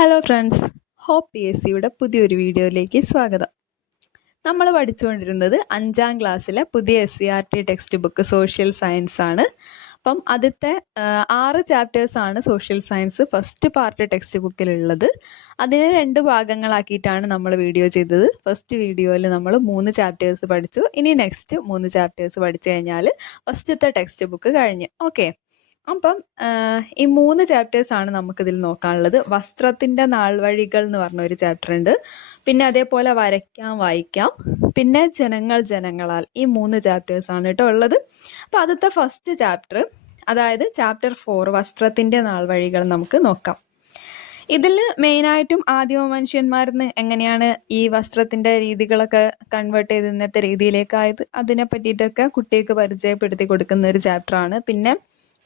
Hello friends, hope P S സിയുടെ പുതിയൊരു വീഡിയോയിലേക്ക് സ്വാഗതം. നമ്മൾ പഠിച്ചുകൊണ്ടിരുന്നത് 5ാം ക്ലാസ്സിലെ പുതിയ SCERT text book social science ആണ്. അപ്പം ആദ്യത്തെ 6 ചാപ്റ്റേഴ്സാണ് social science first part text ബുക്കിലുള്ളത്. അതിനെ 2 ഭാഗങ്ങളാക്കിയിട്ടാണ് നമ്മൾ വീഡിയോ ചെയ്തത്. ഫസ്റ്റ് വീഡിയോയിൽ നമ്മൾ 3 ചാപ്റ്റേഴ്സ് പഠിച്ചു. ഇനി നെക്സ്റ്റ് 3 ചാപ്റ്റേഴ്സ് പഠിച്ചു കഴിഞ്ഞാൽ ഫസ്റ്റത്തെ ടെക്സ്റ്റ് ബുക്ക് കഴിഞ്ഞ്. ഓക്കെ, അപ്പം ഈ 3 ചാപ്റ്റേഴ്സാണ് നമുക്കിതിൽ നോക്കാനുള്ളത്. വസ്ത്രത്തിൻ്റെ നാൾവഴികൾ എന്ന് പറഞ്ഞ ഒരു ചാപ്റ്റർ ഉണ്ട്, പിന്നെ അതേപോലെ വരയ്ക്കാം വായിക്കാം, പിന്നെ ജനങ്ങൾ ജനങ്ങളാൽ. ഈ 3 ചാപ്റ്റേഴ്സാണ് കേട്ടോ ഉള്ളത്. അപ്പോൾ ആദ്യത്തെ ഫസ്റ്റ് ചാപ്റ്റർ, അതായത് ചാപ്റ്റർ 4 വസ്ത്രത്തിൻ്റെ നാൾവഴികൾ നമുക്ക് നോക്കാം. ഇതിൽ മെയിനായിട്ടും ആദിമ മനുഷ്യന്മാരിന്ന് എങ്ങനെയാണ് ഈ വസ്ത്രത്തിൻ്റെ രീതികളൊക്കെ കൺവേർട്ട് ചെയ്ത് ഇന്നത്തെ രീതിയിലേക്കായത് അതിനെ പറ്റിയിട്ടൊക്കെ കുട്ടികൾക്ക് പരിചയപ്പെടുത്തി കൊടുക്കുന്ന ഒരു ചാപ്റ്ററാണ്. പിന്നെ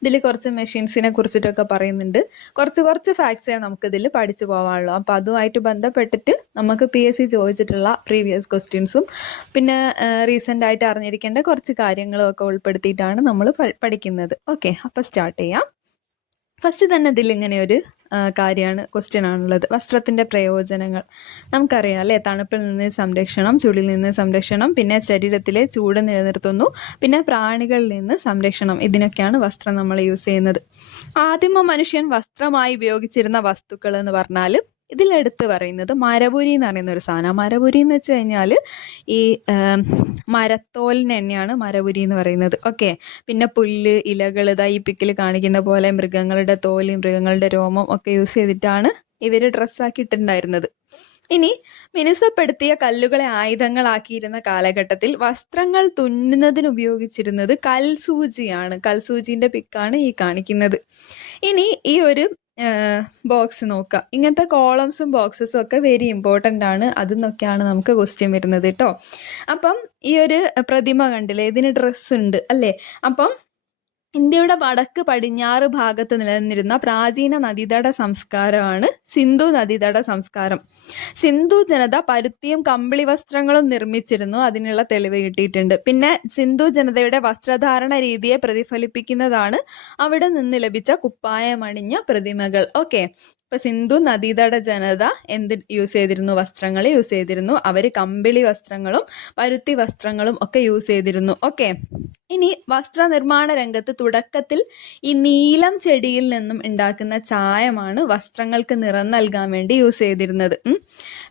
ഇതിൽ കുറച്ച് മെഷീൻസിനെ കുറിച്ചിട്ടൊക്കെ പറയുന്നുണ്ട്. കുറച്ച് ഫാക്ട്സേ നമുക്കിതിൽ പഠിച്ചു പോകാനുള്ളൂ. അപ്പോൾ അതുമായിട്ട് ബന്ധപ്പെട്ടിട്ട് നമുക്ക് PSC ചോദിച്ചിട്ടുള്ള പ്രീവിയസ് ക്വസ്റ്റ്യൻസും പിന്നെ റീസെൻ്റ് ആയിട്ട് അറിഞ്ഞിരിക്കേണ്ട കുറച്ച് കാര്യങ്ങളും ഒക്കെ ഉൾപ്പെടുത്തിയിട്ടാണ് നമ്മൾ പഠിക്കുന്നത്. ഓക്കെ, അപ്പോൾ സ്റ്റാർട്ട് ചെയ്യാം. ഫസ്റ്റ് തന്നെ ഇതിൽ ഇങ്ങനെ ഒരു കാര്യമാണ്, ക്വസ്റ്റ്യൻ ആണുള്ളത്. വസ്ത്രത്തിൻ്റെ പ്രയോജനങ്ങൾ നമുക്കറിയാം അല്ലേ? തണുപ്പിൽ നിന്ന് സംരക്ഷണം, ചൂടിൽ നിന്ന് സംരക്ഷണം, പിന്നെ ശരീരത്തിലെ ചൂട് നിലനിർത്തുന്നു, പിന്നെ പ്രാണികളിൽ നിന്ന് സംരക്ഷണം. ഇതിനൊക്കെയാണ് വസ്ത്രം നമ്മൾ യൂസ് ചെയ്യുന്നത്. ആദിമ മനുഷ്യൻ വസ്ത്രമായി ഉപയോഗിച്ചിരുന്ന വസ്തുക്കൾ എന്ന് പറഞ്ഞാൽ ഇതിലെടുത്ത് പറയുന്നത് മരപുരി എന്ന് പറയുന്ന ഒരു സാധനം. മരപുരി എന്ന് വെച്ച് കഴിഞ്ഞാൽ ഈ മരത്തോലിന് തന്നെയാണ് മരപുരി എന്ന് പറയുന്നത്. ഓക്കെ, പിന്നെ പുല്ല്, ഇലകൾ, ഇതാ ഈ പിക്കിൽ കാണിക്കുന്ന പോലെ മൃഗങ്ങളുടെ തോല്, മൃഗങ്ങളുടെ രോമം ഒക്കെ യൂസ് ചെയ്തിട്ടാണ് ഇവർ ഡ്രസ്സാക്കിയിട്ടുണ്ടായിരുന്നത്. ഇനി മിനുസപ്പെടുത്തിയ കല്ലുകളെ ആയുധങ്ങളാക്കിയിരുന്ന കാലഘട്ടത്തിൽ വസ്ത്രങ്ങൾ തുന്നുന്നതിന് ഉപയോഗിച്ചിരുന്നത് കൽസൂചിയാണ്. കൽസൂചിൻ്റെ പിക്കാണ് ഈ കാണിക്കുന്നത്. ഇനി ഈ ഒരു ബോക്സ് നോക്കുക. ഇങ്ങനത്തെ കോളംസും ബോക്സസും ഒക്കെ വെരി ഇമ്പോർട്ടൻ്റ് ആണ്. അതിന്നൊക്കെയാണ് നമുക്ക് ക്വസ്റ്റ്യൻ വരുന്നത് കേട്ടോ. അപ്പം ഈ ഒരു പ്രതിമ കണ്ടില്ലേ, ഇതിന് ഡ്രസ്സ് ഉണ്ട് അല്ലേ? അപ്പം ഇന്ത്യയുടെ വടക്ക് പടിഞ്ഞാറ് ഭാഗത്ത് നിലനിന്നിരുന്ന പ്രാചീന നദീതട സംസ്കാരമാണ് സിന്ധു നദീതട സംസ്കാരം. സിന്ധു ജനത പരുത്തിയും കമ്പിളി വസ്ത്രങ്ങളും നിർമ്മിച്ചിരുന്നു. അതിനുള്ള തെളിവ് കിട്ടിയിട്ടുണ്ട്. പിന്നെ സിന്ധു ജനതയുടെ വസ്ത്രധാരണ രീതിയെ പ്രതിഫലിപ്പിക്കുന്നതാണ് അവിടെ നിന്ന് ലഭിച്ച കുപ്പായമണിഞ്ഞ പ്രതിമകൾ. ഓക്കെ, ഇപ്പൊ സിന്ധു നദീതട ജനത എന്ത് യൂസ് ചെയ്തിരുന്നു? വസ്ത്രങ്ങൾ യൂസ് ചെയ്തിരുന്നു. അവർ കമ്പിളി വസ്ത്രങ്ങളും പരുത്തി വസ്ത്രങ്ങളും ഒക്കെ യൂസ് ചെയ്തിരുന്നു. ഓക്കെ, ഇനി വസ്ത്രനിർമ്മാണ രംഗത്ത് തുടക്കത്തിൽ ഈ നീലം ചെടിയിൽ നിന്നും ഉണ്ടാക്കുന്ന ചായമാണ് വസ്ത്രങ്ങൾക്ക് നിറം നൽകാൻ വേണ്ടി യൂസ് ചെയ്തിരുന്നത്.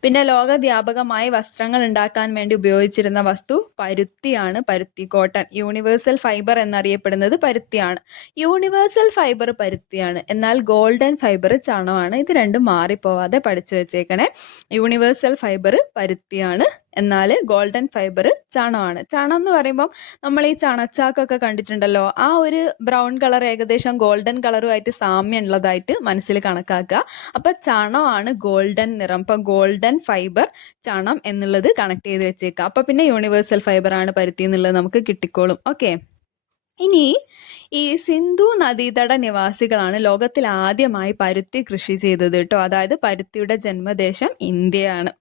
പിന്നെ ലോകവ്യാപകമായി വസ്ത്രങ്ങൾ ഉണ്ടാക്കാൻ വേണ്ടി ഉപയോഗിച്ചിരുന്ന വസ്തു പരുത്തിയാണ്. പരുത്തി, കോട്ടൺ. യൂണിവേഴ്സൽ ഫൈബർ എന്നറിയപ്പെടുന്നത് പരുത്തിയാണ്. യൂണിവേഴ്സൽ ഫൈബർ പരുത്തിയാണ്, എന്നാൽ ഗോൾഡൻ ഫൈബർ ചണമാണ്. ഇത് രണ്ടും മാറിപ്പോവാതെ പഠിച്ചു വെച്ചേക്കണേ. യൂണിവേഴ്സൽ ഫൈബർ പരുത്തിയാണ്, എന്നാൽ ഗോൾഡൻ ഫൈബർ ചണമാണ്. ചണം എന്ന് പറയുമ്പോൾ നമ്മൾ ഈ ചണച്ചാക്കൊക്കെ കണ്ടിട്ടുണ്ടല്ലോ, ആ ഒരു ബ്രൗൺ കളർ ഏകദേശം ഗോൾഡൻ കളറുമായിട്ട് സാമ്യം ഉള്ളതായിട്ട് മനസ്സിൽ കണക്കാക്കുക. അപ്പം ചണമാണ് ഗോൾഡൻ നിറം. അപ്പം ഗോൾഡൻ ഫൈബർ ചണം എന്നുള്ളത് കണക്ട് ചെയ്ത് വെച്ചേക്കുക. അപ്പം പിന്നെ യൂണിവേഴ്സൽ ഫൈബർ ആണ് പരുത്തി എന്നുള്ളത് നമുക്ക് കിട്ടിക്കോളും. ഓക്കെ, ഇനി ഈ സിന്ധു നദീതട നിവാസികളാണ് ലോകത്തിൽ ആദ്യമായി പരുത്തി കൃഷി ചെയ്തത് കേട്ടോ. അതായത് പരുത്തിയുടെ ജന്മദേശം ഇന്ത്യയാണ്.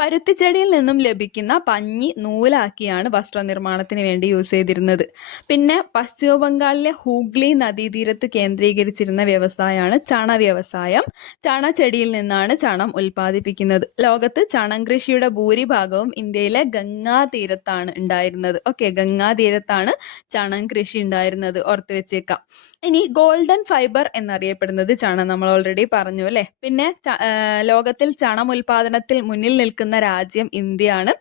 പരുത്തിച്ചെടിയിൽ നിന്നും ലഭിക്കുന്ന പഞ്ഞി നൂലാക്കിയാണ് വസ്ത്രനിർമ്മാണത്തിന് വേണ്ടി യൂസ് ചെയ്തിരുന്നത്. പിന്നെ പശ്ചിമ ബംഗാളിലെ ഹൂഗ്ലി നദീതീരത്ത് കേന്ദ്രീകരിച്ചിരുന്ന വ്യവസായമാണ് ചണ വ്യവസായം. ചണച്ചെടിയിൽ നിന്നാണ് ചണം ഉൽപ്പാദിപ്പിക്കുന്നത്. ലോകത്ത് ചണം കൃഷിയുടെ ഭൂരിഭാഗവും ഇന്ത്യയിലെ ഗംഗാ തീരത്താണ് ഉണ്ടായിരുന്നത്. ഓക്കെ, ഗംഗാ തീരത്താണ് ചണം കൃഷി ഉണ്ടായിരുന്നത്, ഓർത്ത് വെച്ചേക്കാം. ഇനി ഗോൾഡൻ ഫൈബർ എന്നറിയപ്പെടുന്നത് ചണം, നമ്മൾ ഓൾറെഡി പറഞ്ഞു അല്ലേ. പിന്നെ ലോകത്തിൽ ചണം ഉൽപാദനത്തിൽ മുന്നിൽ നിൽക്കുന്ന രാജ്യം ഇന്ത്യയാണ്.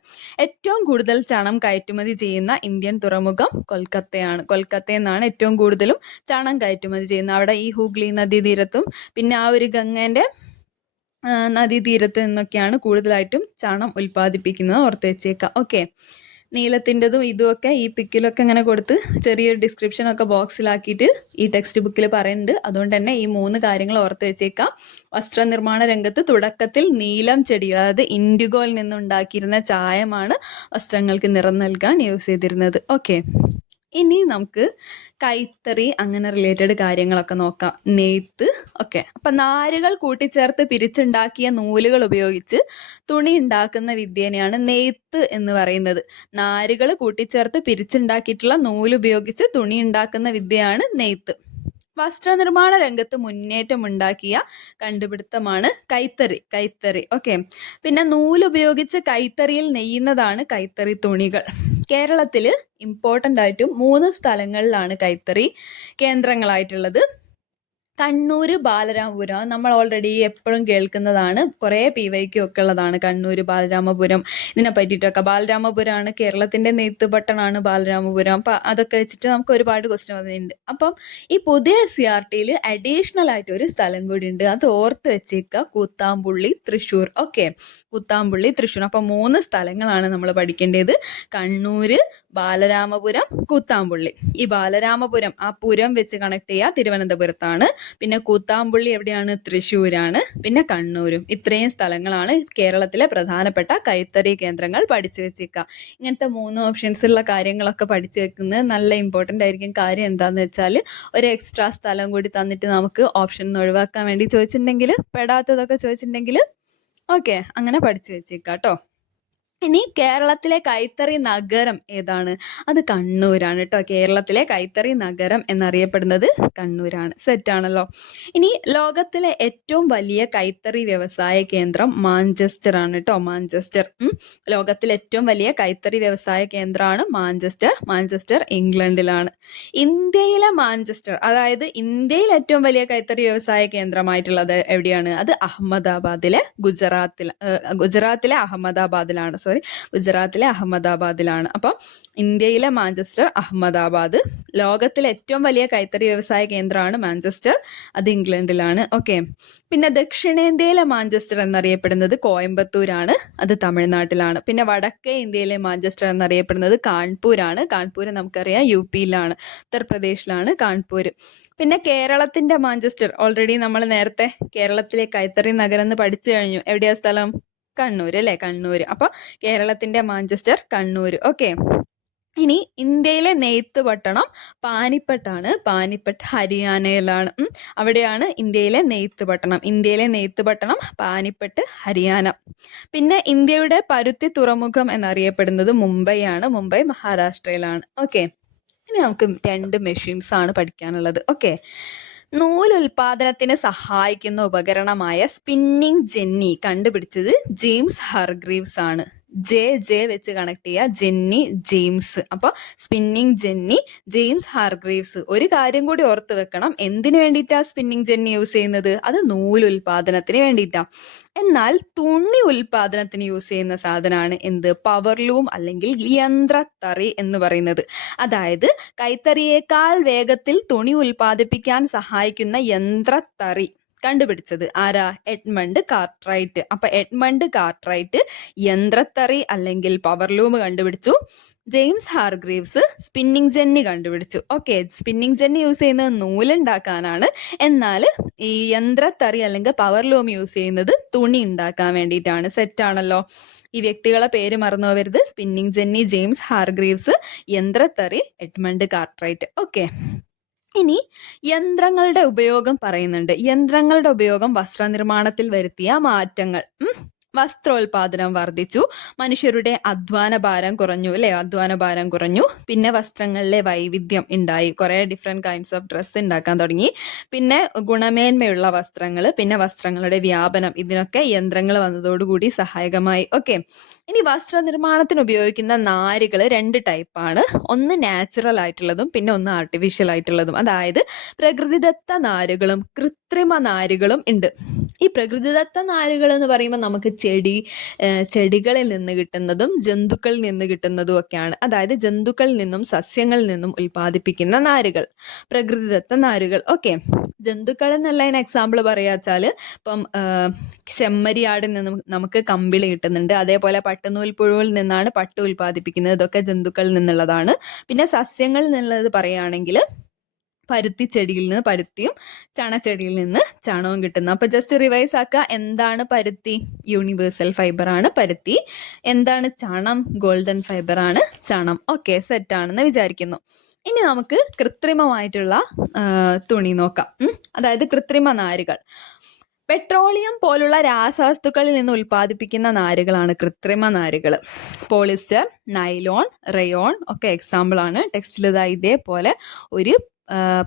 ഏറ്റവും കൂടുതൽ ചണം കയറ്റുമതി ചെയ്യുന്ന ഇന്ത്യൻ തുറമുഖം കൊൽക്കത്തയാണ്. കൊൽക്കത്തയിൽ നിന്നാണ് ഏറ്റവും കൂടുതലും ചണം കയറ്റുമതി ചെയ്യുന്നത്. അവിടെ ഈ ഹൂഗ്ലി നദീതീരത്തും പിന്നെ ആ ഒരു ഗംഗേൻ്റെ നദീതീരത്ത് നിന്നൊക്കെയാണ് കൂടുതലായിട്ടും ചണം ഉൽപ്പാദിപ്പിക്കുന്നത്, ഓർത്ത് വെച്ചേക്കാം. ഓക്കെ, നീളത്തിൻ്റെതും ഇതുമൊക്കെ ഈ പിക്കിലൊക്കെ ഇങ്ങനെ കൊടുത്ത് ചെറിയൊരു ഡിസ്ക്രിപ്ഷനൊക്കെ ബോക്സിലാക്കിയിട്ട് ഈ ടെക്സ്റ്റ് ബുക്കിൽ പറയുന്നുണ്ട്. അതുകൊണ്ട് തന്നെ ഈ 3 കാര്യങ്ങൾ ഓർത്ത് വെച്ചേക്കാം. വസ്ത്രനിർമ്മാണ രംഗത്ത് തുടക്കത്തിൽ നീലം ചെടി, അതായത് ഇൻഡിഗോയിൽ നിന്നുണ്ടാക്കിയിരുന്ന ചായമാണ് വസ്ത്രങ്ങൾക്ക് നിറം നൽകാൻ യൂസ് ചെയ്തിരുന്നത്. ഓക്കെ, ഇനി നമുക്ക് കൈത്തറി അങ്ങനെ റിലേറ്റഡ് കാര്യങ്ങളൊക്കെ നോക്കാം. നെയ്ത്ത്. ഓക്കെ, അപ്പം നാരുകൾ കൂട്ടിച്ചേർത്ത് പിരിച്ചുണ്ടാക്കിയ നൂലുകൾ ഉപയോഗിച്ച് തുണി ഉണ്ടാക്കുന്ന വിദ്യനെയാണ് നെയ്ത്ത് എന്ന് പറയുന്നത്. നാരുകൾ കൂട്ടിച്ചേർത്ത് പിരിച്ചുണ്ടാക്കിയിട്ടുള്ള നൂലുപയോഗിച്ച് തുണി ഉണ്ടാക്കുന്ന വിദ്യയാണ് നെയ്ത്ത്. വസ്ത്രനിർമ്മാണ രംഗത്ത് മുന്നേറ്റമുണ്ടാക്കിയ കണ്ടുപിടുത്തമാണ് കൈത്തറി. ഓക്കെ. പിന്നെ നൂലുപയോഗിച്ച് കൈത്തറിയിൽ നെയ്യുന്നതാണ് കൈത്തറി തുണികൾ. കേരളത്തിൽ ഇമ്പോർട്ടൻ്റ് ആയിട്ടും 3 സ്ഥലങ്ങളിലാണ് കൈത്തറി കേന്ദ്രങ്ങളായിട്ടുള്ളത്. കണ്ണൂർ, ബാലരാമപുരം നമ്മൾ ഓൾറെഡി എപ്പോഴും കേൾക്കുന്നതാണ്. കുറേ PYQ ഒക്കെ ഉള്ളതാണ് കണ്ണൂർ, ബാലരാമപുരം. ഇതിനെ പറ്റിയിട്ടൊക്കെ ബാലരാമപുരമാണ് കേരളത്തിൻ്റെ നെയ്ത്തുപട്ടണമാണ് ബാലരാമപുരം. അപ്പം അതൊക്കെ വെച്ചിട്ട് നമുക്ക് ഒരുപാട് ക്വസ്റ്റ്യൻ വന്നിട്ടുണ്ട്. അപ്പം ഈ പുതിയ CRTയിൽ അഡീഷണൽ ആയിട്ട് ഒരു സ്ഥലം കൂടി ഉണ്ട്. അത് ഓർത്ത് വെച്ചേക്കുക, കൂത്താമ്പുള്ളി, തൃശ്ശൂർ. ഓക്കെ, കൂത്താമ്പുള്ളി, തൃശ്ശൂർ. അപ്പം 3 സ്ഥലങ്ങളാണ് നമ്മൾ പഠിക്കേണ്ടത്: കണ്ണൂർ, ബാലരാമപുരം, കൂത്താമ്പുള്ളി. ഈ ബാലരാമപുരം ആ പുരം വെച്ച് കണക്ട് ചെയ്യുക തിരുവനന്തപുരത്താണ്. പിന്നെ കൂത്താമ്പുള്ളി എവിടെയാണ്? തൃശ്ശൂരാണ്. പിന്നെ കണ്ണൂരും. ഇത്രയും സ്ഥലങ്ങളാണ് കേരളത്തിലെ പ്രധാനപ്പെട്ട കൈത്തറി കേന്ദ്രങ്ങൾ. പഠിച്ചു വെച്ചേക്കുക. ഇങ്ങനത്തെ 3 ഓപ്ഷൻസ് ഉള്ള കാര്യങ്ങളൊക്കെ പഠിച്ചു വെക്കുന്നത് നല്ല ഇമ്പോർട്ടൻ്റ് ആയിരിക്കും. കാര്യം എന്താണെന്ന് വെച്ചാൽ ഒരു എക്സ്ട്രാ സ്ഥലം കൂടി തന്നിട്ട് നമുക്ക് ഓപ്ഷൻ ഒഴിവാക്കാൻ വേണ്ടി ചോദിച്ചിട്ടുണ്ടെങ്കിൽ, പെടാത്തതൊക്കെ ചോദിച്ചിട്ടുണ്ടെങ്കിൽ ഓക്കെ, അങ്ങനെ പഠിച്ചു വെച്ചേക്കുക കേട്ടോ. ഇനി കേരളത്തിലെ കൈത്തറി നഗരം ഏതാണ്? അത് കണ്ണൂരാണ് കേട്ടോ. കേരളത്തിലെ കൈത്തറി നഗരം എന്നറിയപ്പെടുന്നത് കണ്ണൂരാണ്. സെറ്റാണല്ലോ. ഇനി ലോകത്തിലെ ഏറ്റവും വലിയ കൈത്തറി വ്യവസായ കേന്ദ്രം മാഞ്ചസ്റ്റർ ആണ് കേട്ടോ. മാഞ്ചസ്റ്റർ ലോകത്തിലെ ഏറ്റവും വലിയ കൈത്തറി വ്യവസായ കേന്ദ്രമാണ് മാഞ്ചസ്റ്റർ ഇംഗ്ലണ്ടിലാണ്. ഇന്ത്യയിലെ മാഞ്ചസ്റ്റർ, അതായത് ഇന്ത്യയിൽ ഏറ്റവും വലിയ കൈത്തറി വ്യവസായ കേന്ദ്രമായിട്ടുള്ളത് എവിടെയാണ്? അത് ഗുജറാത്തിലെ അഹമ്മദാബാദിലാണ്. അപ്പം ഇന്ത്യയിലെ മാഞ്ചസ്റ്റർ, അഹമ്മദാബാദ്. ലോകത്തിലെ ഏറ്റവും വലിയ കൈത്തറി വ്യവസായ കേന്ദ്രമാണ് മാഞ്ചസ്റ്റർ, അത് ഇംഗ്ലണ്ടിലാണ്. ഓക്കെ. പിന്നെ ദക്ഷിണേന്ത്യയിലെ മാഞ്ചസ്റ്റർ എന്നറിയപ്പെടുന്നത് കോയമ്പത്തൂരാണ്, അത് തമിഴ്നാട്ടിലാണ്. പിന്നെ വടക്കേ ഇന്ത്യയിലെ മാഞ്ചസ്റ്റർ എന്നറിയപ്പെടുന്നത് കാൺപൂരാണ്. കാൺപൂർ നമുക്കറിയാം UPയിലാണ്, ഉത്തർപ്രദേശിലാണ് കാൺപൂർ. പിന്നെ കേരളത്തിന്റെ മാഞ്ചസ്റ്റർ ഓൾറെഡി നമ്മൾ നേരത്തെ കേരളത്തിലെ കൈത്തറി നഗരം എന്ന് പഠിച്ചു കഴിഞ്ഞു. എവിടെയാ സ്ഥലം? കണ്ണൂർ അല്ലേ? കണ്ണൂർ. അപ്പൊ കേരളത്തിന്റെ മാഞ്ചസ്റ്റർ കണ്ണൂർ. ഓക്കെ. ഇനി ഇന്ത്യയിലെ നെയ്ത്ത് പട്ടണം പാനിപ്പട്ടാണ്. പാനിപ്പട്ട് ഹരിയാനയിലാണ്. അവിടെയാണ് ഇന്ത്യയിലെ നെയ്ത്ത് പട്ടണം പാനിപ്പട്ട്, ഹരിയാന. പിന്നെ ഇന്ത്യയുടെ പരുത്തി തുറമുഖം എന്നറിയപ്പെടുന്നത് മുംബൈയാണ്. മുംബൈ മഹാരാഷ്ട്രയിലാണ്. ഓക്കെ. ഇനി നമുക്ക് 2 മെഷീൻസ് ആണ് പഠിക്കാനുള്ളത്. ഓക്കെ. നൂലുൽപാദനത്തിന് സഹായിക്കുന്ന ഉപകരണമായ സ്പിന്നിങ് ജെന്നി കണ്ടുപിടിച്ചത് ജെയിംസ് ഹർഗ്രീവ്സ് ആണ്. ജെ വെച്ച് കണക്ട് ചെയ്യുക, ജെന്നി, ജെയിംസ്. അപ്പോൾ സ്പിന്നിങ് ജെന്നി, ജെയിംസ് ഹാർഗ്രീവ്സ്. ഒരു കാര്യം കൂടി ഓർത്ത് വെക്കണം, എന്തിനു വേണ്ടിയിട്ടാണ് സ്പിന്നിങ് ജെന്നി യൂസ് ചെയ്യുന്നത്? അത് നൂലുൽപാദനത്തിന് വേണ്ടിയിട്ടാണ്. എന്നാൽ തുണി ഉൽപാദനത്തിന് യൂസ് ചെയ്യുന്ന സാധനമാണ് എന്ത്? പവർലൂം അല്ലെങ്കിൽ യന്ത്രത്തറി എന്ന് പറയുന്നത്. അതായത് കൈത്തറിയേക്കാൾ വേഗത്തിൽ തുണി ഉൽപാദിപ്പിക്കാൻ സഹായിക്കുന്ന യന്ത്രത്തറി കണ്ടുപിടിച്ചത് ആരാ? എഡ്മണ്ട് കാർട്ട്റൈറ്റ്. അപ്പൊ എഡ്മണ്ട് കാർട്ട്റൈറ്റ് യന്ത്രത്തറി അല്ലെങ്കിൽ പവർലൂം കണ്ടുപിടിച്ചു. ജെയിംസ് ഹാർഗ്രീവ്സ് സ്പിന്നിങ് ജെന്നി കണ്ടുപിടിച്ചു. ഓക്കെ. സ്പിന്നിങ് ജെന്നി യൂസ് ചെയ്യുന്നത് നൂലുണ്ടാക്കാനാണ്. എന്നാൽ ഈ യന്ത്രത്തറി അല്ലെങ്കിൽ പവർലൂം യൂസ് ചെയ്യുന്നത് തുണി ഉണ്ടാക്കാൻ വേണ്ടിയിട്ടാണ്. സെറ്റാണല്ലോ. ഈ വ്യക്തികളെ പേര് മറന്നു പോകരുത്. സ്പിന്നിങ് ജെന്നി ജെയിംസ് ഹാർഗ്രീവ്സ്, യന്ത്രത്തറി എഡ്മണ്ട് കാർട്ട്റൈറ്റ്. ഓക്കെ. ഇനി യന്ത്രങ്ങളുടെ ഉപയോഗം പറയുന്നുണ്ട്. യന്ത്രങ്ങളുടെ ഉപയോഗം വസ്ത്രനിർമ്മാണത്തിൽ വരുത്തിയ മാറ്റങ്ങൾ. വസ്ത്രോൽപാദനം വർദ്ധിച്ചു, മനുഷ്യരുടെ അധ്വാന ഭാരം കുറഞ്ഞു. പിന്നെ വസ്ത്രങ്ങളിലെ വൈവിധ്യം ഉണ്ടായി, കുറേ ഡിഫറെൻറ്റ് കൈൻഡ്സ് ഓഫ് ഡ്രസ്സ് ഉണ്ടാക്കാൻ തുടങ്ങി. പിന്നെ ഗുണമേന്മയുള്ള വസ്ത്രങ്ങൾ, പിന്നെ വസ്ത്രങ്ങളുടെ വ്യാപനം, ഇതിനൊക്കെ യന്ത്രങ്ങൾ വന്നതോടുകൂടി സഹായകമായി. ഓക്കെ. ഇനി വസ്ത്രനിർമ്മാണത്തിന് ഉപയോഗിക്കുന്ന നാരുകൾ 2 ടൈപ്പാണ്. ഒന്ന് നാച്ചുറൽ ആയിട്ടുള്ളതും പിന്നെ ഒന്ന് ആർട്ടിഫിഷ്യൽ ആയിട്ടുള്ളതും. അതായത് പ്രകൃതിദത്ത നാരുകളും കൃത്രിമ നാരുകളും ഉണ്ട്. ഈ പ്രകൃതിദത്ത നാരുകൾ എന്ന് പറയുമ്പോൾ നമുക്ക് ചെടികളിൽ നിന്ന് കിട്ടുന്നതും ജന്തുക്കളിൽ നിന്ന് കിട്ടുന്നതും ഒക്കെയാണ്. അതായത് ജന്തുക്കളിൽ നിന്നും സസ്യങ്ങളിൽ നിന്നും ഉൽപ്പാദിപ്പിക്കുന്ന നാരുകൾ പ്രകൃതിദത്ത നാരുകൾ. ഓക്കെ. ജന്തുക്കൾ എന്നുള്ളതിന് എക്സാമ്പിൾ പറയാച്ചാൽ ഇപ്പം ചെമ്മരിയാടിൽ നിന്നും നമുക്ക് കമ്പിളി കിട്ടുന്നുണ്ട്. അതേപോലെ പട്ടുനൂൽപ്പുഴുവിൽ നിന്നാണ് പട്ട് ഉൽപ്പാദിപ്പിക്കുന്നത്. ഇതൊക്കെ ജന്തുക്കളിൽ നിന്നുള്ളതാണ്. പിന്നെ സസ്യങ്ങളിൽ നിന്നുള്ളത് പറയുകയാണെങ്കിൽ പരുത്തി ചെടിയിൽ നിന്ന് പരുത്തിയും ചണച്ചെടിയിൽ നിന്ന് ചണവും കിട്ടുന്നു. അപ്പൊ ജസ്റ്റ് റിവൈസ് ആക്കുക. എന്താണ് പരുത്തി? യൂണിവേഴ്സൽ ഫൈബർ ആണ് പരുത്തി. എന്താണ് ചണം? ഗോൾഡൻ ഫൈബർ ആണ് ചണം. ഓക്കെ, സെറ്റ് ആണെന്ന് വിചാരിക്കുന്നു. ഇനി നമുക്ക് കൃത്രിമമായിട്ടുള്ള തുണി നോക്കാം. അതായത് കൃത്രിമ നാരുകൾ. പെട്രോളിയം പോലുള്ള രാസവസ്തുക്കളിൽ നിന്ന് ഉൽപ്പാദിപ്പിക്കുന്ന നാരുകളാണ് കൃത്രിമ നാരുകൾ. പോളിസ്റ്റർ, നൈലോൺ, റയോൺ ഒക്കെ എക്സാമ്പിൾ ആണ്. ടെക്സ്റ്റിൽ ഇതേപോലെ ഒരു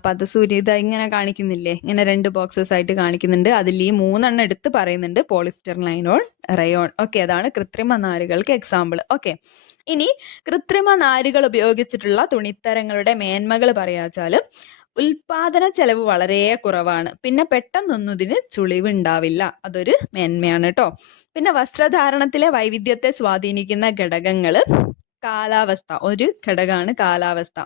പദസൂര്യ ഇങ്ങനെ കാണിക്കുന്നില്ലേ, ഇങ്ങനെ 2 ബോക്സസ് ആയിട്ട് കാണിക്കുന്നുണ്ട്. അതിൽ ഈ 3 എടുത്ത് പറയുന്നുണ്ട്: പോളിസ്റ്റർ, നൈലോൺ, റയോൺ. ഓക്കെ, അതാണ് കൃത്രിമ നാരുകൾക്ക് എക്സാമ്പിൾ. ഓക്കെ, ഇനി കൃത്രിമ നാരുകൾ ഉപയോഗിച്ചിട്ടുള്ള തുണിത്തരങ്ങളുടെ മേന്മകൾ പറയാച്ചാല് ഉൽപാദന ചെലവ് വളരെ കുറവാണ്. പിന്നെ പെട്ടെന്നൊന്നും ഇതിന് ചുളിവ് ഉണ്ടാവില്ല, അതൊരു മേന്മയാണ് കേട്ടോ. പിന്നെ വസ്ത്രധാരണത്തിലെ വൈവിധ്യത്തെ സ്വാധീനിക്കുന്ന ഘടകങ്ങള് കാലാവസ്ഥ ഒരു ഘടകമാണ്. കാലാവസ്ഥ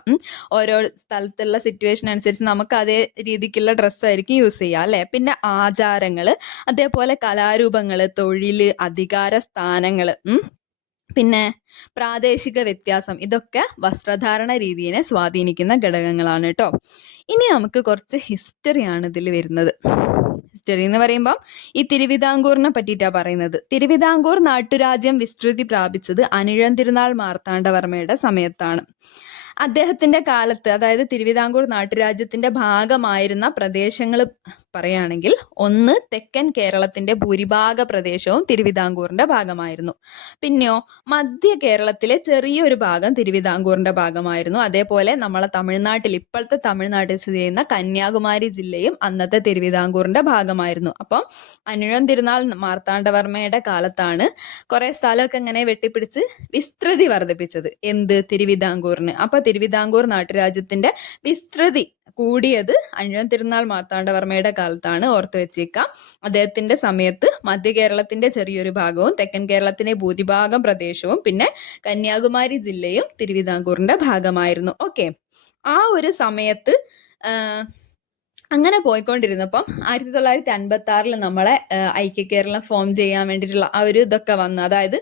ഓരോ സ്ഥലത്തുള്ള സിറ്റുവേഷൻ അനുസരിച്ച് നമുക്ക് അതേ രീതിക്കുള്ള ഡ്രസ്സായിരിക്കും യൂസ് ചെയ്യുക അല്ലേ. പിന്നെ ആചാരങ്ങള്, അതേപോലെ കലാരൂപങ്ങള്, തൊഴില്, അധികാര സ്ഥാനങ്ങള്, പിന്നെ പ്രാദേശിക വ്യത്യാസം, ഇതൊക്കെ വസ്ത്രധാരണ രീതിയെ സ്വാധീനിക്കുന്ന ഘടകങ്ങളാണ് കേട്ടോ. ഇനി നമുക്ക് കുറച്ച് ഹിസ്റ്ററിയാണ് ഇതിൽ വരുന്നത്. ഹിസ്റ്ററി എന്ന് പറയുമ്പോൾ ഈ തിരുവിതാംകൂറിനെ പറ്റിയിട്ടാണ് പറയുന്നത്. തിരുവിതാംകൂർ നാട്ടുരാജ്യം വിസ്തൃതി പ്രാപിച്ചത് അനിഴം തിരുനാൾ മാർത്താണ്ഡവർമ്മയുടെ സമയത്താണ്. അദ്ദേഹത്തിന്റെ കാലത്ത്, അതായത് തിരുവിതാംകൂർ നാട്ടുരാജ്യത്തിന്റെ ഭാഗമായിരുന്ന പ്രദേശങ്ങൾ പറയുകയാണെങ്കിൽ, ഒന്ന് തെക്കൻ കേരളത്തിന്റെ ഭൂരിഭാഗ പ്രദേശവും തിരുവിതാംകൂറിന്റെ ഭാഗമായിരുന്നു. പിന്നെയോ മധ്യ കേരളത്തിലെ ചെറിയൊരു ഭാഗം തിരുവിതാംകൂറിന്റെ ഭാഗമായിരുന്നു. അതേപോലെ നമ്മളെ തമിഴ്നാട്ടിൽ, ഇപ്പോഴത്തെ തമിഴ്നാട്ടിൽ സ്ഥിതി ചെയ്യുന്ന കന്യാകുമാരി ജില്ലയും അന്നത്തെ തിരുവിതാംകൂറിന്റെ ഭാഗമായിരുന്നു. അപ്പം അനിഴം തിരുനാൾ മാർത്താണ്ഡവർമ്മയുടെ കാലത്താണ് കുറെ സ്ഥലമൊക്കെ ഇങ്ങനെ വെട്ടിപ്പിടിച്ച് വിസ്തൃതി വർദ്ധിപ്പിച്ചത്. എന്ത്? തിരുവിതാംകൂറിന്. അപ്പൊ തിരുവിതാംകൂർ നാട്ടുരാജ്യത്തിന്റെ വിസ്തൃതി കൂടിയത് അനിഴം തിരുനാൾ മാർത്താണ്ഡവർമ്മയുടെ കാലത്താണ്. ഓർത്തു വെച്ചേക്കാം. അദ്ദേഹത്തിന്റെ സമയത്ത് മധ്യ കേരളത്തിന്റെ ചെറിയൊരു ഭാഗവും തെക്കൻ കേരളത്തിന്റെ ഭൂരിഭാഗം പ്രദേശവും പിന്നെ കന്യാകുമാരി ജില്ലയും തിരുവിതാംകൂറിന്റെ ഭാഗമായിരുന്നു. ഓക്കെ, ആ ഒരു സമയത്ത് അങ്ങനെ പോയിക്കൊണ്ടിരുന്നപ്പം 1956 നമ്മളെ ഐക്യ കേരളം ഫോം ചെയ്യാൻ വേണ്ടിയിട്ടുള്ള ആ ഒരു ഇതൊക്കെ വന്നു. അതായത്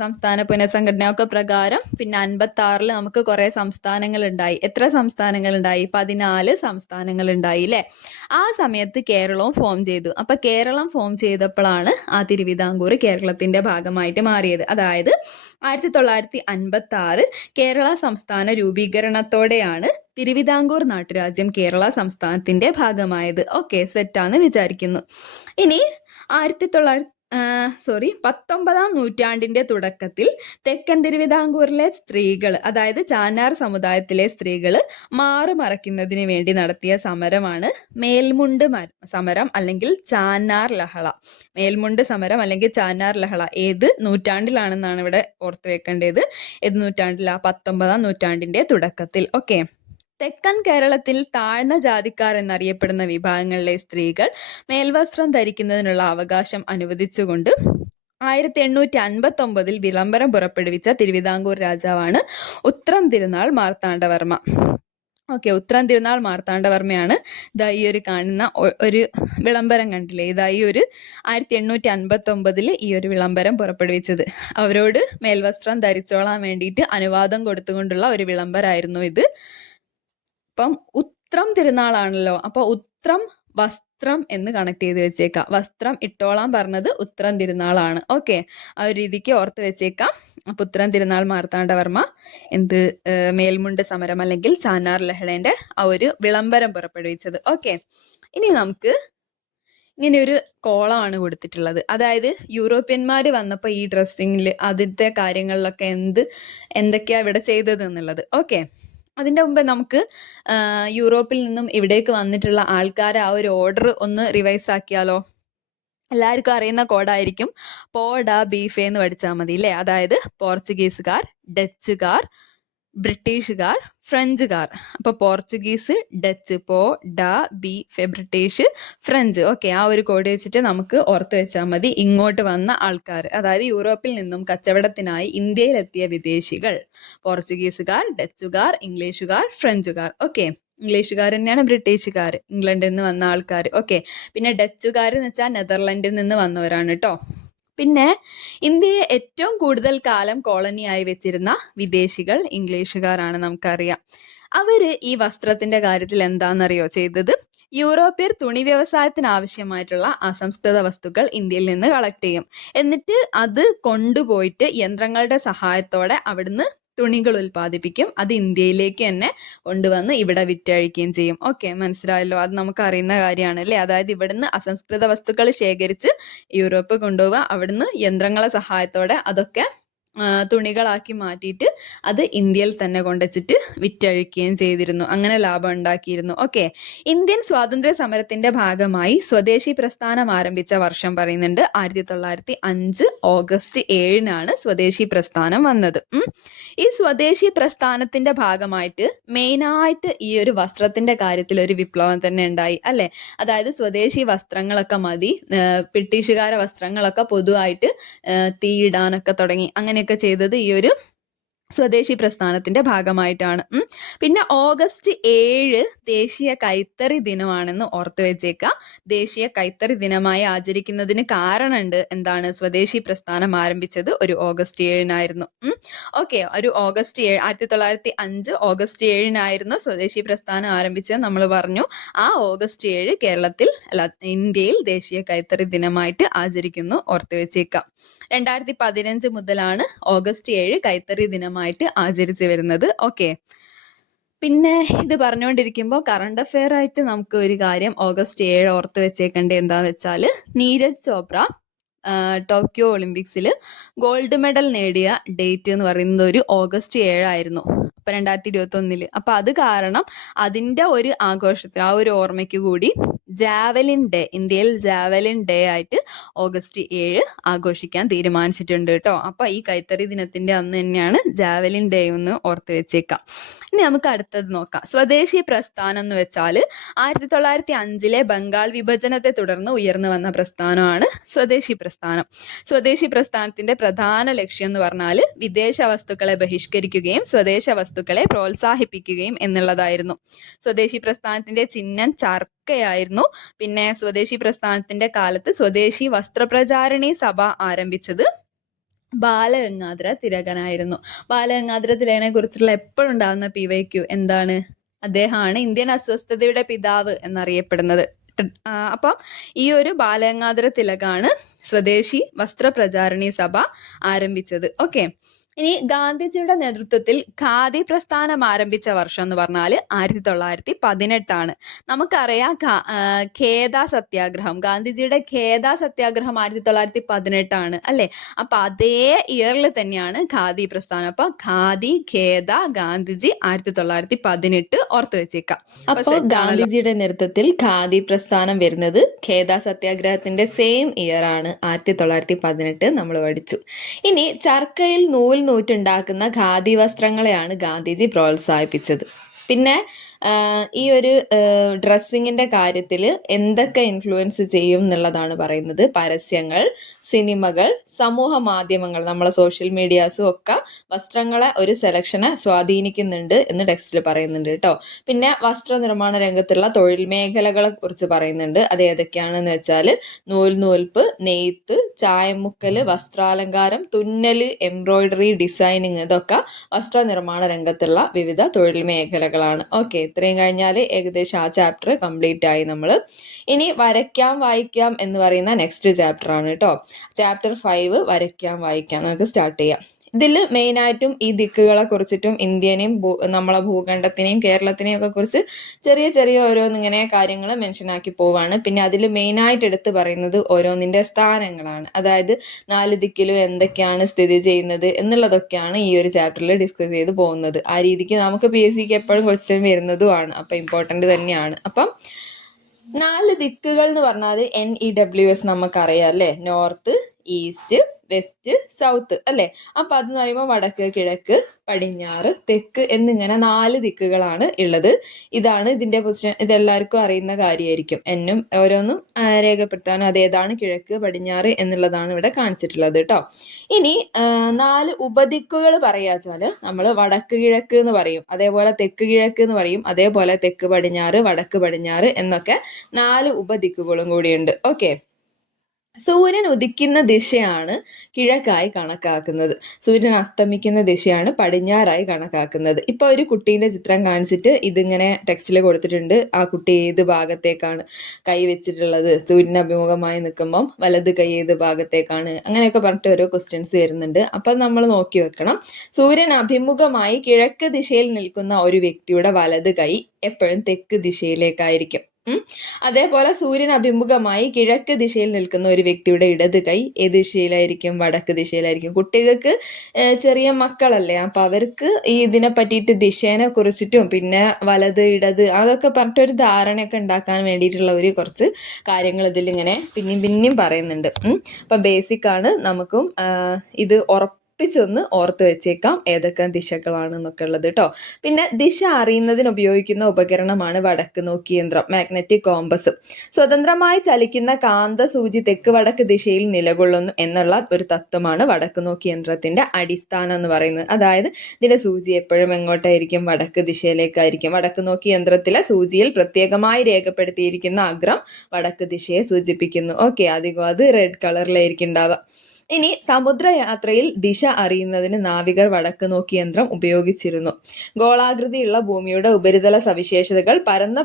സംസ്ഥാന പുനഃസംഘടനയൊക്കെ പ്രകാരം പിന്നെ 1956 നമുക്ക് കുറെ സംസ്ഥാനങ്ങൾ ഉണ്ടായി. എത്ര സംസ്ഥാനങ്ങൾ ഉണ്ടായി? 14 സംസ്ഥാനങ്ങൾ ഉണ്ടായി അല്ലേ. ആ സമയത്ത് കേരളവും ഫോം ചെയ്തു. അപ്പൊ കേരളം ഫോം ചെയ്തപ്പോഴാണ് ആ തിരുവിതാംകൂർ കേരളത്തിന്റെ ഭാഗമായിട്ട് മാറിയത്. അതായത് 1956 കേരള സംസ്ഥാന രൂപീകരണത്തോടെയാണ് തിരുവിതാംകൂർ നാട്ടുരാജ്യം കേരള സംസ്ഥാനത്തിന്റെ ഭാഗമായത്. ഓക്കെ, സെറ്റാന്ന് വിചാരിക്കുന്നു. ഇനി 19ാം നൂറ്റാണ്ടിന്റെ തുടക്കത്തിൽ തെക്കൻ തിരുവിതാംകൂറിലെ സ്ത്രീകൾ, അതായത് ചാന്നാർ സമുദായത്തിലെ സ്ത്രീകൾ മാറുമറയ്ക്കുന്നതിന് വേണ്ടി നടത്തിയ സമരമാണ് മേൽമുണ്ട് സമരം അല്ലെങ്കിൽ ചാന്നാർ ലഹള. മേൽമുണ്ട് സമരം അല്ലെങ്കിൽ ചാന്നാർ ലഹള ഏത് നൂറ്റാണ്ടിലാണെന്നാണ് ഇവിടെ ഓർത്തു വെക്കേണ്ടത്. ഏത് നൂറ്റാണ്ടിലാ? 19ാം നൂറ്റാണ്ടിന്റെ തുടക്കത്തിൽ. ഓക്കെ, തെക്കൻ കേരളത്തിൽ താഴ്ന്ന ജാതിക്കാർ എന്നറിയപ്പെടുന്ന വിഭാഗങ്ങളിലെ സ്ത്രീകൾ മേൽവസ്ത്രം ധരിക്കുന്നതിനുള്ള അവകാശം അനുവദിച്ചുകൊണ്ട് 1859 വിളംബരം പുറപ്പെടുവിച്ച തിരുവിതാംകൂർ രാജാവാണ് ഉത്രം തിരുനാൾ മാർത്താണ്ഡവർമ്മ. ഓക്കെ, ഉത്രം തിരുനാൾ മാർത്താണ്ഡവർമ്മയാണ് ഇതാ ഈ ഒരു കാണുന്ന ഒരു വിളംബരം കണ്ടില്ലേ, ഇതാ ഈ ഒരു 1859 ഈ ഒരു വിളംബരം പുറപ്പെടുവിച്ചത്. അവരോട് മേൽവസ്ത്രം ധരിച്ചോളാൻ വേണ്ടിയിട്ട് അനുവാദം കൊടുത്തുകൊണ്ടുള്ള ഒരു വിളംബരമായിരുന്നു ഇത്. അപ്പം ഉത്രം തിരുനാളാണല്ലോ, അപ്പൊ ഉത്രം വസ്ത്രം എന്ന് കണക്ട് ചെയ്ത് വെച്ചേക്കാം. വസ്ത്രം ഇട്ടോളാൻ പറഞ്ഞത് ഉത്രം തിരുനാളാണ്. ഓക്കെ, ആ ഒരു രീതിക്ക് ഓർത്ത് വെച്ചേക്കാം. അപ്പൊ ഉത്രം തിരുനാൾ മാർത്താണ്ഡവർമ്മ മേൽമുണ്ട് സമരം അല്ലെങ്കിൽ ചാന്നാർ ലഹളേന്റെ ആ ഒരു വിളംബരം പുറപ്പെടുവിച്ചത്. ഓക്കെ, ഇനി നമുക്ക് ഇങ്ങനെ ഒരു കോളമാണ് കൊടുത്തിട്ടുള്ളത്. അതായത് യൂറോപ്യന്മാർ വന്നപ്പോൾ ഈ ഡ്രസ്സിങ്ങിൽ അതിന്റെ കാര്യങ്ങളിലൊക്കെ എന്തൊക്കെയാ ഇവിടെ ചെയ്തത് എന്നുള്ളത്. ഓക്കെ, അതിൻ്റെ മുമ്പ് നമുക്ക് യൂറോപ്പിൽ നിന്നും ഇവിടേക്ക് വന്നിട്ടുള്ള ആൾക്കാരെ ആ ഒരു ഓർഡർ ഒന്ന് റിവൈസ് ആക്കിയാലോ? എല്ലാവർക്കും അറിയുന്ന കോഡായിരിക്കും. പോഡ ബീഫേ എന്ന് പഠിച്ചാൽ മതി അല്ലേ. അതായത് പോർച്ചുഗീസുകാർ, ഡച്ചുകാർ, ബ്രിട്ടീഷുകാർ, ഫ്രഞ്ചുകാർ. അപ്പോൾ പോർച്ചുഗീസ്, ഡച്ച്, പോ ഡ ബീഫ്, ബ്രിട്ടീഷ്, ഫ്രഞ്ച്. ഓക്കെ, ആ ഒരു കോഡ് വെച്ചിട്ട് നമുക്ക് ഓർത്ത് വെച്ചാൽ മതി. ഇങ്ങോട്ട് വന്ന ആൾക്കാർ, അതായത് യൂറോപ്പിൽ നിന്നും കച്ചവടത്തിനായി ഇന്ത്യയിലെത്തിയ വിദേശികൾ: പോർച്ചുഗീസുകാർ, ഡച്ചുകാർ, ഇംഗ്ലീഷുകാർ, ഫ്രഞ്ചുകാർ. ഓക്കെ, ഇംഗ്ലീഷുകാർ തന്നെയാണ് ബ്രിട്ടീഷുകാർ, ഇംഗ്ലണ്ടിൽ നിന്ന് വന്ന ആൾക്കാർ. ഓക്കെ, പിന്നെ ഡച്ചുകാർ എന്ന് വെച്ചാൽ നെതർലൻഡിൽ നിന്ന് വന്നവരാണ് കേട്ടോ. പിന്നെ ഇന്ത്യയെ ഏറ്റവും കൂടുതൽ കാലം കോളനിയായി വെച്ചിരുന്ന വിദേശികൾ ഇംഗ്ലീഷുകാരാണ്, നമുക്കറിയാം. അവര് ഈ വസ്ത്രത്തിന്റെ കാര്യത്തിൽ എന്താണെന്നറിയോ ചെയ്തത്? യൂറോപ്യർ തുണി വ്യവസായത്തിന് ആവശ്യമായിട്ടുള്ള അസംസ്കൃത വസ്തുക്കൾ ഇന്ത്യയിൽ നിന്ന് കളക്ട് ചെയ്യും. എന്നിട്ട് അത് കൊണ്ടുപോയിട്ട് യന്ത്രങ്ങളുടെ സഹായത്തോടെ അവിടുന്ന് തുണികൾ ഉൽപ്പാദിപ്പിക്കും. അത് ഇന്ത്യയിലേക്ക് തന്നെ കൊണ്ടുവന്ന് ഇവിടെ വിറ്റഴിക്കുകയും ചെയ്യും. ഓക്കെ, മനസ്സിലായല്ലോ. അത് നമുക്ക് അറിയുന്ന കാര്യമാണ് അല്ലേ. അതായത് ഇവിടുന്ന് അസംസ്കൃത വസ്തുക്കൾ ശേഖരിച്ച് യൂറോപ്പ് കൊണ്ടുപോവുക, അവിടുന്ന് യന്ത്രങ്ങളെ സഹായത്തോടെ അതൊക്കെ തുണികളാക്കി മാറ്റിയിട്ട് അത് ഇന്ത്യയിൽ തന്നെ കൊണ്ടുവച്ചിട്ട് വിറ്റഴിക്കുകയും ചെയ്തിരുന്നു. അങ്ങനെ ലാഭം ഉണ്ടാക്കിയിരുന്നു. ഓക്കെ, ഇന്ത്യൻ സ്വാതന്ത്ര്യ സമരത്തിന്റെ ഭാഗമായി സ്വദേശി പ്രസ്ഥാനം ആരംഭിച്ച വർഷം പറയുന്നുണ്ട് 1905 ഓഗസ്റ്റ് 7-നാണ് സ്വദേശി പ്രസ്ഥാനം വന്നത്. ഈ സ്വദേശി പ്രസ്ഥാനത്തിന്റെ ഭാഗമായിട്ട് മെയിനായിട്ട് ഈ ഒരു വസ്ത്രത്തിന്റെ കാര്യത്തിൽ ഒരു വിപ്ലവം തന്നെ ഉണ്ടായി അല്ലെ. അതായത് സ്വദേശി വസ്ത്രങ്ങളൊക്കെ മതി, ബ്രിട്ടീഷുകാരെ വസ്ത്രങ്ങളൊക്കെ പൊതുവായിട്ട് തീയിടാനൊക്കെ തുടങ്ങി. അങ്ങനെയൊക്കെ ചെയ്തത് ഈ ഒരു സ്വദേശി പ്രസ്ഥാനത്തിന്റെ ഭാഗമായിട്ടാണ്. പിന്നെ ഓഗസ്റ്റ് 7 ദേശീയ കൈത്തറി ദിനമാണെന്ന് ഓർത്തു വെച്ചേക്കുക. ദേശീയ കൈത്തറി ദിനമായി ആചരിക്കുന്നതിന് കാരണമുണ്ട്. എന്താണ്? സ്വദേശി പ്രസ്ഥാനം ആരംഭിച്ചത് ഒരു ഓഗസ്റ്റ് 7-നായിരുന്നു. ഓക്കെ, ഒരു ഓഗസ്റ്റ് 7 1905 ഓഗസ്റ്റ് 7-നായിരുന്നു സ്വദേശി പ്രസ്ഥാനം ആരംഭിച്ചത് നമ്മൾ പറഞ്ഞു. ആ ഓഗസ്റ്റ് 7 കേരളത്തിൽ ഇന്ത്യയിൽ ദേശീയ കൈത്തറി ദിനമായിട്ട് ആചരിക്കുന്നു. ഓർത്തു വെച്ചേക്കാം. 2015 മുതലാണ് ഓഗസ്റ്റ് 7 കൈത്തറി ദിനമായിട്ട് ആചരിച്ചു വരുന്നത്. ഓക്കെ, പിന്നെ ഇത് പറഞ്ഞുകൊണ്ടിരിക്കുമ്പോൾ കറണ്ട് അഫെയർ ആയിട്ട് നമുക്ക് ഒരു കാര്യം ഓഗസ്റ്റ് 7 ഓർത്ത് വെച്ചേക്കേണ്ടത് എന്താന്ന് വെച്ചാൽ, നീരജ് ചോപ്ര ടോക്കിയോ ഒളിമ്പിക്സിൽ ഗോൾഡ് മെഡൽ നേടിയ ഡേറ്റ് എന്ന് പറയുന്നത് ഒരു ഓഗസ്റ്റ് 7 ആയിരുന്നു. അപ്പം 2021. അപ്പം അത് കാരണം അതിൻ്റെ ഒരു ആഘോഷത്തിൽ, ആ ഒരു ഓർമ്മയ്ക്ക് കൂടി ജാവലിൻ ഡേ, ഇന്ത്യയിൽ ജാവലിൻ ഡേ ആയിട്ട് ഓഗസ്റ്റ് 7 ആഘോഷിക്കാൻ തീരുമാനിച്ചിട്ടുണ്ട് കേട്ടോ. അപ്പം ഈ കൈത്തറി ദിനത്തിന്റെ അന്ന് തന്നെയാണ് ജാവലിൻ ഡേ എന്ന് ഓർത്ത് വെച്ചേക്കാം. ഇനി നമുക്ക് അടുത്തത് നോക്കാം. സ്വദേശി പ്രസ്ഥാനം എന്ന് വെച്ചാൽ 1905 ബംഗാൾ വിഭജനത്തെ തുടർന്ന് ഉയർന്നു വന്ന പ്രസ്ഥാനമാണ് സ്വദേശി പ്രസ്ഥാനം. സ്വദേശി പ്രസ്ഥാനത്തിന്റെ പ്രധാന ലക്ഷ്യം എന്ന് പറഞ്ഞാൽ വിദേശ വസ്തുക്കളെ ബഹിഷ്കരിക്കുകയും സ്വദേശ വസ്തുക്കളെ പ്രോത്സാഹിപ്പിക്കുകയും എന്നുള്ളതായിരുന്നു. സ്വദേശി പ്രസ്ഥാനത്തിന്റെ ചിഹ്നം ചർക്കയായിരുന്നു. പിന്നെ സ്വദേശി പ്രസ്ഥാനത്തിന്റെ കാലത്ത് സ്വദേശി വസ്ത്രപ്രചാരണി സഭ ആരംഭിച്ചത് ബാലഗംഗാധര തിലകനായിരുന്നു. ബാലഗംഗാധര തിലകനെ കുറിച്ചുള്ള എപ്പോഴും ഉണ്ടാകുന്ന PYQ എന്താണ്? അദ്ദേഹമാണ് ഇന്ത്യൻ അസ്വസ്ഥതയുടെ പിതാവ് എന്നറിയപ്പെടുന്നത്. അപ്പം ഈ ഒരു ബാലഗംഗാധര തിലകാണ് സ്വദേശി വസ്ത്രപ്രചാരണി സഭ ആരംഭിച്ചത്. ഓക്കെ, ഇനി ഗാന്ധിജിയുടെ നേതൃത്വത്തിൽ ഖാദി പ്രസ്ഥാനം ആരംഭിച്ച വർഷം എന്ന് പറഞ്ഞാൽ 1918 നമുക്കറിയാം. ഖേദ സത്യാഗ്രഹം, ഗാന്ധിജിയുടെ ഖേദ സത്യാഗ്രഹം 1918 അല്ലെ. അപ്പൊ അതേ ഇയറിൽ തന്നെയാണ് ഖാദി പ്രസ്ഥാനം. അപ്പൊ ഖാദി, ഖേദ, ഗാന്ധിജി 1918 ഓർത്ത് വെച്ചേക്കാം. അപ്പൊ ഗാന്ധിജിയുടെ നേതൃത്വത്തിൽ ഖാദി പ്രസ്ഥാനം വരുന്നത് ഖേദ സത്യാഗ്രഹത്തിന്റെ സെയിം ഇയർ ആണ് 1918 നമ്മൾ പഠിച്ചു. ഇനി ചർക്കയിൽ നൂറ്റുണ്ടാക്കുന്ന ഖാദി വസ്ത്രങ്ങളെയാണ് ഗാന്ധിജി പ്രോത്സാഹിപ്പിച്ചത്. പിന്നെ ഈ ഒരു ഡ്രസ്സിങ്ങിന്റെ കാര്യത്തിൽ എന്തൊക്കെ ഇൻഫ്ലുവൻസ് ചെയ്യും എന്നുള്ളതാണ് പറയുന്നത്. പരസ്യങ്ങൾ, സിനിമകൾ, സമൂഹ മാധ്യമങ്ങൾ, നമ്മളെ സോഷ്യൽ മീഡിയാസും ഒക്കെ വസ്ത്രങ്ങളെ ഒരു സെലക്ഷനെ സ്വാധീനിക്കുന്നുണ്ട് എന്ന് ടെക്സ്റ്റിൽ പറയുന്നുണ്ട് കേട്ടോ. പിന്നെ വസ്ത്രനിർമ്മാണ രംഗത്തുള്ള തൊഴിൽ മേഖലകളെ കുറിച്ച് പറയുന്നുണ്ട്. അത് ഏതൊക്കെയാണെന്ന് വെച്ചാൽ നൂൽപ്പ്, നെയ്ത്ത്, ചായമുക്കല്, വസ്ത്രാലങ്കാരം, തുന്നല്, എംബ്രോയിഡറി, ഡിസൈനിങ്, ഇതൊക്കെ വസ്ത്രനിർമ്മാണ രംഗത്തുള്ള വിവിധ തൊഴിൽ മേഖലകളാണ്. ഓക്കെ, ഇത്രയും കഴിഞ്ഞാൽ ഏകദേശം ആ ചാപ്റ്റർ കംപ്ലീറ്റ് ആയി നമ്മൾ. ഇനി വരയ്ക്കാം വായിക്കാം എന്ന് പറയുന്ന നെക്സ്റ്റ് ചാപ്റ്റർ ആണ് കേട്ടോ. ചാപ്റ്റർ 5 വരയ്ക്കാം വായിക്കാം. നമുക്ക് സ്റ്റാർട്ട് ചെയ്യാം. ഇതിൽ മെയിനായിട്ടും ഈ ദിക്കുകളെ കുറിച്ചിട്ടും ഇന്ത്യനെയും നമ്മളെ ഭൂഖണ്ഡത്തിനെയും കേരളത്തിനെയും ഒക്കെ കുറിച്ച് ചെറിയ ചെറിയ ഓരോന്നിങ്ങനെ കാര്യങ്ങൾ മെൻഷൻ ആക്കി പോവാണ്. പിന്നെ അതിൽ മെയിനായിട്ട് എടുത്ത് പറയുന്നത് ഓരോന്നിന്റെ സ്ഥാനങ്ങളാണ്. അതായത് 4 ദിക്കിലും എന്തൊക്കെയാണ് സ്ഥിതി ചെയ്യുന്നത് എന്നുള്ളതൊക്കെയാണ് ഈ ഒരു ചാപ്റ്ററിൽ ഡിസ്കസ് ചെയ്ത് പോകുന്നത്. ആ രീതിക്ക് നമുക്ക് PSCക്ക് എപ്പോഴും ക്വസ്റ്റ്യൻ വരുന്നതുമാണ്. അപ്പം ഇമ്പോർട്ടൻ്റ് തന്നെയാണ്. അപ്പം 4 ദിക്കുകൾ എന്ന് പറഞ്ഞാൽ NEWS നമുക്കറിയാം അല്ലേ. നോർത്ത്, ഈസ്റ്റ്, വെസ്റ്റ്, സൗത്ത് അല്ലേ. അപ്പൊ അതെന്ന് പറയുമ്പോൾ വടക്ക്, കിഴക്ക്, പടിഞ്ഞാറ്, തെക്ക് എന്നിങ്ങനെ 4 ദിക്കുകളാണ് ഉള്ളത്. ഇതാണ് ഇതിന്റെ പൊസിഷൻ. ഇതെല്ലാവർക്കും അറിയുന്ന കാര്യമായിരിക്കും. എന്നും ഓരോന്നും രേഖപ്പെടുത്താൻ അതേതാണ് കിഴക്ക്, പടിഞ്ഞാറ് എന്നുള്ളതാണ് ഇവിടെ കാണിച്ചിട്ടുള്ളത് കേട്ടോ. ഇനി 4 ഉപദിക്കുകൾ പറയാച്ചാല് നമ്മൾ വടക്ക് കിഴക്ക് എന്ന് പറയും, അതേപോലെ തെക്ക് കിഴക്ക് എന്ന് പറയും, അതേപോലെ തെക്ക് പടിഞ്ഞാറ്, വടക്ക് പടിഞ്ഞാറ് എന്നൊക്കെ 4 ഉപദിക്കുകളും കൂടിയുണ്ട്. ഓക്കെ, സൂര്യൻ ഉദിക്കുന്ന ദിശയാണ് കിഴക്കായി കണക്കാക്കുന്നത്. സൂര്യൻ അസ്തമിക്കുന്ന ദിശയാണ് പടിഞ്ഞാറായി കണക്കാക്കുന്നത്. ഇപ്പൊ ഒരു കുട്ടീന്റെ ചിത്രം കാണിച്ചിട്ട് ഇതിങ്ങനെ ടെക്സ്റ്റിൽ കൊടുത്തിട്ടുണ്ട്. ആ കുട്ടി ഏത് ഭാഗത്തേക്കാണ് കൈ വെച്ചിട്ടുള്ളത്? സൂര്യൻ അഭിമുഖമായി നിൽക്കുമ്പം വലത് കൈ ഏത് ഭാഗത്തേക്കാണ്? അങ്ങനെയൊക്കെ പറഞ്ഞിട്ട് ഓരോ ക്വസ്റ്റ്യൻസ് വരുന്നുണ്ട്. അപ്പൊ നമ്മൾ നോക്കി വെക്കണം. സൂര്യൻ അഭിമുഖമായി കിഴക്ക് ദിശയിൽ നിൽക്കുന്ന ഒരു വ്യക്തിയുടെ വലത് കൈ എപ്പോഴും തെക്ക് ദിശയിലേക്കായിരിക്കും. അതേപോലെ സൂര്യൻ അഭിമുഖമായി കിഴക്ക് ദിശയിൽ നിൽക്കുന്ന ഒരു വ്യക്തിയുടെ ഇടത് കൈ ഏത് ദിശയിലായിരിക്കും? വടക്ക് ദിശയിലായിരിക്കും. കുട്ടികൾക്ക് ചെറിയ മക്കളല്ലേ, അപ്പൊ അവർക്ക് ഈ ഇതിനെ പറ്റിയിട്ട് ദിശേനെ കുറിച്ചിട്ടും പിന്നെ വലത് ഇടത് അതൊക്കെ പറഞ്ഞിട്ടൊരു ധാരണയൊക്കെ ഉണ്ടാക്കാൻ വേണ്ടിയിട്ടുള്ള ഒരു കുറച്ച് കാര്യങ്ങൾ ഇതിൽ ഇങ്ങനെ പിന്നെയും പറയുന്നുണ്ട്. അപ്പൊ ബേസിക് ആണ്. നമുക്കും ഇത് ഉറപ്പിച്ചൊന്ന് ഓർത്ത് വെച്ചേക്കാം ഏതൊക്കെ ദിശകളാണെന്നൊക്കെ ഉള്ളത് കേട്ടോ. പിന്നെ ദിശ അറിയുന്നതിന് ഉപയോഗിക്കുന്ന ഉപകരണമാണ് വടക്ക് നോക്കി യന്ത്രം, മാഗ്നറ്റിക് കോമ്പസ്. സ്വതന്ത്രമായി ചലിക്കുന്ന കാന്ത സൂചി തെക്ക് വടക്ക് ദിശയിൽ നിലകൊള്ളുന്നു എന്നുള്ള ഒരു തത്വമാണ് വടക്ക് നോക്കി യന്ത്രത്തിന്റെ അടിസ്ഥാനം എന്ന് പറയുന്നത്. അതായത് ഇതിന്റെ സൂചി എപ്പോഴും എങ്ങോട്ടായിരിക്കും? വടക്ക് ദിശയിലേക്കായിരിക്കും. വടക്ക് നോക്കി യന്ത്രത്തിലെ സൂചിയിൽ പ്രത്യേകമായി രേഖപ്പെടുത്തിയിരിക്കുന്ന അഗ്രം വടക്ക് ദിശയെ സൂചിപ്പിക്കുന്നു. ഓക്കെ, അധികം അത് റെഡ് കളറിലായിരിക്കും ഉണ്ടാവുക. ഇനി സമുദ്രയാത്രയിൽ ദിശ അറിയുന്നതിന് നാവികർ വടക്ക് നോക്കി യന്ത്രം ഉപയോഗിച്ചിരുന്നു. ഗോളാകൃതിയുള്ള ഭൂമിയുടെ ഉപരിതല സവിശേഷതകൾ പരന്ന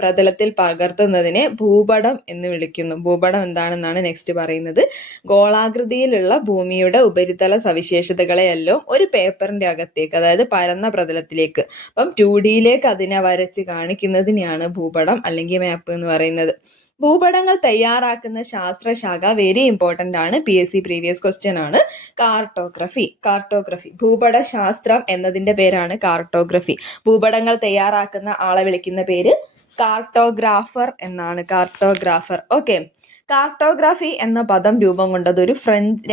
പ്രതലത്തിൽ പകർത്തുന്നതിനെ ഭൂപടം എന്ന് വിളിക്കുന്നു. ഭൂപടം എന്താണെന്നാണ് നെക്സ്റ്റ് പറയുന്നത്. ഗോളാകൃതിയിലുള്ള ഭൂമിയുടെ ഉപരിതല സവിശേഷതകളെയെല്ലാം ഒരു പേപ്പറിന്റെ അകത്തേക്ക്, അതായത് പരന്ന പ്രതലത്തിലേക്ക്, അപ്പം 2Dയിലേക്ക് അതിനെ വരച്ച് കാണിക്കുന്നതിനെയാണ് ഭൂപടം അല്ലെങ്കിൽ മാപ്പ് എന്ന് പറയുന്നത്. ഭൂപടങ്ങൾ തയ്യാറാക്കുന്ന ശാസ്ത്രശാഖ വെരി ഇമ്പോർട്ടൻ്റ് ആണ്. PSC പ്രീവിയസ് ക്വസ്റ്റ്യൻ ആണ്. കാർട്ടോഗ്രഫി ഭൂപട ശാസ്ത്രം എന്നതിന്റെ പേരാണ് കാർട്ടോഗ്രഫി. ഭൂപടങ്ങൾ തയ്യാറാക്കുന്ന ആളെ വിളിക്കുന്ന പേര് കാർട്ടോഗ്രാഫർ എന്നാണ്. കാർട്ടോഗ്രാഫർ. ഓക്കെ, കാർട്ടോഗ്രാഫി എന്ന പദം രൂപം കൊണ്ടത്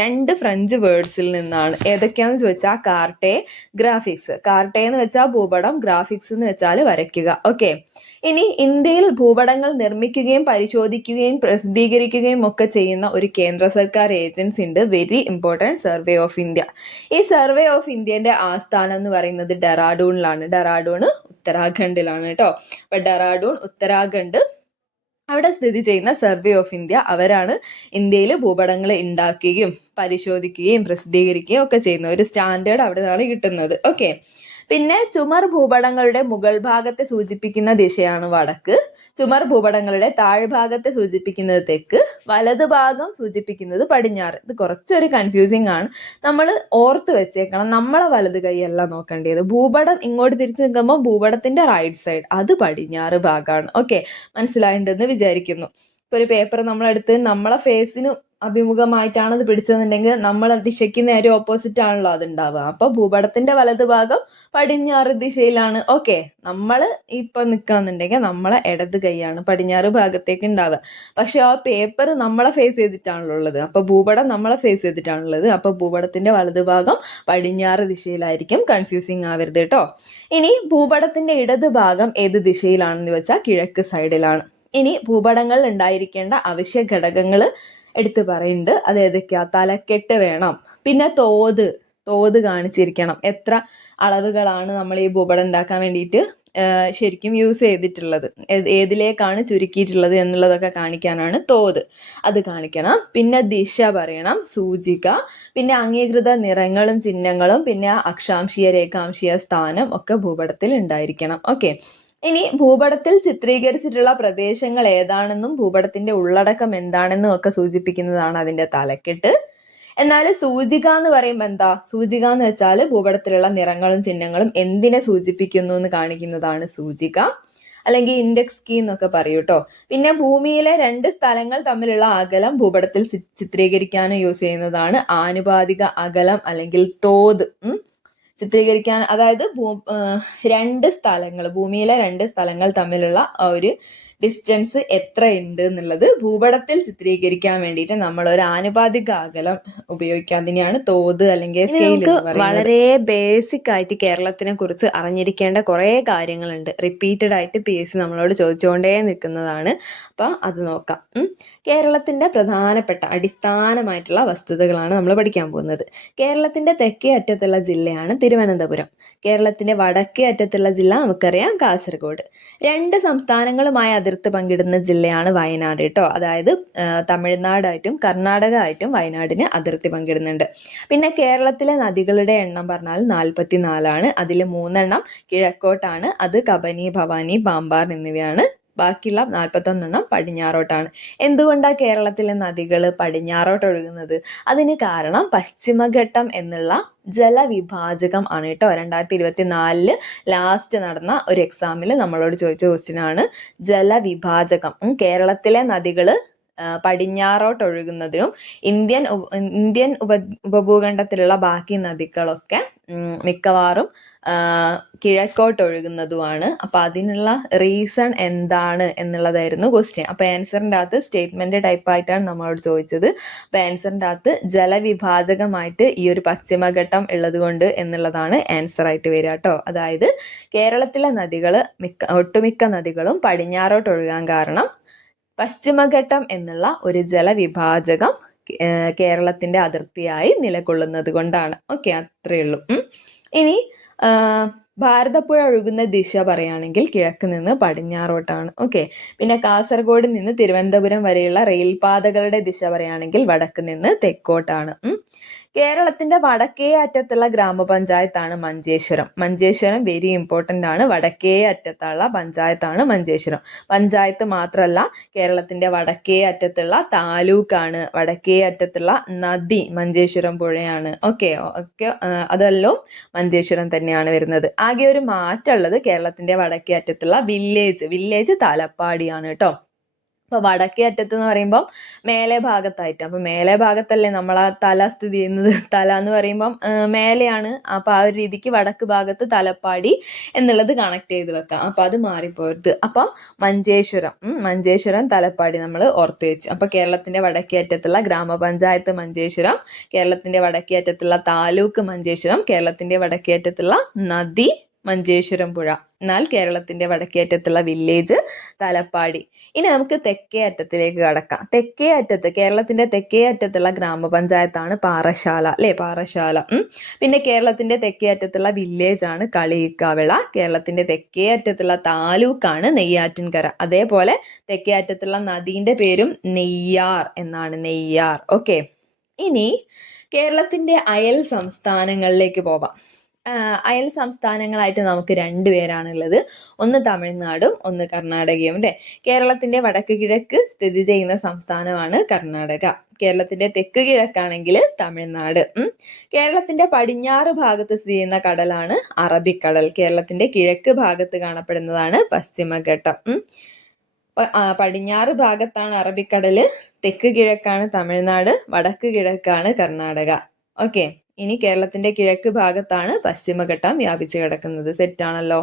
രണ്ട് ഫ്രഞ്ച് വേർഡ്സിൽ നിന്നാണ്. ഏതൊക്കെയാണെന്ന് ചോദിച്ചാൽ കാർട്ടെ, ഗ്രാഫിക്സ്. കാർട്ടെ എന്ന് വെച്ചാൽ ഭൂപടം, ഗ്രാഫിക്സ് എന്ന് വെച്ചാൽ വരയ്ക്കുക. ഓക്കെ, ഇനി ഇന്ത്യയിൽ ഭൂപടങ്ങൾ നിർമ്മിക്കുകയും പരിശോധിക്കുകയും പ്രസിദ്ധീകരിക്കുകയും ഒക്കെ ചെയ്യുന്ന ഒരു കേന്ദ്ര സർക്കാർ ഏജൻസി ഉണ്ട്, very important, survey of India. ഈ സർവേ ഓഫ് ഇന്ത്യന്റെ ആസ്ഥാനം എന്ന് പറയുന്നത് ഡെറാഡൂണിലാണ്. ഡെറാഡൂൺ ഉത്തരാഖണ്ഡിലാണ് കേട്ടോ. അപ്പൊ ഡെറാഡൂൺ ഉത്തരാഖണ്ഡ്, അവിടെ സ്ഥിതി ചെയ്യുന്ന സർവേ ഓഫ് ഇന്ത്യ, അവരാണ് ഇന്ത്യയിൽ ഭൂപടങ്ങൾ ഉണ്ടാക്കുകയും പരിശോധിക്കുകയും പ്രസിദ്ധീകരിക്കുകയും ഒക്കെ ചെയ്യുന്ന ഒരു സ്റ്റാൻഡേർഡ് അവിടെ നിന്നാണ് കിട്ടുന്നത്. ഓക്കെ, പിന്നെ ചുമർ ഭൂപടങ്ങളുടെ മുകൾ ഭാഗത്തെ സൂചിപ്പിക്കുന്ന ദിശയാണ് വടക്ക്, ചുമർ ഭൂപടങ്ങളുടെ താഴ്ഭാഗത്തെ സൂചിപ്പിക്കുന്നത് തെക്ക്, വലത് ഭാഗം സൂചിപ്പിക്കുന്നത് പടിഞ്ഞാറ്. ഇത് കുറച്ചൊരു കൺഫ്യൂസിങ് ആണ്, നമ്മൾ ഓർത്ത് വെച്ചേക്കണം. നമ്മളെ വലത് കൈയല്ല നോക്കേണ്ടത്. ഭൂപടം ഇങ്ങോട്ട് തിരിച്ചു നിൽക്കുമ്പോൾ ഭൂപടത്തിന്റെ റൈറ്റ് സൈഡ് അത് പടിഞ്ഞാറ് ഭാഗമാണ്. ഓക്കെ, മനസ്സിലായിട്ടുണ്ടെന്ന് വിചാരിക്കുന്നു. ഇപ്പൊ ഒരു പേപ്പർ നമ്മളെടുത്ത് നമ്മളെ ഫേസിന് അഭിമുഖമായിട്ടാണ് അത് പിടിച്ചതെന്നുണ്ടെങ്കിൽ നമ്മൾ ദിശയ്ക്ക് നേരെ ഓപ്പോസിറ്റ് ആണല്ലോ അത് ഉണ്ടാവുക. അപ്പൊ ഭൂപടത്തിന്റെ വലത് ഭാഗം പടിഞ്ഞാറ് ദിശയിലാണ്. ഓക്കെ, നമ്മൾ ഇപ്പൊ നിൽക്കാന്നുണ്ടെങ്കിൽ നമ്മളെ ഇടത് കൈയാണ് പടിഞ്ഞാറ് ഭാഗത്തേക്ക് ഉണ്ടാവുക. പക്ഷെ ആ പേപ്പർ നമ്മളെ ഫേസ് ചെയ്തിട്ടാണല്ലോ ഉള്ളത്. അപ്പൊ ഭൂപടം നമ്മളെ ഫേസ് ചെയ്തിട്ടാണുള്ളത്. അപ്പൊ ഭൂപടത്തിന്റെ വലത് ഭാഗം പടിഞ്ഞാറ് ദിശയിലായിരിക്കും. കൺഫ്യൂസിങ് ആവരുത് കേട്ടോ. ഇനി ഭൂപടത്തിന്റെ ഇടത് ഭാഗം ഏത് ദിശയിലാണെന്ന് വെച്ചാൽ കിഴക്ക് സൈഡിലാണ്. ഇനി ഭൂപടങ്ങളിൽ ഉണ്ടായിരിക്കേണ്ട അവശ്യ ഘടകങ്ങൾ എടുത്തു പറയുന്നുണ്ട്. അത് ഏതൊക്കെയാ? തലക്കെട്ട് വേണം, പിന്നെ തോത് കാണിച്ചിരിക്കണം. എത്ര അളവുകളാണ് നമ്മൾ ഈ ഭൂപടം ഉണ്ടാക്കാൻ വേണ്ടിയിട്ട് ശരിക്കും യൂസ് ചെയ്തിട്ടുള്ളത്, ഏതിലേക്കാണ് ചുരുക്കിയിട്ടുള്ളത് എന്നുള്ളതൊക്കെ കാണിക്കാനാണ് തോത്. അത് കാണിക്കണം. പിന്നെ ദിശ പറയണം, സൂചിക, പിന്നെ അംഗീകൃത നിറങ്ങളും ചിഹ്നങ്ങളും, പിന്നെ അക്ഷാംശീയ രേഖാംശീയ സ്ഥാനം ഒക്കെ ഭൂപടത്തിൽ ഉണ്ടായിരിക്കണം. ഓക്കെ, ഇനി ഭൂപടത്തിൽ ചിത്രീകരിച്ചിട്ടുള്ള പ്രദേശങ്ങൾ ഏതാണെന്നും ഭൂപടത്തിന്റെ ഉള്ളടക്കം എന്താണെന്നും ഒക്കെ സൂചിപ്പിക്കുന്നതാണ് അതിന്റെ തലക്കെട്ട്. എന്നാൽ സൂചിക എന്ന് പറയുമ്പോൾ എന്താ? സൂചിക എന്ന് വെച്ചാൽ ഭൂപടത്തിലുള്ള നിറങ്ങളും ചിഹ്നങ്ങളും എന്തിനെ സൂചിപ്പിക്കുന്നു എന്ന് കാണിക്കുന്നതാണ് സൂചിക, അല്ലെങ്കിൽ ഇൻഡെക്സ് കീ എന്നൊക്കെ പറയൂ കേട്ടോ. പിന്നെ ഭൂമിയിലെ രണ്ട് സ്ഥലങ്ങൾ തമ്മിലുള്ള അകലം ഭൂപടത്തിൽ ചിത്രീകരിക്കാൻ യൂസ് ചെയ്യുന്നതാണ് ആനുപാതിക അകലം അല്ലെങ്കിൽ തോത്. ചിത്രീകരിക്കാൻ, അതായത് ഭൂമിയിലെ രണ്ട് സ്ഥലങ്ങൾ തമ്മിലുള്ള ആ ഒരു ഡിസ്റ്റൻസ് എത്ര ഉണ്ട് എന്നുള്ളത് ഭൂപടത്തിൽ ചിത്രീകരിക്കാൻ വേണ്ടിയിട്ട് നമ്മൾ ഒരു ആനുപാതിക അകലം ഉപയോഗിക്കുക. അതിനെയാണ് തോത് അല്ലെങ്കിൽ സ്കെയിൽ എന്ന് പറയുന്നത്. വളരെ ബേസിക് ആയിട്ട് കേരളത്തിനെ കുറിച്ച് അറിഞ്ഞിരിക്കേണ്ട കുറേ കാര്യങ്ങളുണ്ട്. റിപ്പീറ്റഡ് ആയിട്ട് PSC നമ്മളോട് ചോദിച്ചുകൊണ്ടേ നിൽക്കുന്നതാണ്. അപ്പൊ അത് നോക്കാം. കേരളത്തിന്റെ പ്രധാനപ്പെട്ട അടിസ്ഥാനമായിട്ടുള്ള വസ്തുതകളാണ് നമ്മൾ പഠിക്കാൻ പോകുന്നത്. കേരളത്തിന്റെ തെക്കേ അറ്റത്തുള്ള ജില്ലയാണ് തിരുവനന്തപുരം. കേരളത്തിന്റെ വടക്കേ അറ്റത്തുള്ള ജില്ല നമുക്കറിയാം കാസർഗോഡ്. രണ്ട് സംസ്ഥാനങ്ങളുമായി അതിർത്തി പങ്കിടുന്ന ജില്ലയാണ് വയനാട് കേട്ടോ. അതായത് തമിഴ്നാടായിട്ടും കർണാടക ആയിട്ടും വയനാടിന് അതിർത്തി പങ്കിടുന്നുണ്ട്. പിന്നെ കേരളത്തിലെ നദികളുടെ എണ്ണം പറഞ്ഞാൽ 44 ആണ്. അതിൽ 3 കിഴക്കോട്ടാണ്. അത് കബനി, ഭവാനി, പാമ്പാർ എന്നിവയാണ് ബാക്കിയുള്ള 41 പടിഞ്ഞാറോട്ടാണ്. എന്തുകൊണ്ടാണ് കേരളത്തിലെ നദികൾ പടിഞ്ഞാറോട്ട് ഒഴുകുന്നത്? അതിന് കാരണം പശ്ചിമഘട്ടം എന്നുള്ള ജലവിഭാജകം ആണ് കേട്ടോ. 2024 ലാസ്റ്റ് നടന്ന ഒരു എക്സാമിൽ നമ്മളോട് ചോദിച്ച ക്വസ്റ്റ്യൻ ആണ് ജലവിഭാജകം. കേരളത്തിലെ നദികൾ പടിഞ്ഞാറോട്ട് ഒഴുകുന്നതിനും ഇന്ത്യൻ ഉപഭൂഖണ്ഡത്തിലുള്ള ബാക്കി നദികളൊക്കെ മിക്കവാറും കിഴക്കോട്ട് ഒഴുകുന്നതുമാണ്. അപ്പൊ അതിനുള്ള റീസൺ എന്താണ് എന്നുള്ളതായിരുന്നു ക്വസ്റ്റ്യൻ. അപ്പൊ ആൻസറിൻ്റെ അകത്ത് സ്റ്റേറ്റ്മെന്റ് ടൈപ്പ് ആയിട്ടാണ് നമ്മളോട് ചോദിച്ചത്. അപ്പൊ ആൻസറിൻ്റെ അകത്ത് ജലവിഭാജകമായിട്ട് ഈ ഒരു പശ്ചിമഘട്ടം ഉള്ളത് കൊണ്ട് എന്നുള്ളതാണ് ആൻസർ ആയിട്ട് വരിക കേട്ടോ. അതായത് കേരളത്തിലെ നദികൾ ഒട്ടുമിക്ക നദികളും പടിഞ്ഞാറോട്ട് ഒഴുകാൻ കാരണം പശ്ചിമഘട്ടം എന്നുള്ള ഒരു ജലവിഭാജകം കേരളത്തിന്റെ അതിർത്തിയായി നിലകൊള്ളുന്നത് കൊണ്ടാണ്. ഓക്കെ, അത്രയേ ഉള്ളൂ. ഇനി ഭാരതപ്പുഴ ഒഴുകുന്ന ദിശ പറയുകയാണെങ്കിൽ കിഴക്ക് നിന്ന് പടിഞ്ഞാറോട്ടാണ്. ഓക്കെ, പിന്നെ കാസർഗോഡ് നിന്ന് തിരുവനന്തപുരം വരെയുള്ള റെയിൽപാതകളുടെ ദിശ പറയുകയാണെങ്കിൽ വടക്ക് നിന്ന് തെക്കോട്ടാണ്. കേരളത്തിന്റെ വടക്കേ അറ്റത്തുള്ള ഗ്രാമപഞ്ചായത്താണ് മഞ്ചേശ്വരം. മഞ്ചേശ്വരം വെരി ഇമ്പോർട്ടൻ്റ് ആണ്. വടക്കേ അറ്റത്തുള്ള പഞ്ചായത്താണ് മഞ്ചേശ്വരം. പഞ്ചായത്ത് മാത്രമല്ല, കേരളത്തിന്റെ വടക്കേ അറ്റത്തുള്ള താലൂക്കാണ്. വടക്കേ അറ്റത്തുള്ള നദി മഞ്ചേശ്വരം പുഴയാണ്. ഓക്കെ, അതെല്ലാം മഞ്ചേശ്വരം തന്നെയാണ് വരുന്നത്. ആകെ ഒരു മാറ്റമുള്ളത് കേരളത്തിന്റെ വടക്കേ അറ്റത്തുള്ള വില്ലേജ് തലപ്പാടിയാണ് കേട്ടോ. അപ്പൊ വടക്കേ അറ്റത്ത് എന്ന് പറയുമ്പോൾ മേലെ ഭാഗത്തായിട്ട്, അപ്പൊ മേലെ ഭാഗത്തല്ലേ നമ്മളാ തല സ്ഥിതി ചെയ്യുന്നത്. തല എന്ന് പറയുമ്പം മേലെയാണ്. അപ്പൊ ആ ഒരു രീതിക്ക് വടക്ക് ഭാഗത്ത് തലപ്പാടി എന്നുള്ളത് കണക്ട് ചെയ്ത് വെക്കാം. അപ്പൊ അത് മാറിപ്പോരുത്. അപ്പം മഞ്ചേശ്വരം തലപ്പാടി നമ്മൾ ഓർത്ത് വെച്ച്. അപ്പൊ കേരളത്തിന്റെ വടക്കേ അറ്റത്തുള്ള ഗ്രാമപഞ്ചായത്ത് മഞ്ചേശ്വരം, കേരളത്തിന്റെ വടക്കേ അറ്റത്തുള്ള താലൂക്ക് മഞ്ചേശ്വരം, കേരളത്തിന്റെ വടക്കേ അറ്റത്തുള്ള നദി മഞ്ചേശ്വരം പുഴ. എന്നാൽ കേരളത്തിന്റെ വടക്കേ അറ്റത്തുള്ള വില്ലേജ് തലപ്പാടി. ഇനി നമുക്ക് തെക്കേ അറ്റത്തിലേക്ക് കടക്കാം. കേരളത്തിന്റെ തെക്കേ അറ്റത്തുള്ള ഗ്രാമപഞ്ചായത്താണ് പാറശാല, അല്ലെ? പാറശാല. പിന്നെ കേരളത്തിന്റെ തെക്കേ അറ്റത്തുള്ള വില്ലേജ് ആണ് കളിയിക്കാവിള. കേരളത്തിന്റെ തെക്കേ അറ്റത്തുള്ള താലൂക്കാണ് നെയ്യാറ്റിൻകര. അതേപോലെ തെക്കേ അറ്റത്തുള്ള നദീന്റെ പേരും നെയ്യാർ എന്നാണ്. നെയ്യാർ. ഓക്കെ, ഇനി കേരളത്തിന്റെ അയൽ സംസ്ഥാനങ്ങളിലേക്ക് പോവാം. അയൽ സംസ്ഥാനങ്ങളായിട്ട് നമുക്ക് 2 പേരാണുള്ളത്. ഒന്ന് തമിഴ്നാടും ഒന്ന് കർണാടകയും. അല്ലേ? കേരളത്തിന്റെ വടക്ക് കിഴക്ക് സ്ഥിതി ചെയ്യുന്ന സംസ്ഥാനമാണ് കർണാടക. കേരളത്തിന്റെ തെക്ക് കിഴക്കാണെങ്കിൽ തമിഴ്നാട്. കേരളത്തിന്റെ പടിഞ്ഞാറ് ഭാഗത്ത് സ്ഥിതി ചെയ്യുന്ന കടലാണ് അറബിക്കടൽ. കേരളത്തിന്റെ കിഴക്ക് ഭാഗത്ത് കാണപ്പെടുന്നതാണ് പശ്ചിമഘട്ടം. പടിഞ്ഞാറ് ഭാഗത്താണ് അറബിക്കടല്, തെക്ക് കിഴക്കാണ് തമിഴ്നാട്, വടക്ക് കിഴക്കാണ് കർണാടക. ഓക്കെ, ഇനി കേരളത്തിന്റെ കിഴക്ക് ഭാഗത്താണ് പശ്ചിമഘട്ടം വ്യാപിച്ചു കിടക്കുന്നത്. സെറ്റാണല്ലോ.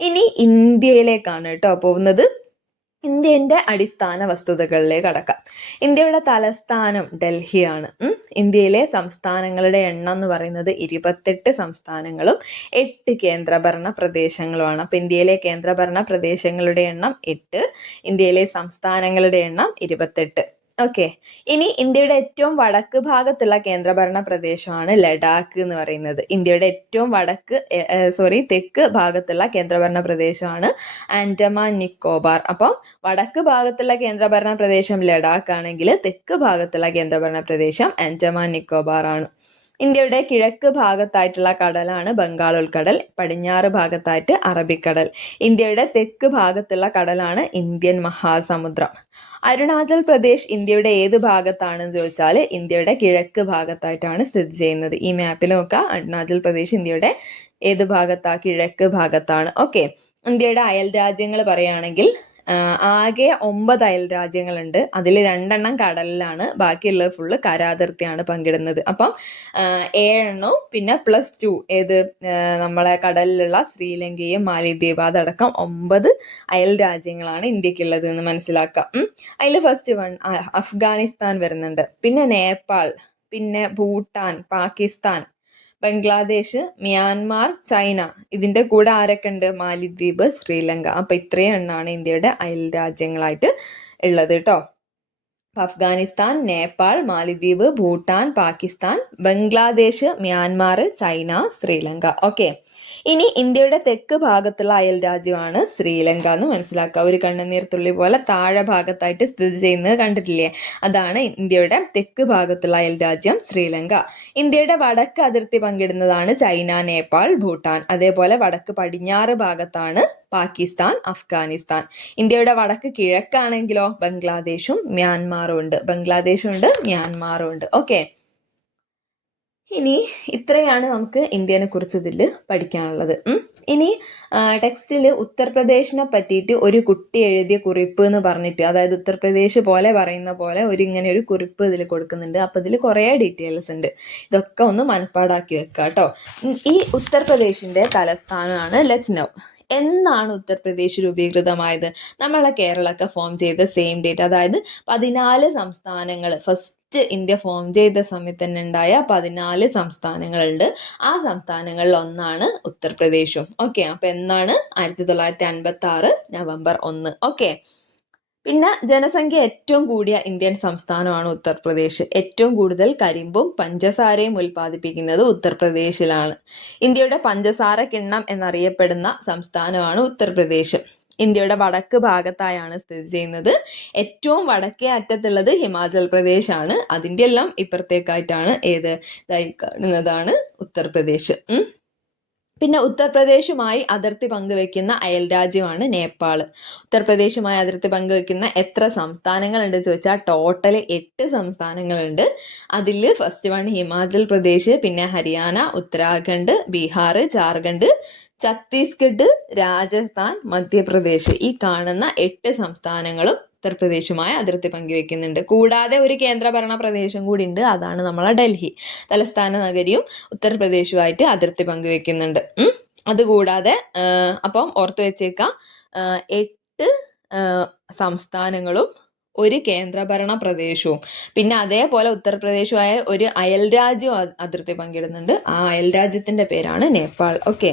ഇനി ഇന്ത്യയിലേക്കാണ് കേട്ടോ പോകുന്നത്. ഇന്ത്യന്റെ അടിസ്ഥാന വസ്തുതകളിലേക്ക് കടക്കാം. ഇന്ത്യയുടെ തലസ്ഥാനം ഡൽഹിയാണ്. ഇന്ത്യയിലെ സംസ്ഥാനങ്ങളുടെ എണ്ണം എന്ന് പറയുന്നത് 28 സംസ്ഥാനങ്ങളും 8 കേന്ദ്രഭരണ പ്രദേശങ്ങളുമാണ്. അപ്പൊ ഇന്ത്യയിലെ കേന്ദ്രഭരണ പ്രദേശങ്ങളുടെ എണ്ണം 8, ഇന്ത്യയിലെ സംസ്ഥാനങ്ങളുടെ എണ്ണം 28. ഓക്കെ, ഇനി ഇന്ത്യയുടെ ഏറ്റവും വടക്ക് ഭാഗത്തുള്ള കേന്ദ്രഭരണ പ്രദേശമാണ് ലഡാക്ക് എന്ന് പറയുന്നത്. ഇന്ത്യയുടെ ഏറ്റവും തെക്ക് ഭാഗത്തുള്ള കേന്ദ്രഭരണ പ്രദേശമാണ് ആൻഡമാൻ നിക്കോബാർ. അപ്പം വടക്ക് ഭാഗത്തുള്ള കേന്ദ്രഭരണ പ്രദേശം ലഡാക്ക് ആണെങ്കിൽ തെക്ക് ഭാഗത്തുള്ള കേന്ദ്രഭരണ പ്രദേശം ആൻഡമാൻ നിക്കോബാർ ആണ്. ഇന്ത്യയുടെ കിഴക്ക് ഭാഗത്തായിട്ടുള്ള കടലാണ് ബംഗാൾ ഉൾക്കടൽ, പടിഞ്ഞാറ് ഭാഗത്തായിട്ട് അറബിക്കടൽ. ഇന്ത്യയുടെ തെക്ക് ഭാഗത്തുള്ള കടലാണ് ഇന്ത്യൻ മഹാസമുദ്രം. അരുണാചൽ പ്രദേശ് ഇന്ത്യയുടെ ഏത് ഭാഗത്താണെന്ന് ചോദിച്ചാൽ ഇന്ത്യയുടെ കിഴക്ക് ഭാഗത്തായിട്ടാണ് സ്ഥിതി ചെയ്യുന്നത്. ഈ മാപ്പിൽ നോക്കുക, അരുണാചൽ പ്രദേശ് ഇന്ത്യയുടെ ഏത് ഭാഗത്താ? കിഴക്ക് ഭാഗത്താണ്. ഓക്കെ, ഇന്ത്യയുടെ അയൽ രാജ്യങ്ങൾ പറയുകയാണെങ്കിൽ ആകെ 9 അയൽ രാജ്യങ്ങളുണ്ട്. അതിൽ 2 കടലിലാണ്, ബാക്കിയുള്ളത് ഫുള്ള് കരാതിർത്തിയാണ് പങ്കിടുന്നത്. അപ്പം 7 പിന്നെ +2 ഏത് നമ്മളെ കടലിലുള്ള ശ്രീലങ്കയും മാലിദ്വീപ് അതടക്കം 9 അയൽ രാജ്യങ്ങളാണ് ഇന്ത്യക്കുള്ളത് എന്ന് മനസ്സിലാക്കാം. അതിൽ ഫസ്റ്റ് 1 അഫ്ഗാനിസ്ഥാൻ വരുന്നുണ്ട്, പിന്നെ നേപ്പാൾ, പിന്നെ ഭൂട്ടാൻ, പാകിസ്ഥാൻ, ബംഗ്ലാദേശ്, മ്യാൻമാർ, ചൈന. ഇതിന്റെ കൂടെ ആരൊക്കെ ഉണ്ട്? മാലിദ്വീപ്, ശ്രീലങ്ക. അപ്പൊ ഇത്രയും എണ്ണാണ് ഇന്ത്യയുടെ അയൽ രാജ്യങ്ങളായിട്ട് ഉള്ളത് കേട്ടോ. അഫ്ഗാനിസ്ഥാൻ, നേപ്പാൾ, മാലിദ്വീപ്, Bhutan, Pakistan, Bangladesh, Myanmar, China, Sri Lanka. Okay, ഇനി ഇന്ത്യയുടെ തെക്ക് ഭാഗത്തുള്ള അയൽ രാജ്യമാണ് ശ്രീലങ്ക എന്ന് മനസ്സിലാക്കുക. ഒരു കണ്ണുനീർത്തുള്ളി പോലെ താഴെ ഭാഗത്തായിട്ട് സ്ഥിതി ചെയ്യുന്നത് കണ്ടിട്ടില്ലേ? അതാണ് ഇന്ത്യയുടെ തെക്ക് ഭാഗത്തുള്ള അയൽ രാജ്യം ശ്രീലങ്ക. ഇന്ത്യയുടെ വടക്ക് അതിർത്തി പങ്കിടുന്നതാണ് ചൈന, നേപ്പാൾ, ഭൂട്ടാൻ. അതേപോലെ വടക്ക് പടിഞ്ഞാറ് ഭാഗത്താണ് പാകിസ്ഥാൻ, അഫ്ഗാനിസ്ഥാൻ. ഇന്ത്യയുടെ വടക്ക് കിഴക്കാണെങ്കിലോ ബംഗ്ലാദേശും മ്യാൻമാറും ഉണ്ട്. ബംഗ്ലാദേശും ഉണ്ട്, മ്യാൻമാറും ഉണ്ട്. ഓക്കെ, ഇനി ഇത്രയാണ് നമുക്ക് ഇന്ത്യനെ കുറിച്ച് ഇതിൽ പഠിക്കാനുള്ളത്. ഇനി ടെക്സ്റ്റിൽ ഉത്തർപ്രദേശിനെ പറ്റിയിട്ട് ഒരു കുട്ടി എഴുതിയ കുറിപ്പ് എന്ന് പറഞ്ഞിട്ട്, അതായത് ഉത്തർപ്രദേശ് പോലെ പറയുന്ന പോലെ ഇങ്ങനെ ഒരു കുറിപ്പ് ഇതിൽ കൊടുക്കുന്നുണ്ട്. അപ്പോൾ ഇതിൽ കുറേ ഡീറ്റെയിൽസ് ഉണ്ട്. ഇതൊക്കെ ഒന്ന് മനപ്പാടാക്കി വെക്കുക കേട്ടോ. ഈ ഉത്തർപ്രദേശിന്റെ തലസ്ഥാനമാണ് ലക്നൗ. എന്നാണ് ഉത്തർപ്രദേശ് രൂപീകൃതമായത്? നമ്മളെ കേരളമൊക്കെ ഫോം ചെയ്ത സെയിം ഡേറ്റ്, അതായത് 14 സംസ്ഥാനങ്ങൾ ഫസ്റ്റ് ഇന്ത്യ ഫോം ചെയ്ത സമയത്ത് തന്നെ ഉണ്ടായ 14 സംസ്ഥാനങ്ങളുണ്ട്. ആ സംസ്ഥാനങ്ങളിൽ ഒന്നാണ് ഉത്തർപ്രദേശും. ഓക്കെ, അപ്പൊ എന്നാണ്? 1956 നവംബർ 1. ഓക്കെ, പിന്നെ ജനസംഖ്യ ഏറ്റവും കൂടിയ ഇന്ത്യൻ സംസ്ഥാനമാണ് ഉത്തർപ്രദേശ്. ഏറ്റവും കൂടുതൽ കരിമ്പും പഞ്ചസാരയും ഉൽപ്പാദിപ്പിക്കുന്നത് ഉത്തർപ്രദേശിലാണ്. ഇന്ത്യയുടെ പഞ്ചസാര കിണ്ണം എന്നറിയപ്പെടുന്ന സംസ്ഥാനമാണ് ഉത്തർപ്രദേശ്. ഇന്ത്യയുടെ വടക്ക് ഭാഗത്തായാണ് സ്ഥിതി ചെയ്യുന്നത്. ഏറ്റവും വടക്കേ അറ്റത്തുള്ളത് ഹിമാചൽ പ്രദേശ് ആണ്. അതിൻ്റെ എല്ലാം ഇപ്പുറത്തേക്കായിട്ടാണ് ഇതായി കാണുന്നതാണ് ഉത്തർപ്രദേശ്. പിന്നെ ഉത്തർപ്രദേശുമായി അതിർത്തി പങ്കുവെക്കുന്ന അയൽ രാജ്യമാണ് നേപ്പാൾ. ഉത്തർപ്രദേശുമായി അതിർത്തി പങ്കുവെക്കുന്ന എത്ര സംസ്ഥാനങ്ങളുണ്ട് ചോദിച്ചാൽ ടോട്ടൽ 8 സംസ്ഥാനങ്ങളുണ്ട്. അതിൽ ഫസ്റ്റ് വൺ ഹിമാചൽ പ്രദേശ്, പിന്നെ ഹരിയാന, ഉത്തരാഖണ്ഡ്, ബീഹാർ, ജാർഖണ്ഡ്, ഛത്തീസ്ഗഡ്, രാജസ്ഥാൻ, മധ്യപ്രദേശ്. ഈ കാണുന്ന 8 സംസ്ഥാനങ്ങളും ഉത്തർപ്രദേശുമായി അതിർത്തി പങ്കുവെക്കുന്നുണ്ട്. കൂടാതെ ഒരു കേന്ദ്രഭരണ പ്രദേശം കൂടി ഉണ്ട്, അതാണ് നമ്മളെ ഡൽഹി. തലസ്ഥാന നഗരിയും ഉത്തർപ്രദേശുമായിട്ട് അതിർത്തി പങ്കുവെക്കുന്നുണ്ട്. അതുകൂടാതെ അപ്പം ഓർത്ത് വെച്ചേക്കാം, 8 സംസ്ഥാനങ്ങളും ഒരു കേന്ദ്രഭരണ പ്രദേശവും പിന്നെ അതേപോലെ ഉത്തർപ്രദേശുമായ ഒരു അയൽ രാജ്യവും അതിർത്തി പങ്കിടുന്നുണ്ട്. ആ അയൽ രാജ്യത്തിന്റെ പേരാണ് നേപ്പാൾ. ഓക്കെ,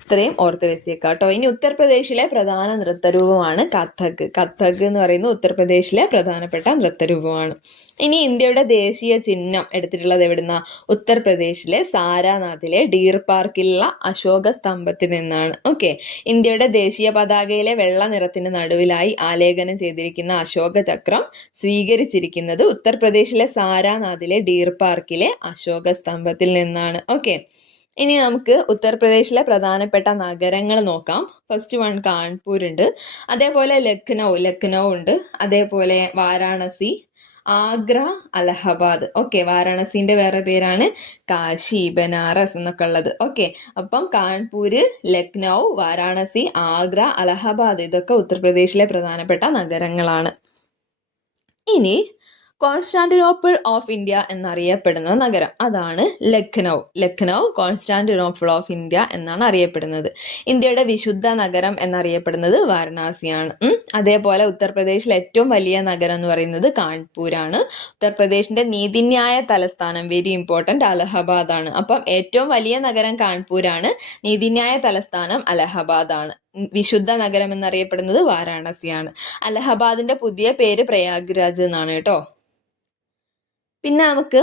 ഇത്രയും ഓർത്ത് വെച്ചേക്കാം കേട്ടോ. ഇനി ഉത്തർപ്രദേശിലെ പ്രധാന നൃത്തരൂപമാണ് കഥക്. കഥക് എന്ന് പറയുന്നത് ഉത്തർപ്രദേശിലെ പ്രധാനപ്പെട്ട നൃത്തരൂപമാണ്. ഇനി ഇന്ത്യയുടെ ദേശീയ ചിഹ്നം എടുത്തിട്ടുള്ളത് എവിടുന്ന? ഉത്തർപ്രദേശിലെ സാരാനാഥിലെ ഡീർ പാർക്കിലുള്ള അശോക സ്തംഭത്തിൽ നിന്നാണ്. ഓക്കെ, ഇന്ത്യയുടെ ദേശീയ പതാകയിലെ വെള്ള നിറത്തിന് നടുവിലായി ആലേഖനം ചെയ്തിരിക്കുന്ന അശോക ചക്രം സ്വീകരിച്ചിരിക്കുന്നത് ഉത്തർപ്രദേശിലെ സാരാനാഥിലെ ഡീർ പാർക്കിലെ അശോക സ്തംഭത്തിൽ നിന്നാണ്. ഓക്കെ, ഇനി നമുക്ക് ഉത്തർപ്രദേശിലെ പ്രധാനപ്പെട്ട നഗരങ്ങൾ നോക്കാം. ഫസ്റ്റ് വൺ കാൺപൂർ ഉണ്ട്, അതേപോലെ ലക്നൗ ഉണ്ട്, അതേപോലെ വാരാണസി, ആഗ്ര, അലഹബാദ്. ഓക്കെ, വാരാണസിന്റെ വേറെ പേരാണ് കാശി, ബനാറസ് എന്നൊക്കെ ഉള്ളത്. ഓക്കെ, അപ്പം കാൺപൂര്, ലക്നൗ, വാരാണസി, ആഗ്ര, അലഹബാദ് ഇതൊക്കെ ഉത്തർപ്രദേശിലെ പ്രധാനപ്പെട്ട നഗരങ്ങളാണ്. ഇനി കോൺസ്റ്റാന്റിനോപ്പിൾ ഓഫ് ഇന്ത്യ എന്നറിയപ്പെടുന്ന നഗരം, അതാണ് Lucknow. Lucknow Constantinople of India എന്നാണ് അറിയപ്പെടുന്നത്. ഇന്ത്യയുടെ വിശുദ്ധ നഗരം എന്നറിയപ്പെടുന്നത് വാരണാസിയാണ്. അതേപോലെ ഉത്തർപ്രദേശിലെ ഏറ്റവും വലിയ നഗരം എന്ന് പറയുന്നത് കാൺപൂരാണ്. ഉത്തർപ്രദേശിന്റെ നീതിന്യായ തലസ്ഥാനം, വെരി ഇമ്പോർട്ടന്റ്, അലഹബാദ് ആണ്. അപ്പം ഏറ്റവും വലിയ നഗരം കാൺപൂരാണ്, നീതിന്യായ തലസ്ഥാനം അലഹബാദ് ആണ്. വിശുദ്ധ നഗരം എന്നറിയപ്പെടുന്നത് വാരാണസിയാണ്. അലഹബാദിന്റെ പുതിയ പേര് പ്രയാഗ്രാജ് എന്നാണ് കേട്ടോ. പിന്നെ നമുക്ക്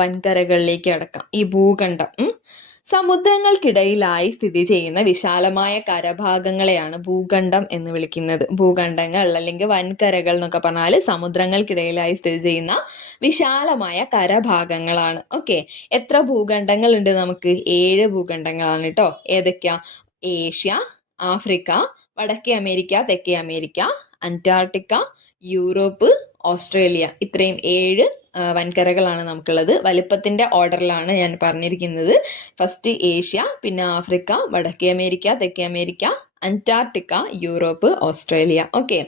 വൻകരകളിലേക്ക് കടക്കാം. ഈ ഭൂഖണ്ഡം, സമുദ്രങ്ങൾക്കിടയിലായി സ്ഥിതി ചെയ്യുന്ന വിശാലമായ കരഭാഗങ്ങളെയാണ് ഭൂഖണ്ഡം എന്ന് വിളിക്കുന്നത്. ഭൂഖണ്ഡങ്ങൾ അല്ലെങ്കിൽ വൻകരകൾ എന്നൊക്കെ പറഞ്ഞാൽ സമുദ്രങ്ങൾക്കിടയിലായി സ്ഥിതി ചെയ്യുന്ന വിശാലമായ കരഭാഗങ്ങളാണ്. ഓക്കെ, എത്ര ഭൂഖണ്ഡങ്ങൾ ഉണ്ട്? നമുക്ക് 7 ഭൂഖണ്ഡങ്ങളാണ് കേട്ടോ. ഏതൊക്കെയാ? ഏഷ്യ, ആഫ്രിക്ക, വടക്കേ അമേരിക്ക, തെക്കേ അമേരിക്ക, അന്റാർട്ടിക്ക, യൂറോപ്പ്, ഓസ്ട്രേലിയ. ഇത്രയും 7 വൻകരകളാണ് നമുക്കുള്ളത്. വലിപ്പത്തിന്റെ ഓർഡറിലാണ് ഞാൻ പറഞ്ഞിരിക്കുന്നത്. ഫസ്റ്റ് ഏഷ്യ, പിന്നെ ആഫ്രിക്ക, വടക്കേ അമേരിക്ക, തെക്കേ America, Antarctica, Europe, Australia. Okay,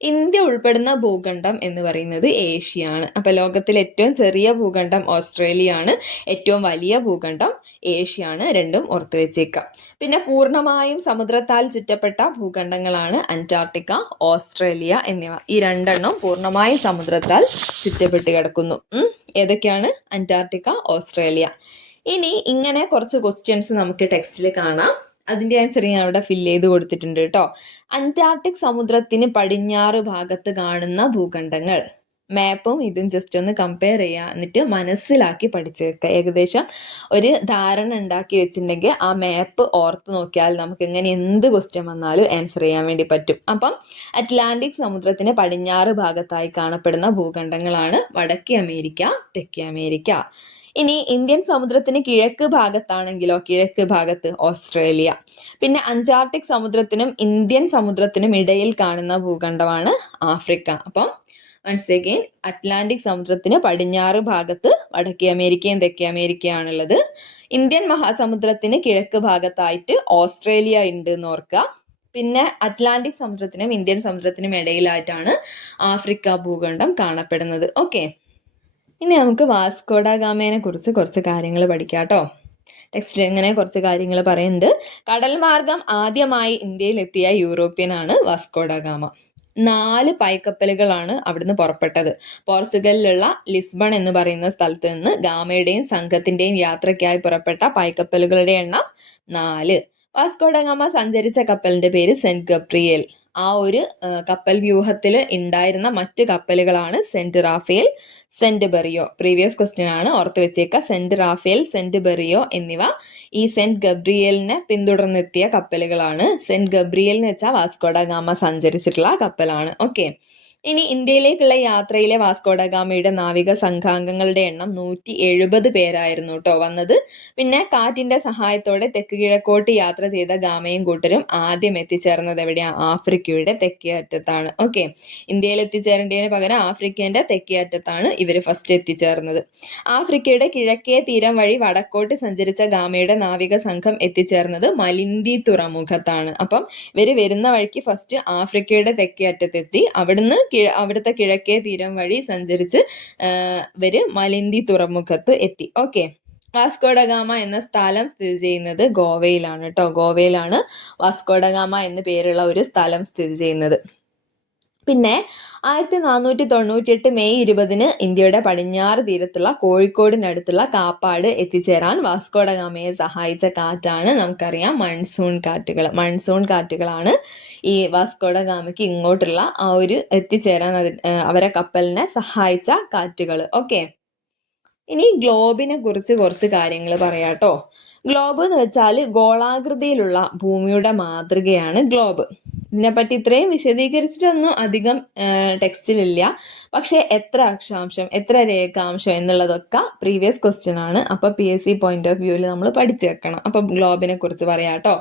India ഉൾപ്പെടുന്ന ഭൂഖണ്ഡം എന്ന് പറയുന്നത് ഏഷ്യയാണ്. അപ്പൊ ലോകത്തിലെ ഏറ്റവും ചെറിയ ഭൂഖണ്ഡം ഓസ്ട്രേലിയ ആണ്, ഏറ്റവും വലിയ ഭൂഖണ്ഡം ഏഷ്യയാണ്. രണ്ടും ഓർത്തു വെച്ചേക്കാം. പിന്നെ പൂർണ്ണമായും സമുദ്രത്താൽ ചുറ്റപ്പെട്ട ഭൂഖണ്ഡങ്ങളാണ് അന്റാർട്ടിക്ക, ഓസ്ട്രേലിയ എന്നിവ. ഈ രണ്ടെണ്ണം പൂർണ്ണമായും സമുദ്രത്താൽ ചുറ്റപ്പെട്ട് കിടക്കുന്നു. ഏതൊക്കെയാണ്? Antarctica, Australia. ഇനി ഇങ്ങനെ കുറച്ച് ക്വസ്റ്റ്യൻസ് നമുക്ക് ടെക്സ്റ്റിൽ കാണാം. അതിന്റെ ആൻസർ ഞാൻ അവിടെ ഫില്ല് ചെയ്ത് കൊടുത്തിട്ടുണ്ട് കേട്ടോ. അന്റാർട്ടിക് സമുദ്രത്തിന് പടിഞ്ഞാറ് ഭാഗത്ത് കാണുന്ന ഭൂഖണ്ഡങ്ങൾ: മാപ്പും ഇതും ജസ്റ്റ് ഒന്ന് കമ്പയർ ചെയ്യുക, എന്നിട്ട് മനസ്സിലാക്കി പഠിച്ചു വെക്കുക. ഏകദേശം ഒരു ധാരണ ഉണ്ടാക്കി വെച്ചിട്ടുണ്ടെങ്കിൽ ആ മാപ്പ് ഓർത്ത് നോക്കിയാൽ നമുക്ക് ഇങ്ങനെ എന്ത് ക്വസ്റ്റ്യൻ വന്നാലും ആൻസർ ചെയ്യാൻ വേണ്ടി പറ്റും. അപ്പം അറ്റ്ലാന്റിക് സമുദ്രത്തിന് പടിഞ്ഞാറ് ഭാഗത്തായി കാണപ്പെടുന്ന ഭൂഖണ്ഡങ്ങളാണ് വടക്കേ അമേരിക്ക, തെക്കേ അമേരിക്ക. ഇനി ഇന്ത്യൻ സമുദ്രത്തിന് കിഴക്ക് ഭാഗത്താണെങ്കിലോ, കിഴക്ക് ഭാഗത്ത് ഓസ്ട്രേലിയ. പിന്നെ അന്റാർട്ടിക് സമുദ്രത്തിനും ഇന്ത്യൻ സമുദ്രത്തിനും ഇടയിൽ കാണുന്ന ഭൂഖണ്ഡമാണ് ആഫ്രിക്ക. അപ്പം വൺസ് അഗെയിൻ അറ്റ്ലാന്റിക് സമുദ്രത്തിന് പടിഞ്ഞാറ് ഭാഗത്ത് വടക്കേ അമേരിക്കയും തെക്കേ അമേരിക്കയാണുള്ളത്. ഇന്ത്യൻ മഹാസമുദ്രത്തിന് കിഴക്ക് ഭാഗത്തായിട്ട് ഓസ്ട്രേലിയ ഉണ്ട് എന്ന് ഓർക്കുക. പിന്നെ അറ്റ്ലാന്റിക് സമുദ്രത്തിനും ഇന്ത്യൻ സമുദ്രത്തിനും ഇടയിലായിട്ടാണ് ആഫ്രിക്ക ഭൂഖണ്ഡം കാണപ്പെടുന്നത്. ഓക്കെ, ഇനി നമുക്ക് വാസ്കോഡ ഗാമയെ കുറിച്ച് കുറച്ച് കാര്യങ്ങൾ പഠിക്കാം കേട്ടോ. ടെക്സ്റ്റിൽ ഇങ്ങനെ കുറച്ച് കാര്യങ്ങൾ പറയുന്നുണ്ട്. കടൽ മാർഗം ആദ്യമായി ഇന്ത്യയിലെത്തിയ യൂറോപ്യനാണ് വാസ്കോഡ ഗാമ. 4 പായ്ക്കപ്പലുകളാണ് അവിടുന്ന് പുറപ്പെട്ടത്. പോർച്ചുഗലിലുള്ള ലിസ്ബൺ എന്ന് പറയുന്ന സ്ഥലത്ത് നിന്ന് ഗാമയുടെയും സംഘത്തിന്റെയും യാത്രയ്ക്കായി പുറപ്പെട്ട പായ്ക്കപ്പലുകളുടെ എണ്ണം 4. വാസ്കോഡ ഗാമ സഞ്ചരിച്ച കപ്പലിന്റെ പേര് സെന്റ് ഗബ്രിയേൽ. ആ ഒരു കപ്പൽ വ്യൂഹത്തിൽ ഉണ്ടായിരുന്ന മറ്റു കപ്പലുകളാണ് Saint Raphael, Saint Berrio. Previous question ആണ്, ഓർത്ത് വെച്ചേക്ക. സെന്റ് റാഫേൽ, സെന്റ് ബെറിയോ എന്നിവ ഈ സെന്റ് ഗബ്രിയേലിനെ പിന്തുടർന്നെത്തിയ കപ്പലുകളാണ്. സെന്റ് ഗബ്രിയേൽ എന്ന് വെച്ചാൽ വാസ്കോഡ ഗാമ സഞ്ചരിച്ചിട്ടുള്ള കപ്പലാണ്. ഓക്കെ, ഇനി ഇന്ത്യയിലേക്കുള്ള യാത്രയിലെ വാസ്കോഡ ഗാമയുടെ നാവിക സംഘാംഗങ്ങളുടെ എണ്ണം 170 പേരായിരുന്നു കേട്ടോ വന്നത്. പിന്നെ കാറ്റിന്റെ സഹായത്തോടെ തെക്ക് കിഴക്കോട്ട് യാത്ര ചെയ്ത ഗാമയും കൂട്ടരും ആദ്യം എത്തിച്ചേർന്നത് എവിടെയാണ്? ആഫ്രിക്കയുടെ തെക്കേ അറ്റത്താണ്. ഓക്കെ, ഇന്ത്യയിൽ എത്തിച്ചേരേണ്ടതിന് പകരം ആഫ്രിക്കേന്റെ തെക്കേ അറ്റത്താണ് ഇവർ ഫസ്റ്റ് എത്തിച്ചേർന്നത്. ആഫ്രിക്കയുടെ കിഴക്കേ തീരം വഴി വടക്കോട്ട് സഞ്ചരിച്ച ഗാമയുടെ നാവിക സംഘം എത്തിച്ചേർന്നത് മലിന്തി തുറമുഖത്താണ്. അപ്പം ഇവര് വരുന്ന വഴിക്ക് ഫസ്റ്റ് ആഫ്രിക്കയുടെ തെക്കേ അറ്റത്തെത്തി. അവിടുത്തെ കിഴക്കേ തീരം വഴി സഞ്ചരിച്ച് ഇവര് മലിന്തി തുറമുഖത്ത് എത്തി. ഓക്കെ, വാസ്കോഡ ഗാമ എന്ന സ്ഥലം സ്ഥിതി ചെയ്യുന്നത് ഗോവയിലാണ് കേട്ടോ. ഗോവയിലാണ് വാസ്കോഡ ഗാമ എന്ന് പേരുള്ള ഒരു സ്ഥലം സ്ഥിതി ചെയ്യുന്നത്. പിന്നെ 1498 മെയ് 20 ഇന്ത്യയുടെ പടിഞ്ഞാറ് തീരത്തുള്ള കോഴിക്കോടിനടുത്തുള്ള കാപ്പാട് എത്തിച്ചേരാൻ വാസ്കോഡ ഗാമയെ സഹായിച്ച കാറ്റാണ് നമുക്കറിയാം മൺസൂൺ കാറ്റുകൾ. മൺസൂൺ കാറ്റുകളാണ് ഈ വാസ്കോഡ ഗാമയ്ക്ക് ഇങ്ങോട്ടുള്ള ആ ഒരു എത്തിച്ചേരാൻ അവരെ കപ്പലിനെ സഹായിച്ച കാറ്റുകൾ. ഓക്കെ, ഇനി ഗ്ലോബിനെ കുറിച്ച് കുറച്ച് കാര്യങ്ങൾ പറയാട്ടോ. ഗ്ലോബ് എന്ന് വെച്ചാൽ ഗോളാകൃതിയിലുള്ള ഭൂമിയുടെ മാതൃകയാണ് ഗ്ലോബ്. ഇതിനെപ്പറ്റി ഇത്രയും വിശദീകരിച്ചിട്ടൊന്നും അധികം ടെക്സ്റ്റിലില്ല. പക്ഷെ എത്ര അക്ഷാംശം, എത്ര രേഖാംശം എന്നുള്ളതൊക്കെ പ്രീവിയസ് ക്വസ്റ്റ്യൻ ആണ്. അപ്പൊ PSC പോയിന്റ് ഓഫ് വ്യൂവിൽ നമ്മൾ പഠിച്ചു വെക്കണം. അപ്പൊ ഗ്ലോബിനെ കുറിച്ച് പറയാം കേട്ടോ.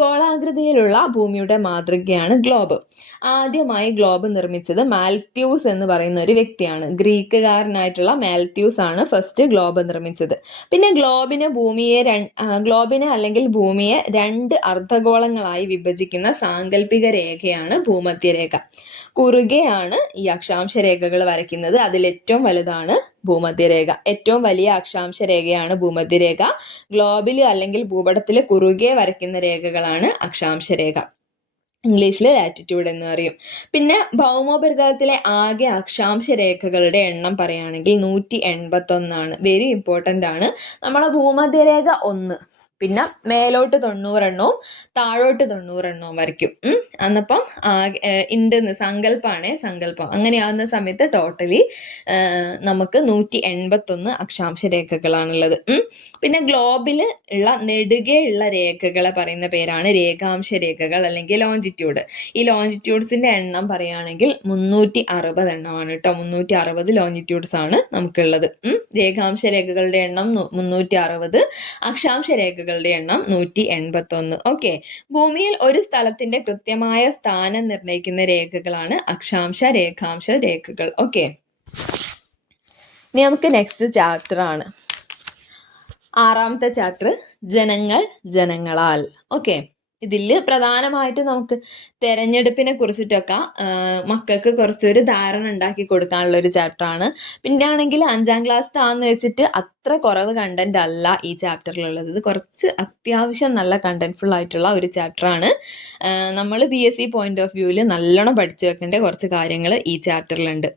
ഗോളാകൃതിയിലുള്ള ഭൂമിയുടെ മാതൃകയാണ് ഗ്ലോബ്. ആദ്യമായി ഗ്ലോബ് നിർമ്മിച്ചത് മാൽത്യൂസ് എന്ന് പറയുന്ന ഒരു വ്യക്തിയാണ്. ഗ്രീക്കുകാരനായിട്ടുള്ള മാൽത്യൂസ് ആണ് ഫസ്റ്റ് ഗ്ലോബ് നിർമ്മിച്ചത്. പിന്നെ ഗ്ലോബിനെ അല്ലെങ്കിൽ ഭൂമിയെ 2 അർദ്ധഗോളങ്ങളായി വിഭജിക്കുന്ന സാങ്കല്പിക രേഖയാണ് ഭൂമധ്യരേഖ. കുറുകെയാണ് ഈ അക്ഷാംശ രേഖകൾ വരയ്ക്കുന്നത്. അതിൽ ഏറ്റവും വലുതാണ് ഭൂമധ്യരേഖ. ഏറ്റവും വലിയ അക്ഷാംശ രേഖയാണ് ഭൂമധ്യരേഖ. ഗ്ലോബിൽ അല്ലെങ്കിൽ ഭൂപടത്തിൽ കുറുകെ വരയ്ക്കുന്ന രേഖകളാണ് അക്ഷാംശ രേഖ. ഇംഗ്ലീഷിൽ ലാറ്റിറ്റ്യൂഡ് എന്ന് പറയും. പിന്നെ ഭൗമോപരിതലത്തിലെ ആകെ അക്ഷാംശ രേഖകളുടെ എണ്ണം പറയുകയാണെങ്കിൽ 181 ആണ്. വെരി ഇമ്പോർട്ടൻ്റ് ആണ്. നമ്മളെ ഭൂമധ്യരേഖ 1, പിന്നെ മേലോട്ട് 90 എണ്ണവും താഴോട്ട് 90 എണ്ണവും വരയ്ക്കും. അന്നപ്പം ഉണ്ടെന്ന് സങ്കല്പം അങ്ങനെയാവുന്ന സമയത്ത് ടോട്ടലി നമുക്ക് 181 അക്ഷാംശ രേഖകളാണുള്ളത്. പിന്നെ ഗ്ലോബിൽ ഉള്ള നെടുകെയുള്ള രേഖകളെ പറയുന്ന പേരാണ് രേഖാംശ രേഖകൾ അല്ലെങ്കിൽ ലോഞ്ചിറ്റ്യൂഡ്. ഈ ലോഞ്ചിറ്റ്യൂഡ്സിന്റെ എണ്ണം പറയുകയാണെങ്കിൽ 360 എണ്ണമാണ് കേട്ടോ. 360 ലോഞ്ചിറ്റ്യൂഡ്സ് ആണ് നമുക്കുള്ളത്. രേഖാംശ രേഖകളുടെ എണ്ണം 360, അക്ഷാംശ രേഖകളുടെ എണ്ണം 181. ഓക്കെ, ഭൂമിയിൽ ഒരു സ്ഥലത്തിന്റെ കൃത്യമായ സ്ഥാനം നിർണ്ണയിക്കുന്ന രേഖകളാണ് അക്ഷാംശ രേഖാംശ രേഖകൾ. ഓക്കെ, ഇനി നമുക്ക് നെക്സ്റ്റ് ചാപ്റ്റർ ആണ് 6ാമത്തെ ചാപ്റ്റർ, ജനങ്ങൾ ജനങ്ങളാൽ. ഓക്കെ, ഇതിൽ പ്രധാനമായിട്ട് നമുക്ക് തെരഞ്ഞെടുപ്പിനെ കുറിച്ചിട്ടൊക്കെ മക്കൾക്ക് കുറച്ചൊരു ധാരണ ഉണ്ടാക്കി കൊടുക്കാനുള്ള ഒരു ചാപ്റ്ററാണ്. പിന്നെ ആണെങ്കിൽ 5ാം ക്ലാസ് ആണെന്ന് വെച്ചിട്ട് അത്ര കുറവ് കണ്ടന്റ് അല്ല ഈ ചാപ്റ്ററിലുള്ളത്. ഇത് കുറച്ച് അത്യാവശ്യം നല്ല കണ്ടന്റ്ഫുൾ ആയിട്ടുള്ള ഒരു ചാപ്റ്ററാണ്. നമ്മൾ PSC പോയിന്റ് ഓഫ് വ്യൂവിൽ നല്ലോണം പഠിച്ചു വെക്കേണ്ട കുറച്ച് കാര്യങ്ങൾ ഈ ചാപ്റ്ററിലുണ്ട്.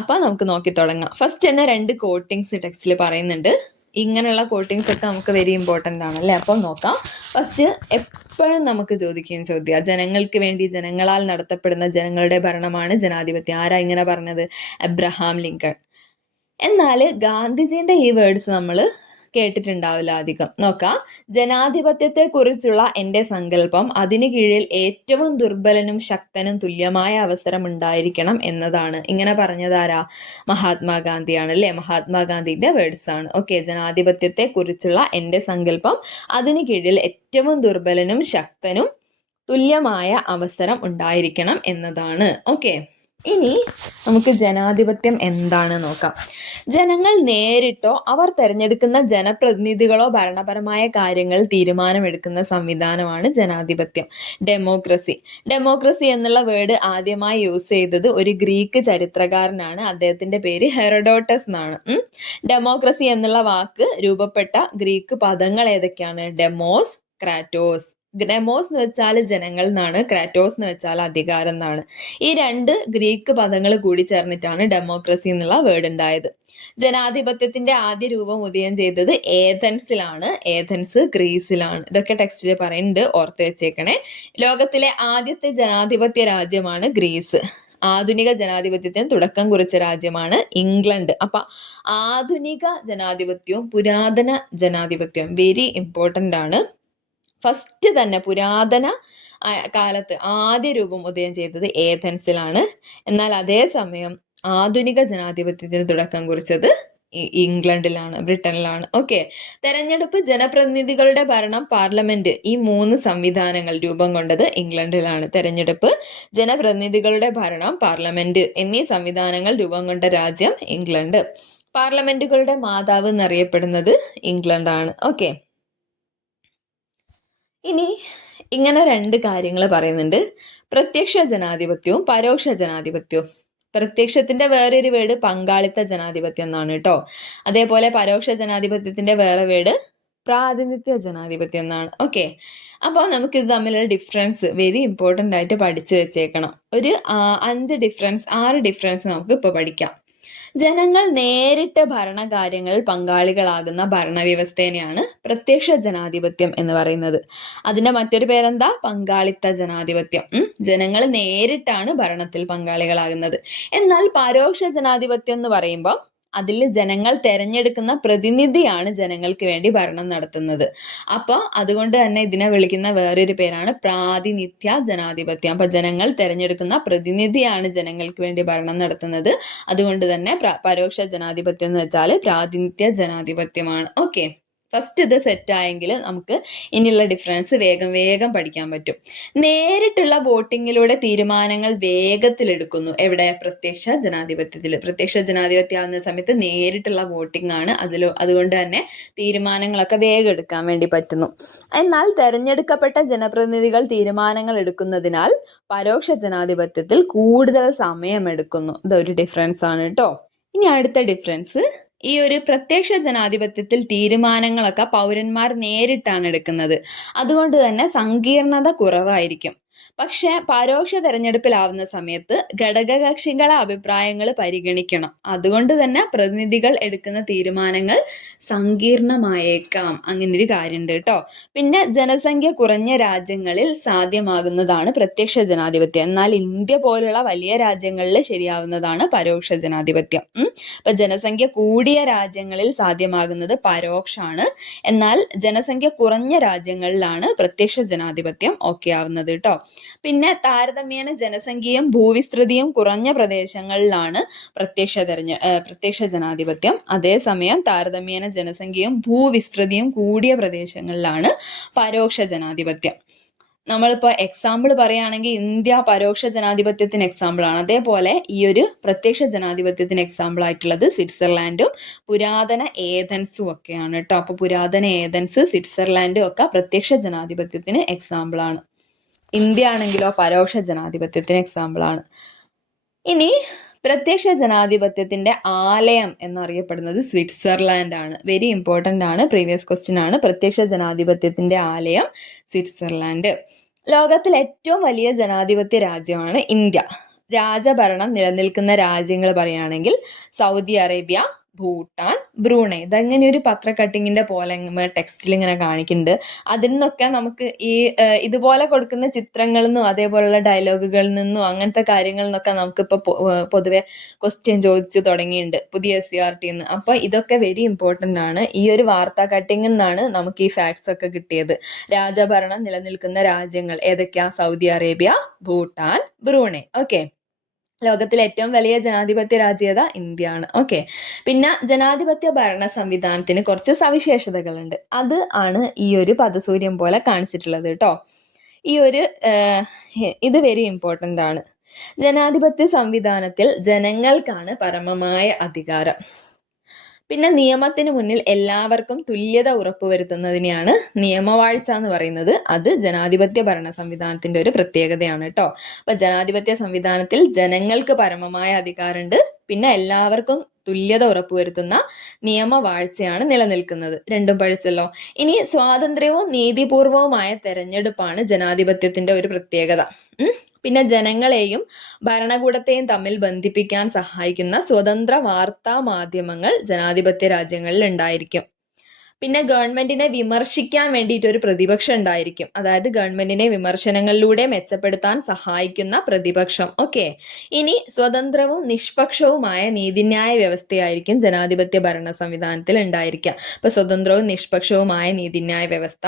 അപ്പം നമുക്ക് നോക്കി തുടങ്ങാം. ഫസ്റ്റ് തന്നെ 2 കോട്ടിങ്സ് ടെക്സ്റ്റിൽ പറയുന്നുണ്ട്. ഇങ്ങനെയുള്ള കോട്ടിങ്സ് ഒക്കെ നമുക്ക് വെരി ഇമ്പോർട്ടൻ്റ് ആണ് അല്ലേ. അപ്പോൾ നോക്കാം. ഫസ്റ്റ് എപ്പോഴും നമുക്ക് ചോദിക്കുകയും ചോദ്യം, ജനങ്ങൾക്ക് വേണ്ടി ജനങ്ങളാൽ നടത്തപ്പെടുന്ന ജനങ്ങളുടെ ഭരണമാണ് ജനാധിപത്യം. ആരാ ഇങ്ങനെ പറഞ്ഞത്? Abraham Lincoln. എന്നാൽ ഗാന്ധിജീൻ്റെ ഈ വേർഡ്സ് നമ്മൾ കേട്ടിട്ടുണ്ടാവില്ല അധികം. നോക്കാം. ജനാധിപത്യത്തെ കുറിച്ചുള്ള എൻ്റെ സങ്കല്പം അതിന് കീഴിൽ ഏറ്റവും ദുർബലനും ശക്തനും തുല്യമായ അവസരം ഉണ്ടായിരിക്കണം എന്നതാണ്. ഇങ്ങനെ പറഞ്ഞതാരാ? മഹാത്മാഗാന്ധിയാണ് അല്ലേ. മഹാത്മാഗാന്ധിന്റെ വേർഡ്സ് ആണ്. ഓക്കെ. ജനാധിപത്യത്തെ കുറിച്ചുള്ള എൻ്റെ സങ്കല്പം അതിന് കീഴിൽ ഏറ്റവും ദുർബലനും ശക്തനും തുല്യമായ അവസരം ഉണ്ടായിരിക്കണം എന്നതാണ്. ഓക്കെ. ഇനി നമുക്ക് ജനാധിപത്യം എന്താണ് നോക്കാം. ജനങ്ങൾ നേരിട്ടോ അവർ തെരഞ്ഞെടുക്കുന്ന ജനപ്രതിനിധികളോ ഭരണപരമായ കാര്യങ്ങൾ തീരുമാനമെടുക്കുന്ന സംവിധാനമാണ് ജനാധിപത്യം. ഡെമോക്രസി. ഡെമോക്രസി എന്നുള്ള വേർഡ് ആദ്യമായി യൂസ് ചെയ്തത് ഒരു ഗ്രീക്ക് ചരിത്രകാരനാണ്. അദ്ദേഹത്തിന്റെ പേര് ഹെറഡോട്ടസ് എന്നാണ്. ഡെമോക്രസി എന്നുള്ള വാക്ക് രൂപപ്പെട്ട ഗ്രീക്ക് പദങ്ങൾ ഏതൊക്കെയാണ്? Demos, Kratos. ഡെമോസ് എന്ന് വെച്ചാൽ ജനങ്ങൾ എന്നാണ്, ക്രാറ്റോസ് എന്ന് വെച്ചാൽ അധികാരം എന്നാണ്. ഈ രണ്ട് ഗ്രീക്ക് പദങ്ങൾ കൂടി ചേർന്നിട്ടാണ് ഡെമോക്രസി എന്നുള്ള വേർഡ് ഉണ്ടായത്. ജനാധിപത്യത്തിന്റെ ആദ്യ രൂപം ഉദയം ചെയ്തത് ഏഥൻസിലാണ്. ഏഥൻസ് ഗ്രീസിലാണ്. ഇതൊക്കെ ടെക്സ്റ്റിൽ പറയുന്നുണ്ട്, ഓർത്ത് വെച്ചേക്കണേ. ലോകത്തിലെ ആദ്യത്തെ ജനാധിപത്യ രാജ്യമാണ് ഗ്രീസ്. ആധുനിക ജനാധിപത്യത്തിന് തുടക്കം കുറിച്ച രാജ്യമാണ് ഇംഗ്ലണ്ട്. അപ്പൊ ആധുനിക ജനാധിപത്യവും പുരാതന ജനാധിപത്യവും വെരി ഇമ്പോർട്ടൻ്റ് ആണ്. ഫസ്റ്റ് തന്നെ പുരാതന കാലത്ത് ആദ്യ രൂപം ഉദയം ചെയ്തത് ഏഥൻസിലാണ്. എന്നാൽ അതേസമയം ആധുനിക ജനാധിപത്യത്തിന് തുടക്കം കുറിച്ചത് ഇംഗ്ലണ്ടിലാണ്, ബ്രിട്ടനിലാണ്. ഓക്കെ. തെരഞ്ഞെടുപ്പ്, ജനപ്രതിനിധികളുടെ ഭരണം, പാർലമെന്റ്, ഈ 3 സംവിധാനങ്ങൾ രൂപം കൊണ്ടത് ഇംഗ്ലണ്ടിലാണ്. തെരഞ്ഞെടുപ്പ്, ജനപ്രതിനിധികളുടെ ഭരണം, പാർലമെന്റ് എന്നീ സംവിധാനങ്ങൾ രൂപം കൊണ്ട രാജ്യം ഇംഗ്ലണ്ട്. പാർലമെന്റുകളുടെ മാതാവ് എന്നറിയപ്പെടുന്നത് ഇംഗ്ലണ്ടാണ്. ഓക്കെ. ഇനി ഇങ്ങനെ 2 കാര്യങ്ങൾ പറയുന്നുണ്ട്. പ്രത്യക്ഷ ജനാധിപത്യവും പരോക്ഷ ജനാധിപത്യവും. പ്രത്യക്ഷത്തിന്റെ വേറൊരു വേർഡ് പങ്കാളിത്ത ജനാധിപത്യം എന്നാണ് കേട്ടോ. അതേപോലെ പരോക്ഷ ജനാധിപത്യത്തിന്റെ വേറെ വേർഡ് പ്രാതിനിധ്യ ജനാധിപത്യം എന്നാണ്. ഓക്കെ. അപ്പോൾ നമുക്കിത് തമ്മിലുള്ള ഡിഫറൻസ് വെരി ഇമ്പോർട്ടൻ്റ് ആയിട്ട് പഠിച്ചു വെച്ചേക്കണം. ഒരു 6 ഡിഫറൻസ് നമുക്ക് ഇപ്പോൾ പഠിക്കാം. ജനങ്ങൾ നേരിട്ട് ഭരണകാര്യങ്ങളിൽ പങ്കാളികളാകുന്ന ഭരണവ്യവസ്ഥേനെയാണ് പ്രത്യക്ഷ ജനാധിപത്യം എന്ന് പറയുന്നത്. അതിന്റെ മറ്റൊരു പേരെന്താ? പങ്കാളിത്ത ജനാധിപത്യം. ജനങ്ങൾ നേരിട്ടാണ് ഭരണത്തിൽ പങ്കാളികളാകുന്നത്. എന്നാൽ പരോക്ഷ ജനാധിപത്യം എന്ന് പറയുമ്പോൾ അതിൽ ജനങ്ങൾ തെരഞ്ഞെടുക്കുന്ന പ്രതിനിധിയാണ് ജനങ്ങൾക്ക് വേണ്ടി ഭരണം നടത്തുന്നത്. അപ്പോൾ അതുകൊണ്ട് തന്നെ ഇതിനെ വിളിക്കുന്ന വേറൊരു പേരാണ് പ്രാതിനിധ്യ ജനാധിപത്യം. അപ്പൊ ജനങ്ങൾ തെരഞ്ഞെടുക്കുന്ന പ്രതിനിധിയാണ് ജനങ്ങൾക്ക് വേണ്ടി ഭരണം നടത്തുന്നത്. അതുകൊണ്ട് തന്നെ പരോക്ഷ ജനാധിപത്യം എന്ന് വെച്ചാൽ പ്രാതിനിധ്യ ജനാധിപത്യമാണ്. ഓക്കെ. ഫസ്റ്റ് ഇത് സെറ്റ് ആയെങ്കിൽ നമുക്ക് ഇനിയുള്ള ഡിഫറൻസ് വേഗം പഠിക്കാൻ പറ്റും. നേരിട്ടുള്ള വോട്ടിങ്ങിലൂടെ തീരുമാനങ്ങൾ വേഗത്തിലെടുക്കുന്നു. എവിടെ? പ്രത്യക്ഷ ജനാധിപത്യത്തിൽ. പ്രത്യക്ഷ ജനാധിപത്യം ആവുന്ന സമയത്ത് നേരിട്ടുള്ള വോട്ടിംഗ് ആണ്. അതുകൊണ്ട് തന്നെ തീരുമാനങ്ങളൊക്കെ വേഗം എടുക്കാൻ വേണ്ടി പറ്റുന്നു. എന്നാൽ തെരഞ്ഞെടുക്കപ്പെട്ട ജനപ്രതിനിധികൾ തീരുമാനങ്ങൾ എടുക്കുന്നതിനാൽ പരോക്ഷ ജനാധിപത്യത്തിൽ കൂടുതൽ സമയമെടുക്കുന്നു. ഇതൊരു ഡിഫറൻസ് ആണ് കേട്ടോ. ഇനി അടുത്ത ഡിഫറൻസ്, ഈ ഒരു പ്രത്യക്ഷ ജനാധിപത്യത്തിൽ തീരുമാനങ്ങളൊക്കെ പൗരന്മാർ നേരിട്ടാണ് എടുക്കുന്നത്. അതുകൊണ്ട് തന്നെ സങ്കീർണത കുറവായിരിക്കും. പക്ഷെ പരോക്ഷ തെരഞ്ഞെടുപ്പിലാവുന്ന സമയത്ത് ഘടകകക്ഷികളെ അഭിപ്രായങ്ങൾ പരിഗണിക്കണം. അതുകൊണ്ട് തന്നെ പ്രതിനിധികൾ എടുക്കുന്ന തീരുമാനങ്ങൾ സങ്കീർണമായേക്കാം. അങ്ങനെ ഒരു കാര്യമുണ്ട് കേട്ടോ. പിന്നെ ജനസംഖ്യ കുറഞ്ഞ രാജ്യങ്ങളിൽ സാധ്യമാകുന്നതാണ് പ്രത്യക്ഷ ജനാധിപത്യം. എന്നാൽ ഇന്ത്യ പോലുള്ള വലിയ രാജ്യങ്ങളിൽ ശരിയാവുന്നതാണ് പരോക്ഷ ജനാധിപത്യം. അപ്പൊ ജനസംഖ്യ കൂടിയ രാജ്യങ്ങളിൽ സാധ്യമാകുന്നത് പരോക്ഷാണ്. എന്നാൽ ജനസംഖ്യ കുറഞ്ഞ രാജ്യങ്ങളിലാണ് പ്രത്യക്ഷ ജനാധിപത്യം ഓക്കെ ആവുന്നത് കേട്ടോ. പിന്നെ താരതമ്യേന ജനസംഖ്യയും ഭൂവിസ്തൃതിയും കുറഞ്ഞ പ്രദേശങ്ങളിലാണ് പ്രത്യക്ഷ ജനാധിപത്യം. അതേസമയം താരതമ്യേന ജനസംഖ്യയും ഭൂവിസ്തൃതിയും കൂടിയ പ്രദേശങ്ങളിലാണ് പരോക്ഷ ജനാധിപത്യം. നമ്മളിപ്പോൾ എക്സാമ്പിൾ പറയുകയാണെങ്കിൽ ഇന്ത്യ പരോക്ഷ ജനാധിപത്യത്തിന് എക്സാമ്പിൾ ആണ്. അതേപോലെ ഈ ഒരു പ്രത്യക്ഷ ജനാധിപത്യത്തിന് എക്സാമ്പിൾ ആയിട്ടുള്ളത് സ്വിറ്റ്സർലാൻഡും പുരാതന ഏഥൻസും ഒക്കെയാണ് കേട്ടോ. അപ്പൊ പുരാതന ഏഥൻസ്, സ്വിറ്റ്സർലാൻഡും ഒക്കെ പ്രത്യക്ഷ ജനാധിപത്യത്തിന് എക്സാമ്പിൾ ആണ്. ഇന്ത്യ ആണെങ്കിലോ പരോക്ഷ ജനാധിപത്യത്തിന് എക്സാമ്പിൾ ആണ്. ഇനി പ്രത്യക്ഷ ജനാധിപത്യത്തിന്റെ ആലയം എന്നറിയപ്പെടുന്നത് സ്വിറ്റ്സർലാൻഡ് ആണ്. വെരി ഇമ്പോർട്ടൻ്റ് ആണ്, പ്രീവിയസ് ക്വസ്റ്റ്യൻ ആണ്. പ്രത്യക്ഷ ജനാധിപത്യത്തിന്റെ ആലയം സ്വിറ്റ്സർലാൻഡ്. ലോകത്തിൽ ഏറ്റവും വലിയ ജനാധിപത്യ രാജ്യമാണ് ഇന്ത്യ. രാജഭരണം നിലനിൽക്കുന്ന രാജ്യങ്ങൾ പറയുകയാണെങ്കിൽ സൗദി അറേബ്യ, ഭൂട്ടാൻ, ബ്രൂണൈ. ഇതങ്ങനെ ഒരു പത്ര കട്ടിങ്ങിന്റെ പോലെ ടെക്സ്റ്റിൽ ഇങ്ങനെ കാണിക്കുന്നുണ്ട്. അതിൽ നിന്നൊക്കെ നമുക്ക് ഈ ഇതുപോലെ കൊടുക്കുന്ന ചിത്രങ്ങളിൽ നിന്നും അതേപോലുള്ള ഡയലോഗുകളിൽ നിന്നും അങ്ങനത്തെ കാര്യങ്ങളിൽ നിന്നൊക്കെ നമുക്കിപ്പോൾ പൊതുവെ ക്വസ്റ്റ്യൻ ചോദിച്ചു തുടങ്ങിയിട്ടുണ്ട് പുതിയ SCERT ന്ന്. അപ്പോൾ ഇതൊക്കെ വെരി ഇമ്പോർട്ടൻ്റ് ആണ്. ഈ ഒരു വാർത്താ കട്ടിങ്ങിൽ നിന്നാണ് നമുക്ക് ഈ ഫാക്ട്സ് ഒക്കെ കിട്ടിയത്. രാജഭരണം നിലനിൽക്കുന്ന രാജ്യങ്ങൾ ഏതൊക്കെയാ? Saudi Arabia, Bhutan, Brunei. Okay. ലോകത്തിലെ ഏറ്റവും വലിയ ജനാധിപത്യ രാജ്യത ഇന്ത്യ ആണ്. ഓക്കെ. പിന്നെ ജനാധിപത്യ ഭരണ സംവിധാനത്തിന് കുറച്ച് സവിശേഷതകളുണ്ട്. അത് ആണ് ഈ ഒരു പദസൂര്യൻ പോലെ കാണിച്ചിട്ടുള്ളത് കേട്ടോ. ഈ ഒരു ഇത് വെരി ഇമ്പോർട്ടൻ്റ് ആണ്. ജനാധിപത്യ സംവിധാനത്തിൽ ജനങ്ങൾക്കാണ് പരമമായ അധികാരം. പിന്നെ നിയമത്തിന് മുന്നിൽ എല്ലാവർക്കും തുല്യത ഉറപ്പുവരുത്തുന്നതിനെയാണ് നിയമവാഴ്ച എന്ന് പറയുന്നത്. അത് ജനാധിപത്യ ഭരണ സംവിധാനത്തിന്റെ ഒരു പ്രത്യേകതയാണ് കേട്ടോ. അപ്പൊ ജനാധിപത്യ സംവിധാനത്തിൽ ജനങ്ങൾക്ക് പരമമായ അധികാരമുണ്ട്. പിന്നെ എല്ലാവർക്കും തുല്യത ഉറപ്പുവരുത്തുന്ന നിയമവാഴ്ചയാണ് നിലനിൽക്കുന്നത്. രണ്ടും പഠിച്ചല്ലോ. ഇനി സ്വാതന്ത്ര്യവും നീതിപൂർവവുമായ തെരഞ്ഞെടുപ്പാണ് ജനാധിപത്യത്തിന്റെ ഒരു പ്രത്യേകത. പിന്നെ ജനങ്ങളെയും ഭരണകൂടത്തെയും തമ്മിൽ ബന്ധിപ്പിക്കാൻ സഹായിക്കുന്ന സ്വതന്ത്ര വാർത്താ മാധ്യമങ്ങൾ ജനാധിപത്യ രാജ്യങ്ങളിൽ ഉണ്ടായിരിക്കും. പിന്നെ ഗവൺമെന്റിനെ വിമർശിക്കാൻ വേണ്ടിയിട്ട് ഒരു പ്രതിപക്ഷം ഉണ്ടായിരിക്കും. അതായത് ഗവൺമെന്റിനെ വിമർശനങ്ങളിലൂടെ മെച്ചപ്പെടുത്താൻ സഹായിക്കുന്ന പ്രതിപക്ഷം. ഓക്കെ. ഇനി സ്വതന്ത്രവും നിഷ്പക്ഷവുമായ നീതിന്യായ വ്യവസ്ഥയായിരിക്കും ജനാധിപത്യ ഭരണ സംവിധാനത്തിൽ ഉണ്ടായിരിക്കുക. അപ്പൊ സ്വതന്ത്രവും നിഷ്പക്ഷവുമായ നീതിന്യായ വ്യവസ്ഥ,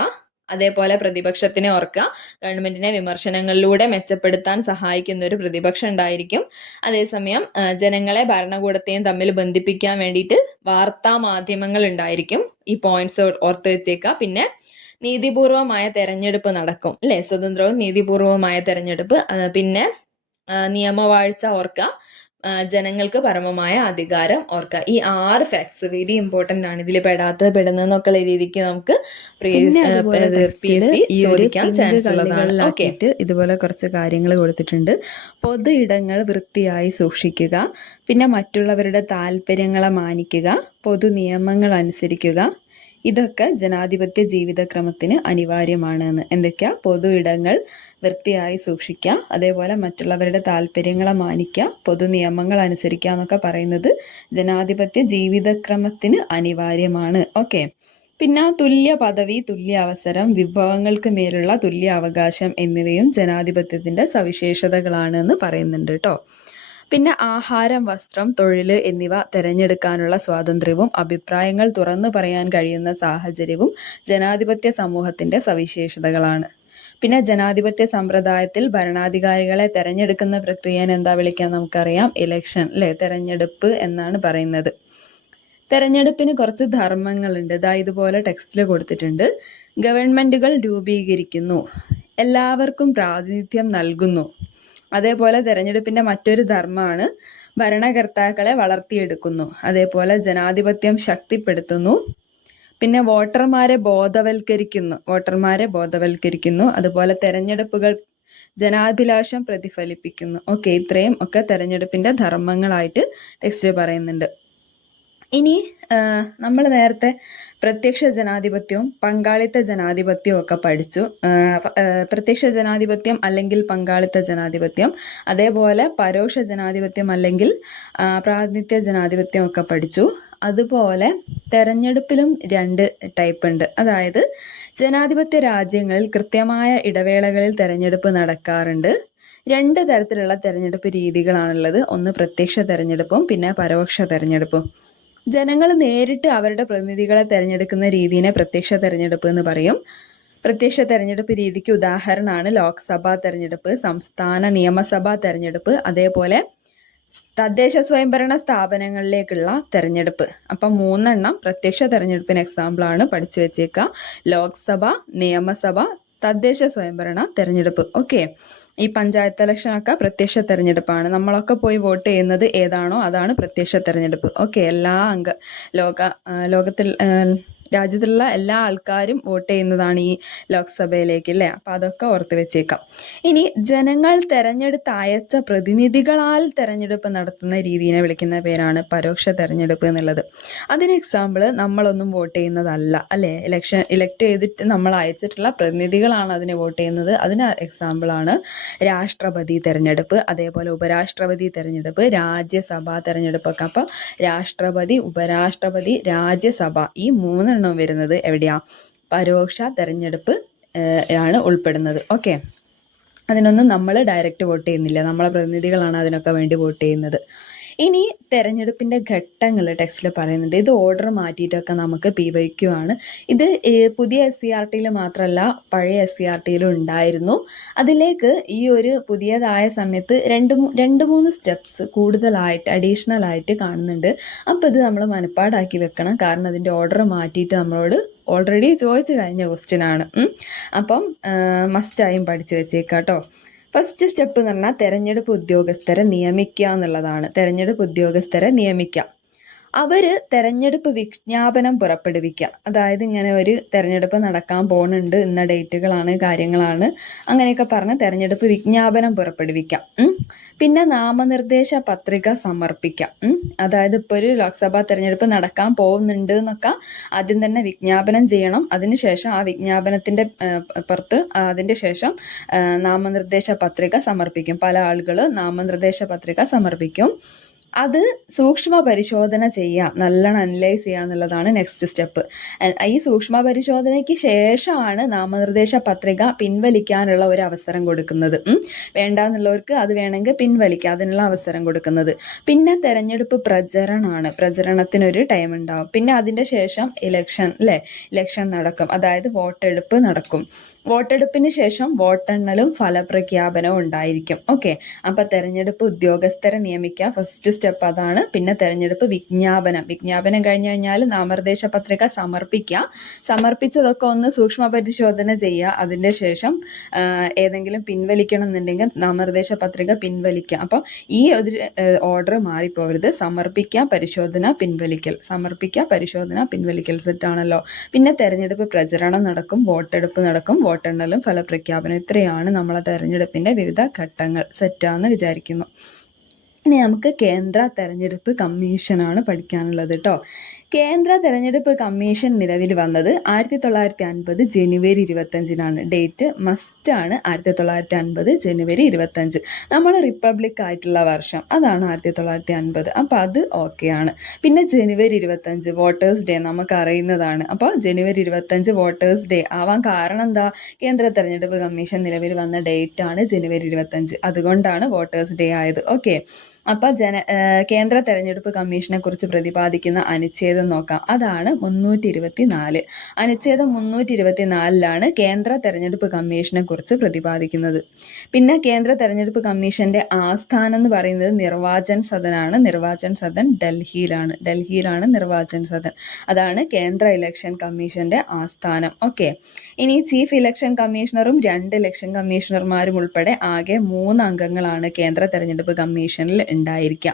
അതേപോലെ പ്രതിപക്ഷത്തിനെ ഓർക്കുക, ഗവൺമെന്റിനെ വിമർശനങ്ങളിലൂടെ മെച്ചപ്പെടുത്താൻ സഹായിക്കുന്ന ഒരു പ്രതിപക്ഷം ഉണ്ടായിരിക്കും. അതേസമയം ജനങ്ങളെ ഭരണകൂടത്തെയും തമ്മിൽ ബന്ധിപ്പിക്കാൻ വേണ്ടിയിട്ട് വാർത്താ മാധ്യമങ്ങൾ ഉണ്ടായിരിക്കും. ഈ പോയിന്റ്സ് ഓർത്ത് വെച്ചേക്കുക. പിന്നെ നീതിപൂർവമായ തെരഞ്ഞെടുപ്പ് നടക്കും അല്ലെ, സ്വതന്ത്രവും നീതിപൂർവമായ തെരഞ്ഞെടുപ്പ്. പിന്നെ നിയമവാഴ്ച ഓർക്കുക, ജനങ്ങൾക്ക് പരമമായ അധികാരം ഓർക്കുക. ഈ 6 ഫാക്ട്സ് വെരി ഇമ്പോർട്ടന്റ് ആണ്. ഇതിൽ പെടുന്നതെന്നൊക്കെ രീതിക്ക് നമുക്ക് ചോദിക്കാൻ ചാൻസ് ഉള്ളതാണ്. ഇതുപോലെ കുറച്ച് കാര്യങ്ങൾ കൊടുത്തിട്ടുണ്ട്. പൊതു ഇടങ്ങൾ വൃത്തിയായി സൂക്ഷിക്കുക, പിന്നെ മറ്റുള്ളവരുടെ താല്പര്യങ്ങളെ മാനിക്കുക, പൊതു നിയമങ്ങൾ അനുസരിക്കുക. ഇതൊക്കെ ജനാധിപത്യ ജീവിതക്രമത്തിന് അനിവാര്യമാണ് എന്ന്. എന്തൊക്കെയാ? പൊതു ഇടങ്ങൾ വൃത്തിയായി സൂക്ഷിക്കുക, അതേപോലെ മറ്റുള്ളവരുടെ താല്പര്യങ്ങളെ മാനിക്കുക, പൊതു നിയമങ്ങൾ അനുസരിക്കുക എന്നൊക്കെ പറയുന്നത് ജനാധിപത്യ ജീവിതക്രമത്തിന് അനിവാര്യമാണ്. ഓക്കെ. പിന്നെ തുല്യ പദവി, തുല്യ അവസരം, വിഭവങ്ങൾക്ക് മേലുള്ള തുല്യ അവകാശം എന്നിവയും ജനാധിപത്യത്തിന്റെ സവിശേഷതകളാണ് എന്ന് പറയുന്നുണ്ട് കേട്ടോ. പിന്നെ ആഹാരം, വസ്ത്രം, തൊഴിൽ എന്നിവ തിരഞ്ഞെടുക്കാനുള്ള സ്വാതന്ത്ര്യവും അഭിപ്രായങ്ങൾ തുറന്നു പറയാൻ കഴിയുന്ന സാഹചര്യവും ജനാധിപത്യ സമൂഹത്തിന്റെ സവിശേഷതകളാണ്. പിന്നെ ജനാധിപത്യ സമ്പ്രദായത്തിൽ ഭരണാധികാരികളെ തെരഞ്ഞെടുക്കുന്ന പ്രക്രിയനെ എന്താ വിളിക്കാൻ നമുക്കറിയാം? ഇലക്ഷൻ അല്ലെ, തെരഞ്ഞെടുപ്പ് എന്നാണ് പറയുന്നത്. തെരഞ്ഞെടുപ്പിന് കുറച്ച് ധർമ്മങ്ങളുണ്ട്. ഇതുപോലെ ടെക്സ്റ്റിൽ കൊടുത്തിട്ടുണ്ട്. ഗവൺമെന്റുകൾ രൂപീകരിക്കുന്നു, എല്ലാവർക്കും പ്രാതിനിധ്യം നൽകുന്നു. അതേപോലെ തെരഞ്ഞെടുപ്പിന്റെ മറ്റൊരു ധർമ്മമാണ് ഭരണകർത്താക്കളെ വളർത്തിയെടുക്കുന്നു. അതേപോലെ ജനാധിപത്യം ശക്തിപ്പെടുത്തുന്നു. പിന്നെ വോട്ടർമാരെ ബോധവൽക്കരിക്കുന്നു. അതുപോലെ തെരഞ്ഞെടുപ്പുകൾ ജനാഭിലാഷം പ്രതിഫലിപ്പിക്കുന്നു. ഓക്കെ. ഇത്രയും ഒക്കെ തെരഞ്ഞെടുപ്പിന്റെ ധർമ്മങ്ങളായിട്ട് ടെക്സ്റ്റിൽ പറയുന്നുണ്ട്. ഇനി നമ്മൾ നേരത്തെ പ്രത്യക്ഷ ജനാധിപത്യവും പങ്കാളിത്ത ജനാധിപത്യവും ഒക്കെ പഠിച്ചു. പ്രത്യക്ഷ ജനാധിപത്യം അല്ലെങ്കിൽ പങ്കാളിത്ത ജനാധിപത്യം, അതേപോലെ പരോക്ഷ ജനാധിപത്യം അല്ലെങ്കിൽ പ്രാതിനിധ്യ ജനാധിപത്യം ഒക്കെ പഠിച്ചു. അതുപോലെ തെരഞ്ഞെടുപ്പിലും 2 ടൈപ്പ് ഉണ്ട്. അതായത് ജനാധിപത്യ രാജ്യങ്ങളിൽ കൃത്യമായ ഇടവേളകളിൽ തെരഞ്ഞെടുപ്പ് നടക്കാറുണ്ട്. 2 തരത്തിലുള്ള തെരഞ്ഞെടുപ്പ് രീതികളാണുള്ളത്. ഒന്ന് പ്രത്യക്ഷ തെരഞ്ഞെടുപ്പും പിന്നെ പരോക്ഷ തെരഞ്ഞെടുപ്പും. ജനങ്ങൾ നേരിട്ട് അവരുടെ പ്രതിനിധികളെ തെരഞ്ഞെടുക്കുന്ന രീതിയെ പ്രത്യക്ഷ തെരഞ്ഞെടുപ്പ് എന്ന് പറയും. പ്രത്യക്ഷ തെരഞ്ഞെടുപ്പ് രീതിക്ക് ഉദാഹരണമാണ് ലോക്സഭാ തെരഞ്ഞെടുപ്പ്, സംസ്ഥാന നിയമസഭാ തെരഞ്ഞെടുപ്പ്, അതേപോലെ തദ്ദേശ സ്വയംഭരണ സ്ഥാപനങ്ങളിലേക്കുള്ള തെരഞ്ഞെടുപ്പ്. അപ്പം 3 പ്രത്യക്ഷ തെരഞ്ഞെടുപ്പിന് എക്സാമ്പിളാണ്, പഠിച്ചു വെച്ചേക്കുക. ലോക്സഭ, നിയമസഭ, തദ്ദേശ സ്വയംഭരണ തെരഞ്ഞെടുപ്പ്. ഓക്കെ. ഈ പഞ്ചായത്ത് ഇലക്ഷനൊക്കെ പ്രത്യക്ഷ തെരഞ്ഞെടുപ്പാണ്. നമ്മളൊക്കെ പോയി വോട്ട് ചെയ്യുന്നത് ഏതാണോ അതാണ് പ്രത്യക്ഷ തെരഞ്ഞെടുപ്പ്. ഓക്കെ. എല്ലാ ലോകത്തിൽ രാജ്യത്തുള്ള എല്ലാ ആൾക്കാരും വോട്ട് ചെയ്യുന്നതാണ് ഈ ലോക്സഭയിലേക്ക് അല്ലേ. അപ്പം അതൊക്കെ ഓർത്ത് വെച്ചേക്കാം. ഇനി ജനങ്ങൾ തെരഞ്ഞെടുത്ത് അയച്ച പ്രതിനിധികളാൽ തെരഞ്ഞെടുപ്പ് നടത്തുന്ന രീതിയെ വിളിക്കുന്ന പേരാണ് പരോക്ഷ തെരഞ്ഞെടുപ്പ് എന്നുള്ളത്. അതിന് എക്സാമ്പിൾ നമ്മളൊന്നും വോട്ട് ചെയ്യുന്നതല്ല അല്ലേ. ഇലക്ട് ചെയ്തിട്ട് നമ്മൾ അയച്ചിട്ടുള്ള പ്രതിനിധികളാണ് അതിന് വോട്ട് ചെയ്യുന്നത്. അതിന് എക്സാമ്പിളാണ് രാഷ്ട്രപതി തെരഞ്ഞെടുപ്പ്, അതേപോലെ ഉപരാഷ്ട്രപതി തെരഞ്ഞെടുപ്പ്, രാജ്യസഭാ തെരഞ്ഞെടുപ്പൊക്കെ. അപ്പോൾ രാഷ്ട്രപതി, ഉപരാഷ്ട്രപതി, രാജ്യസഭ ഈ 3 എണ്ണം വരുന്നത് എവിടെയാ? പരോക്ഷ തെരഞ്ഞെടുപ്പ് ആണ് ഉൾപ്പെടുന്നത്. ഓക്കെ, അതിനൊന്നും നമ്മൾ ഡയറക്റ്റ് വോട്ട് ചെയ്യുന്നില്ല, നമ്മളെ പ്രതിനിധികളാണ് അതിനൊക്കെ വേണ്ടി വോട്ട് ചെയ്യുന്നത്. ഇനി തെരഞ്ഞെടുപ്പിൻ്റെ ഘട്ടങ്ങൾ ടെക്സ്റ്റിൽ പറയുന്നുണ്ട്. ഇത് ഓർഡർ മാറ്റിയിട്ടൊക്കെ നമുക്ക് PYQ ആണ്. ഇത് പുതിയ SCERT മാത്രമല്ല പഴയ SCERT ഉണ്ടായിരുന്നു. അതിലേക്ക് ഈ ഒരു പുതിയതായ സമയത്ത് രണ്ട് മൂന്ന് സ്റ്റെപ്സ് കൂടുതലായിട്ട് അഡീഷണൽ ആയിട്ട് കാണുന്നുണ്ട്. അപ്പോൾ ഇത് നമ്മൾ മനപ്പാടാക്കി വെക്കണം, കാരണം അതിൻ്റെ ഓർഡർ മാറ്റിയിട്ട് നമ്മളോട് ഓൾറെഡി ചോദിച്ചു കഴിഞ്ഞ ക്വസ്റ്റ്യൻ ആണ്. അപ്പം മസ്റ്റായും പഠിച്ചു വെച്ചേക്കാം കേട്ടോ. ഫസ്റ്റ് സ്റ്റെപ്പ് എന്ന് പറഞ്ഞാൽ തെരഞ്ഞെടുപ്പ് ഉദ്യോഗസ്ഥരെ നിയമിക്കുക എന്നുള്ളതാണ്. തെരഞ്ഞെടുപ്പ് ഉദ്യോഗസ്ഥരെ നിയമിക്കുക. അവർ തെരഞ്ഞെടുപ്പ് വിജ്ഞാപനം പുറപ്പെടുവിക്കുക. അതായത് ഇങ്ങനെ ഒരു തെരഞ്ഞെടുപ്പ് നടക്കാൻ പോകുന്നുണ്ട്, ഇന്ന ഡേറ്റുകളാണ്, കാര്യങ്ങളാണ്, അങ്ങനെയൊക്കെ പറഞ്ഞ് തെരഞ്ഞെടുപ്പ് വിജ്ഞാപനം പുറപ്പെടുവിക്കുക. പിന്നെ നാമനിർദ്ദേശ പത്രിക സമർപ്പിക്കുക. അതായത് ഇപ്പോൾ ഒരു ലോക്സഭാ തെരഞ്ഞെടുപ്പ് നടക്കാൻ പോകുന്നുണ്ട് എന്നൊക്കെ ആദ്യം തന്നെ വിജ്ഞാപനം ചെയ്യണം. അതിനുശേഷം ആ വിജ്ഞാപനത്തിൻ്റെ പുറത്ത് അതിൻ്റെ ശേഷം നാമനിർദ്ദേശ പത്രിക സമർപ്പിക്കും. പല ആളുകൾ നാമനിർദ്ദേശ പത്രിക സമർപ്പിക്കും. അത് സൂക്ഷ്മ പരിശോധന ചെയ്യുക, നല്ലോണം അനലൈസ് ചെയ്യുക എന്നുള്ളതാണ് നെക്സ്റ്റ് സ്റ്റെപ്പ്. ഈ സൂക്ഷ്മ പരിശോധനയ്ക്ക് ശേഷമാണ് നാമനിർദ്ദേശ പത്രിക പിൻവലിക്കാനുള്ള ഒരു അവസരം കൊടുക്കുന്നത്. വേണ്ടാന്നുള്ളവർക്ക് അത് വേണമെങ്കിൽ പിൻവലിക്കുക, അതിനുള്ള അവസരം കൊടുക്കുന്നത്. പിന്നെ തെരഞ്ഞെടുപ്പ് പ്രചരണമാണ്. പ്രചരണത്തിനൊരു ടൈം ഉണ്ടാവും. പിന്നെ അതിൻ്റെ ശേഷം ഇലക്ഷൻ നടക്കും, അതായത് വോട്ടെടുപ്പ് നടക്കും. വോട്ടെടുപ്പിന് ശേഷം വോട്ടെണ്ണലും ഫലപ്രഖ്യാപനവും ഉണ്ടായിരിക്കും. ഓക്കെ, അപ്പോൾ തെരഞ്ഞെടുപ്പ് ഉദ്യോഗസ്ഥരെ നിയമിക്കുക, ഫസ്റ്റ് സ്റ്റെപ്പ് അതാണ്. പിന്നെ തെരഞ്ഞെടുപ്പ് വിജ്ഞാപനം കഴിഞ്ഞ് കഴിഞ്ഞാൽ നാമനിർദ്ദേശ പത്രിക സമർപ്പിക്കുക. സമർപ്പിച്ചതൊക്കെ ഒന്ന് സൂക്ഷ്മ പരിശോധന ചെയ്യുക. അതിൻ്റെ ശേഷം ഏതെങ്കിലും പിൻവലിക്കണം എന്നുണ്ടെങ്കിൽ നാമനിർദ്ദേശ പത്രിക പിൻവലിക്കുക. അപ്പോൾ ഈ ഒരു ഓർഡർ മാറിപ്പോകരുത്. സമർപ്പിക്കുക, പരിശോധന, പിൻവലിക്കൽ, സമർപ്പിക്കുക, പരിശോധന, പിൻവലിക്കൽ, സെറ്റാണല്ലോ. പിന്നെ തെരഞ്ഞെടുപ്പ് പ്രചരണം നടക്കും, വോട്ടെടുപ്പ് നടക്കും, വോട്ടെണ്ണലും ഫലപ്രഖ്യാപനം. ഇത്രയാണ് നമ്മളെ തെരഞ്ഞെടുപ്പിൻ്റെ വിവിധ ഘട്ടങ്ങൾ. സെറ്റാന്ന് വിചാരിക്കുന്നു. ഇനി നമുക്ക് കേന്ദ്ര തെരഞ്ഞെടുപ്പ് കമ്മീഷനാണ് പഠിക്കാനുള്ളത് കേട്ടോ. കേന്ദ്ര തെരഞ്ഞെടുപ്പ് കമ്മീഷൻ നിലവിൽ വന്നത് 1950 ജനുവരി 25 ഡേറ്റ് മസ്റ്റാണ്. 1950 ജനുവരി 25 നമ്മൾ റിപ്പബ്ലിക് ആയിട്ടുള്ള വർഷം, അതാണ് 1950. അപ്പോൾ അത് ഓക്കെയാണ്. പിന്നെ ജനുവരി 25 വോട്ടേഴ്സ് ഡേ നമുക്ക് അറിയുന്നതാണ്. അപ്പോൾ ജനുവരി 25 വോട്ടേഴ്സ് ഡേ ആവാൻ കാരണം എന്താ? കേന്ദ്ര തെരഞ്ഞെടുപ്പ് കമ്മീഷൻ നിലവിൽ വന്ന ഡേറ്റ് ആണ് ജനുവരി 25, അതുകൊണ്ടാണ് വോട്ടേഴ്സ് ഡേ ആയത്. ഓക്കെ, അപ്പോൾ കേന്ദ്ര തെരഞ്ഞെടുപ്പ് കമ്മീഷനെ കുറിച്ച് പ്രതിപാദിക്കുന്ന അനുച്ഛേദം നോക്കാം. അതാണ് 324. അനുച്ഛേദം 324 കേന്ദ്ര തെരഞ്ഞെടുപ്പ് കമ്മീഷനെ കുറിച്ച് പ്രതിപാദിക്കുന്നത്. പിന്നെ കേന്ദ്ര തെരഞ്ഞെടുപ്പ് കമ്മീഷന്റെ ആസ്ഥാനം എന്ന് പറയുന്നത് നിർവാചൻ സദനാണ്. നിർവാചൻ സദൻ ഡൽഹിയിലാണ് നിർവാചൻ സദൻ. അതാണ് കേന്ദ്ര ഇലക്ഷൻ കമ്മീഷന്റെ ആസ്ഥാനം. ഓക്കെ, ഇനി ചീഫ് ഇലക്ഷൻ കമ്മീഷണറും 2 ഇലക്ഷൻ കമ്മീഷണർമാരും ഉൾപ്പെടെ ആകെ 3 അംഗങ്ങളാണ് കേന്ദ്ര തെരഞ്ഞെടുപ്പ് കമ്മീഷനിൽ ഉണ്ടായിരിക്കുക.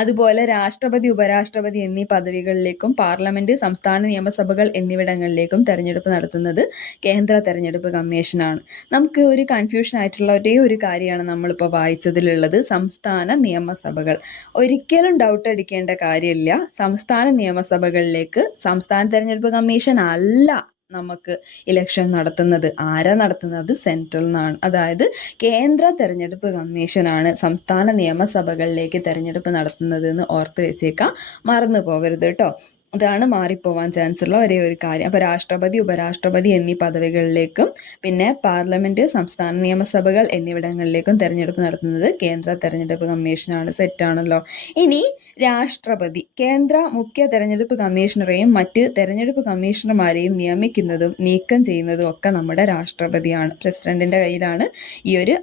അതുപോലെ രാഷ്ട്രപതി, ഉപരാഷ്ട്രപതി എന്നീ പദവികളിലേക്കും പാർലമെന്റ്, സംസ്ഥാന നിയമസഭകൾ എന്നിവിടങ്ങളിലേക്കും തെരഞ്ഞെടുപ്പ് നടത്തുന്നത് കേന്ദ്ര തെരഞ്ഞെടുപ്പ് കമ്മീഷനാണ്. നമുക്ക് ഒരു കൺഫ്യൂഷൻ ആയിട്ടുള്ള ഒരേ ഒരു കാര്യമാണ് നമ്മളിപ്പോൾ വായിച്ചതിലുള്ളത്, സംസ്ഥാന നിയമസഭകൾ. ഒരിക്കലും ഡൗട്ട് അടിക്കേണ്ട കാര്യമില്ല. സംസ്ഥാന നിയമസഭകളിലേക്ക് സംസ്ഥാന തെരഞ്ഞെടുപ്പ് കമ്മീഷൻ അല്ല നമുക്ക് ഇലക്ഷൻ നടത്തുന്നത്. ആരാ നടത്തുന്നത്? സെൻട്രൽ നിന്നാണ്. അതായത് കേന്ദ്ര തെരഞ്ഞെടുപ്പ് കമ്മീഷനാണ് സംസ്ഥാന നിയമസഭകളിലേക്ക് തെരഞ്ഞെടുപ്പ് നടത്തുന്നത് എന്ന് ഓർത്ത് വെച്ചേക്കാം, മറന്നു പോകരുത് കേട്ടോ. അതാണ് മാറിപ്പോവാൻ ചാൻസ് ഉള്ള ഒരേ ഒരു കാര്യം. അപ്പോൾ രാഷ്ട്രപതി, ഉപരാഷ്ട്രപതി എന്നീ പദവികളിലേക്കും പിന്നെ പാർലമെന്റ്, സംസ്ഥാന നിയമസഭകൾ എന്നിവിടങ്ങളിലേക്കും തെരഞ്ഞെടുപ്പ് നടത്തുന്നത് കേന്ദ്ര തെരഞ്ഞെടുപ്പ് കമ്മീഷനാണ്. സെറ്റാണല്ലോ. ഇനി രാഷ്ട്രപതി കേന്ദ്ര മുഖ്യ തെരഞ്ഞെടുപ്പ് കമ്മീഷണറെയും മറ്റ് തെരഞ്ഞെടുപ്പ് കമ്മീഷണർമാരെയും നിയമിക്കുന്നതും നീക്കം ചെയ്യുന്നതും ഒക്കെ നമ്മുടെ രാഷ്ട്രപതിയാണ്. പ്രസിഡന്റിന്റെ കയ്യിലാണ് ഈ ഒരു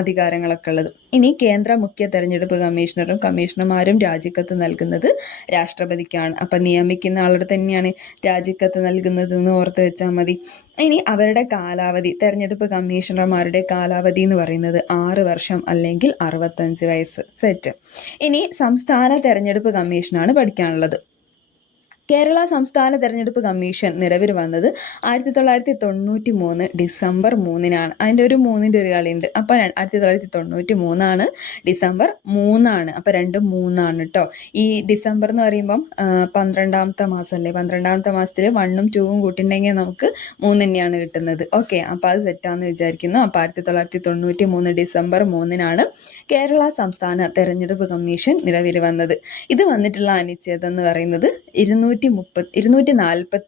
അധികാരങ്ങളൊക്കെ ഉള്ളത്. ഇനി കേന്ദ്ര മുഖ്യ തെരഞ്ഞെടുപ്പ് കമ്മീഷണറും കമ്മീഷണർമാരും രാജിക്കത്ത് നൽകുന്നത് രാഷ്ട്രപതിക്കാണ്. അപ്പം നിയമിക്കുന്ന ആളുടെ തന്നെയാണ് രാജിക്കത്ത് നൽകുന്നത് എന്ന് ഓർത്ത് വെച്ചാൽ മതി. ഇനി അവരുടെ കാലാവധി, തെരഞ്ഞെടുപ്പ് കമ്മീഷണർമാരുടെ കാലാവധി എന്ന് പറയുന്നത് 6 വർഷം അല്ലെങ്കിൽ 65 വയസ്സ്. സെറ്റ്. ഇനി സംസ്ഥാന തെരഞ്ഞെടുപ്പ് കമ്മീഷനാണ് പഠിക്കാനുള്ളത്. കേരള സംസ്ഥാന തെരഞ്ഞെടുപ്പ് കമ്മീഷൻ നിലവിൽ വന്നത് 1993 ഡിസംബർ 3-നാണ്. അതിൻ്റെ ഒരു 3-ൻ്റെ ഒരു കളിയുണ്ട്. അപ്പോൾ 1993 ഡിസംബർ 3. അപ്പോൾ രണ്ടും 3 കേട്ടോ. ഈ ഡിസംബർ എന്ന് പറയുമ്പം 12ാമത്തെ മാസമല്ലേ, 12ാമത്തെ മാസത്തിൽ 1ഉം 2ഉം കൂട്ടിയിട്ടുണ്ടെങ്കിൽ നമുക്ക് 3 തന്നെയാണ് കിട്ടുന്നത്. ഓക്കെ, അപ്പോൾ അത് സെറ്റാന്ന് വിചാരിക്കുന്നു. അപ്പോൾ 1993 ഡിസംബർ 3-നാണ് കേരള സംസ്ഥാന തെരഞ്ഞെടുപ്പ് കമ്മീഷൻ നിലവിൽ വന്നത്. ഇത് വന്നിട്ടുള്ള അനുച്ഛേദം എന്ന് പറയുന്നത് 243 243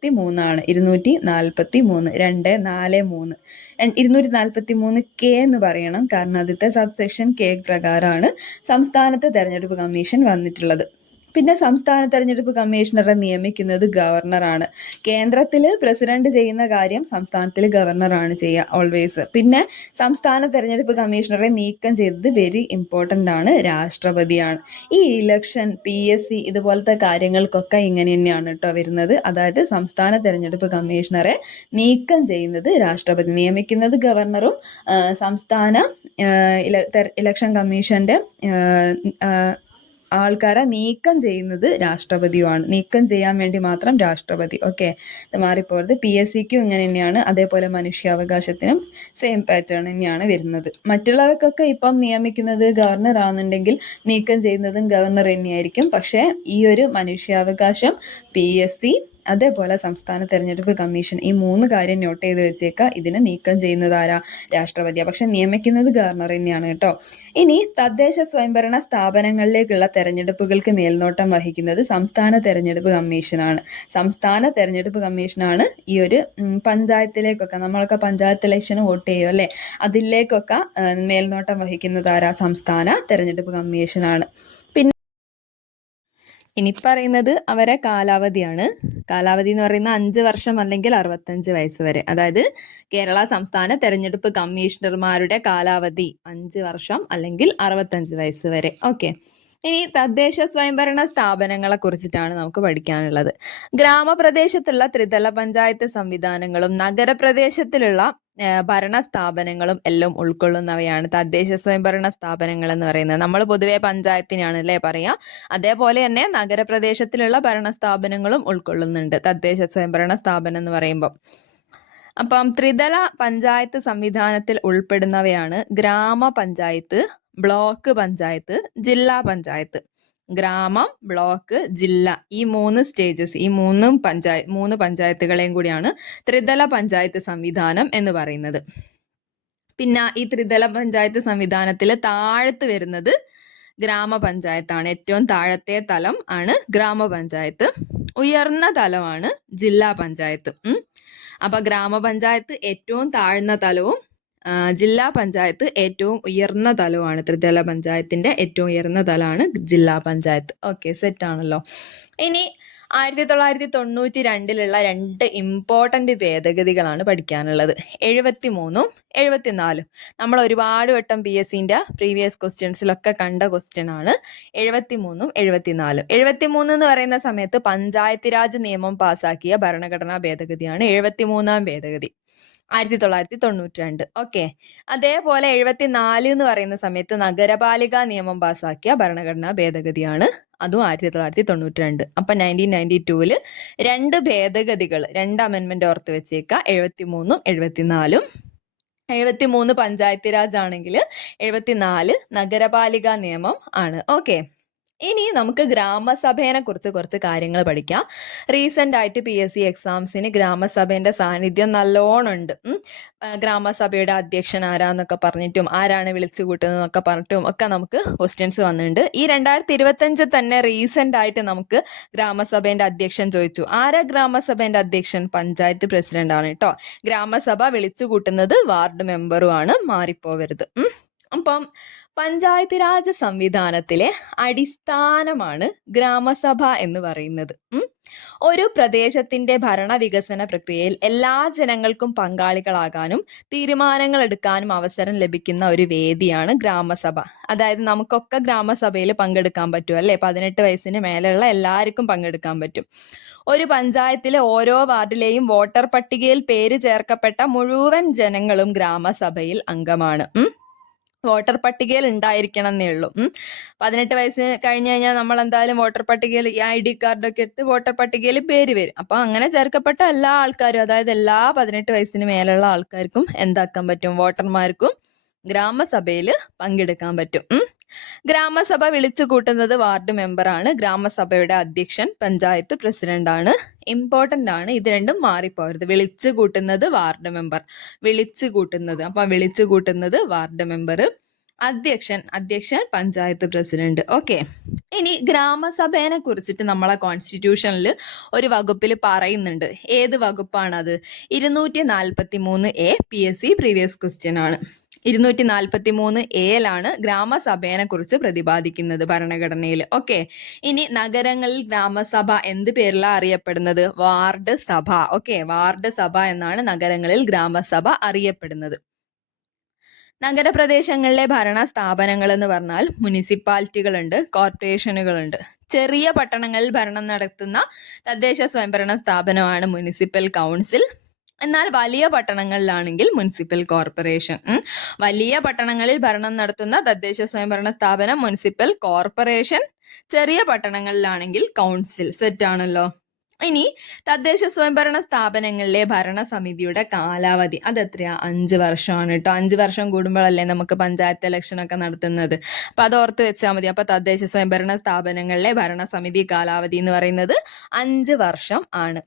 243 കെ എന്ന് പറയണം, കാരണം ആദ്യത്തെ സബ്സെക്ഷൻ കെ പ്രകാരമാണ് സംസ്ഥാനത്തെ തെരഞ്ഞെടുപ്പ് കമ്മീഷൻ വന്നിട്ടുള്ളത്. പിന്നെ സംസ്ഥാന തെരഞ്ഞെടുപ്പ് കമ്മീഷണറെ നിയമിക്കുന്നത് ഗവർണറാണ്. കേന്ദ്രത്തിൽ പ്രസിഡന്റ് ചെയ്യുന്ന കാര്യം സംസ്ഥാനത്തിൽ ഗവർണറാണ് ചെയ്യുക ഓൾവേസ്. പിന്നെ സംസ്ഥാന തെരഞ്ഞെടുപ്പ് കമ്മീഷണറെ നീക്കം ചെയ്തത് വെരി ഇമ്പോർട്ടൻ്റ് ആണ്, രാഷ്ട്രപതിയാണ്. ഈ ഇലക്ഷൻ PSC ഇതുപോലത്തെ കാര്യങ്ങൾക്കൊക്കെ ഇങ്ങനെ തന്നെയാണ് കേട്ടോ വരുന്നത്. അതായത് സംസ്ഥാന തെരഞ്ഞെടുപ്പ് കമ്മീഷണറെ നീക്കം ചെയ്യുന്നത് രാഷ്ട്രപതി, നിയമിക്കുന്നത് ഗവർണറും സംസ്ഥാന ഇലക്ഷൻ കമ്മീഷന്റെ ആൾക്കാരെ നീക്കം ചെയ്യുന്നത് രാഷ്ട്രപതിയുമാണ്. നീക്കം ചെയ്യാൻ വേണ്ടി മാത്രം രാഷ്ട്രപതി. ഓക്കെ, ഇത് മാറിപ്പോയത്. PSCക്കും ഇങ്ങനെ തന്നെയാണ്. അതേപോലെ മനുഷ്യാവകാശത്തിനും സെയിം പാറ്റേൺ തന്നെയാണ് വരുന്നത്. മറ്റുള്ളവർക്കൊക്കെ ഇപ്പം നിയമിക്കുന്നത് ഗവർണർ ആണെന്നുണ്ടെങ്കിൽ നീക്കം ചെയ്യുന്നതും ഗവർണർ തന്നെയായിരിക്കും. പക്ഷേ ഈ ഒരു മനുഷ്യാവകാശം, PSC, അതേപോലെ സംസ്ഥാന തെരഞ്ഞെടുപ്പ് കമ്മീഷൻ, ഈ 3 കാര്യം നോട്ട് ചെയ്ത് വെച്ചേക്കുക. ഇതിന് നീക്കം ചെയ്യുന്നത് ആരാ? രാഷ്ട്രപതിയാണ്. പക്ഷെ നിയമിക്കുന്നത് ഗവർണർ തന്നെയാണ് കേട്ടോ. ഇനി തദ്ദേശ സ്വയംഭരണ സ്ഥാപനങ്ങളിലേക്കുള്ള തെരഞ്ഞെടുപ്പുകൾക്ക് മേൽനോട്ടം വഹിക്കുന്നത് സംസ്ഥാന തെരഞ്ഞെടുപ്പ് കമ്മീഷനാണ്. സംസ്ഥാന തെരഞ്ഞെടുപ്പ് കമ്മീഷനാണ് ഈ ഒരു പഞ്ചായത്തിലേക്കൊക്കെ, നമ്മളൊക്കെ പഞ്ചായത്ത് ഇലക്ഷന് വോട്ട് ചെയ്യും അല്ലേ, അതിലേക്കൊക്കെ മേൽനോട്ടം വഹിക്കുന്നത് ആരാ? സംസ്ഥാന തെരഞ്ഞെടുപ്പ് കമ്മീഷനാണ്. ഇനി പറയുന്നത് അവരെ കാലാവധിയാണ്. കാലാവധി എന്ന് പറയുന്നത് 5 വർഷം അല്ലെങ്കിൽ 65 വയസ്സ് വരെ. അതായത് കേരള സംസ്ഥാന തെരഞ്ഞെടുപ്പ് കമ്മീഷണർമാരുടെ കാലാവധി 5 വർഷം അല്ലെങ്കിൽ 65 വയസ്സ് വരെ. ഓക്കെ, ഇനി തദ്ദേശ സ്വയംഭരണ സ്ഥാപനങ്ങളെ കുറിച്ചിട്ടാണ് നമുക്ക് പഠിക്കാനുള്ളത്. ഗ്രാമപ്രദേശത്തുള്ള ത്രിതല പഞ്ചായത്ത് സംവിധാനങ്ങളും നഗരപ്രദേശത്തിലുള്ള ഭരണ സ്ഥാപനങ്ങളും എല്ലാം ഉൾക്കൊള്ളുന്നവയാണ് തദ്ദേശ സ്വയംഭരണ സ്ഥാപനങ്ങൾ എന്ന് പറയുന്നത്. നമ്മൾ പൊതുവെ പഞ്ചായത്തിനാണ് അല്ലേ പറയാ. അതേപോലെ തന്നെ നഗരപ്രദേശത്തിലുള്ള ഭരണ സ്ഥാപനങ്ങളും ഉൾക്കൊള്ളുന്നുണ്ട് തദ്ദേശ സ്വയംഭരണ സ്ഥാപനം എന്ന് പറയുമ്പോൾ. അപ്പം ത്രിതല പഞ്ചായത്ത് സംവിധാനത്തിൽ ഉൾപ്പെടുന്നവയാണ് ഗ്രാമപഞ്ചായത്ത്, ബ്ലോക്ക് പഞ്ചായത്ത്, ജില്ലാ പഞ്ചായത്ത്. ഗ്രാമം, ബ്ലോക്ക്, ജില്ല, ഈ 3 സ്റ്റേജസ്, ഈ 3 പഞ്ചായത്തുകളെയും കൂടിയാണ് ത്രിതല പഞ്ചായത്ത് സംവിധാനം എന്ന് പറയുന്നത്. പിന്നെ ഈ ത്രിതല പഞ്ചായത്ത് സംവിധാനത്തിൽ താഴത്ത് വരുന്നത് ഗ്രാമപഞ്ചായത്താണ്. ഏറ്റവും താഴത്തെ തലം ആണ് ഗ്രാമപഞ്ചായത്ത്, ഉയർന്ന തലമാണ് ജില്ലാ പഞ്ചായത്ത്. അപ്പൊ ഗ്രാമപഞ്ചായത്ത് ഏറ്റവും താഴ്ന്ന തലവും ജില്ലാ പഞ്ചായത്ത് ഏറ്റവും ഉയർന്ന തലമാണ്. ത്രിതല പഞ്ചായത്തിന്റെ ഏറ്റവും ഉയർന്ന തലമാണ് ജില്ലാ പഞ്ചായത്ത്. ഓക്കെ, സെറ്റ് ആണല്ലോ. ഇനി 1992 2 ഇമ്പോർട്ടന്റ് ഭേദഗതികളാണ് പഠിക്കാനുള്ളത്. 73-ഉം 74-ഉം. നമ്മൾ ഒരുപാട് വട്ടം PSCന്റെ പ്രീവിയസ് ക്വസ്റ്റ്യൻസിലൊക്കെ കണ്ട ക്വസ്റ്റ്യൻ ആണ് 73-ഉം 74-ഉം. 73 എന്ന് പറയുന്ന സമയത്ത് പഞ്ചായത്ത് രാജ് നിയമം പാസാക്കിയ ഭരണഘടനാ ഭേദഗതിയാണ് 73-ാം ഭേദഗതി, 1992. ഓക്കെ, അതേപോലെ 74 എന്ന് പറയുന്ന സമയത്ത് നഗരപാലിക നിയമം പാസാക്കിയ ഭരണഘടനാ ഭേദഗതിയാണ്, അതും 1992. അപ്പൊ 1992 2 ഭേദഗതികൾ, 2 അമെന്റ്മെന്റ് ഓർത്ത് വെച്ചേക്കുക. 73-ഉം 74-ഉം. 73 പഞ്ചായത്ത് രാജ് ആണെങ്കിൽ 74 നഗരപാലിക നിയമം ആണ്. ഓക്കെ, ഇനി നമുക്ക് ഗ്രാമസഭേനെ കുറിച്ച് കുറച്ച് കാര്യങ്ങൾ പഠിക്കാം. റീസെന്റ് ആയിട്ട് PSC എക്സാംസിന് ഗ്രാമസഭേന്റെ സാന്നിധ്യം നല്ലോണം ഉണ്ട്. ഗ്രാമസഭയുടെ അധ്യക്ഷൻ ആരാന്നൊക്കെ പറഞ്ഞിട്ടും ആരാണ് വിളിച്ചു കൂട്ടുന്നതൊക്കെ പറഞ്ഞിട്ടും ഒക്കെ നമുക്ക് ക്വസ്റ്റ്യൻസ് വന്നിട്ടുണ്ട്. ഈ 2025 തന്നെ റീസെന്റ് ആയിട്ട് നമുക്ക് ഗ്രാമസഭേന്റെ അധ്യക്ഷൻ ചോദിച്ചു. ആരാ ഗ്രാമസഭേന്റെ അധ്യക്ഷൻ? പഞ്ചായത്ത് പ്രസിഡന്റ് ആണ് കേട്ടോ. ഗ്രാമസഭ വിളിച്ചു കൂട്ടുന്നത് വാർഡ് മെമ്പറുമാണ്, മാറിപ്പോവരുത്. അപ്പം പഞ്ചായത്ത് രാജ് സംവിധാനത്തിലെ അടിസ്ഥാനമാണ് ഗ്രാമസഭ എന്ന് പറയുന്നത്. ഒരു പ്രദേശത്തിന്റെ ഭരണവികസന പ്രക്രിയയിൽ എല്ലാ ജനങ്ങൾക്കും പങ്കാളികളാകാനും തീരുമാനങ്ങൾ എടുക്കാനും അവസരം ലഭിക്കുന്ന ഒരു വേദിയാണ് ഗ്രാമസഭ. അതായത് നമുക്കൊക്കെ ഗ്രാമസഭയിൽ പങ്കെടുക്കാൻ പറ്റും അല്ലേ? 18 വയസ്സിന് മേലെയുള്ള എല്ലാവർക്കും പങ്കെടുക്കാൻ പറ്റും. ഒരു പഞ്ചായത്തിലെ ഓരോ വാർഡിലെയും വോട്ടർ പട്ടികയിൽ പേര് ചേർക്കപ്പെട്ട മുഴുവൻ ജനങ്ങളും ഗ്രാമസഭയിൽ അംഗമാണ്. വോട്ടർ പട്ടികയിൽ ഉണ്ടായിരിക്കണം എന്നേ ഉള്ളൂ. 18 വയസ്സ് കഴിഞ്ഞ് കഴിഞ്ഞാൽ നമ്മൾ എന്തായാലും വോട്ടർ പട്ടികയിൽ ഈ ID കാർഡൊക്കെ എടുത്ത് വോട്ടർ പട്ടികയിൽ പേര് വരും. അപ്പോൾ അങ്ങനെ ചേർക്കപ്പെട്ട എല്ലാ ആൾക്കാരും, അതായത് എല്ലാ 18 വയസ്സിന് മേലുള്ള ആൾക്കാർക്കും എന്താക്കാൻ പറ്റും, വോട്ടർമാർക്കും ഗ്രാമസഭയിൽ പങ്കെടുക്കാൻ പറ്റും. ഗ്രാമസഭ വിളിച്ചു കൂട്ടുന്നത് വാർഡ് മെമ്പറാണ്. ഗ്രാമസഭയുടെ അധ്യക്ഷൻ പഞ്ചായത്ത് പ്രസിഡന്റാണ്. ഇമ്പോർട്ടന്റ് ആണ്, ഇത് രണ്ടും മാറിപ്പോകരുത്. വിളിച്ചു കൂട്ടുന്നത് വാർഡ് മെമ്പർ, വിളിച്ചു കൂട്ടുന്നത്, അപ്പൊ വിളിച്ചു കൂട്ടുന്നത് വാർഡ് മെമ്പർ, അധ്യക്ഷൻ പഞ്ചായത്ത് പ്രസിഡന്റ്. ഓക്കെ, ഇനി ഗ്രാമസഭേനെ കുറിച്ചിട്ട് നമ്മളെ കോൺസ്റ്റിറ്റ്യൂഷനിൽ ഒരു വകുപ്പിൽ പറയുന്നുണ്ട്. ഏത് വകുപ്പാണത്? 243A PSC പ്രീവിയസ് ക്വസ്റ്റ്യൻ ആണ്. 243A ഗ്രാമസഭേനെ കുറിച്ച് പ്രതിപാദിക്കുന്നത് ഭരണഘടനയിൽ. ഓക്കെ, ഇനി നഗരങ്ങളിൽ ഗ്രാമസഭ എന്ത് പേരിലാണ് അറിയപ്പെടുന്നത്? വാർഡ് സഭ. ഓക്കെ, വാർഡ് സഭ എന്നാണ് നഗരങ്ങളിൽ ഗ്രാമസഭ അറിയപ്പെടുന്നത്. നഗരപ്രദേശങ്ങളിലെ ഭരണ സ്ഥാപനങ്ങൾ എന്ന് പറഞ്ഞാൽ മുനിസിപ്പാലിറ്റികളുണ്ട്, കോർപ്പറേഷനുകളുണ്ട്. ചെറിയ പട്ടണങ്ങളിൽ ഭരണം നടത്തുന്ന തദ്ദേശ സ്വയംഭരണ സ്ഥാപനമാണ് മുനിസിപ്പൽ കൗൺസിൽ. എന്നാൽ വലിയ പട്ടണങ്ങളിലാണെങ്കിൽ മുനിസിപ്പൽ കോർപ്പറേഷൻ. വലിയ പട്ടണങ്ങളിൽ ഭരണം നടത്തുന്ന തദ്ദേശ സ്വയംഭരണ സ്ഥാപനം മുനിസിപ്പൽ കോർപ്പറേഷൻ, ചെറിയ പട്ടണങ്ങളിലാണെങ്കിൽ കൗൺസിൽ. സെറ്റ് ആണല്ലോ. ഇനി തദ്ദേശ സ്വയംഭരണ സ്ഥാപനങ്ങളിലെ ഭരണസമിതിയുടെ കാലാവധി അതെത്രയാ? 5 വർഷമാണ് കേട്ടോ. 5 വർഷം കൂടുമ്പോഴല്ലേ നമുക്ക് പഞ്ചായത്ത് ഇലക്ഷൻ ഒക്കെ നടത്തുന്നത്. അപ്പൊ അത് ഓർത്ത് വെച്ചാൽ മതി. അപ്പൊ തദ്ദേശ സ്വയംഭരണ സ്ഥാപനങ്ങളിലെ ഭരണസമിതി കാലാവധി എന്ന് പറയുന്നത് 5 വർഷം ആണ്.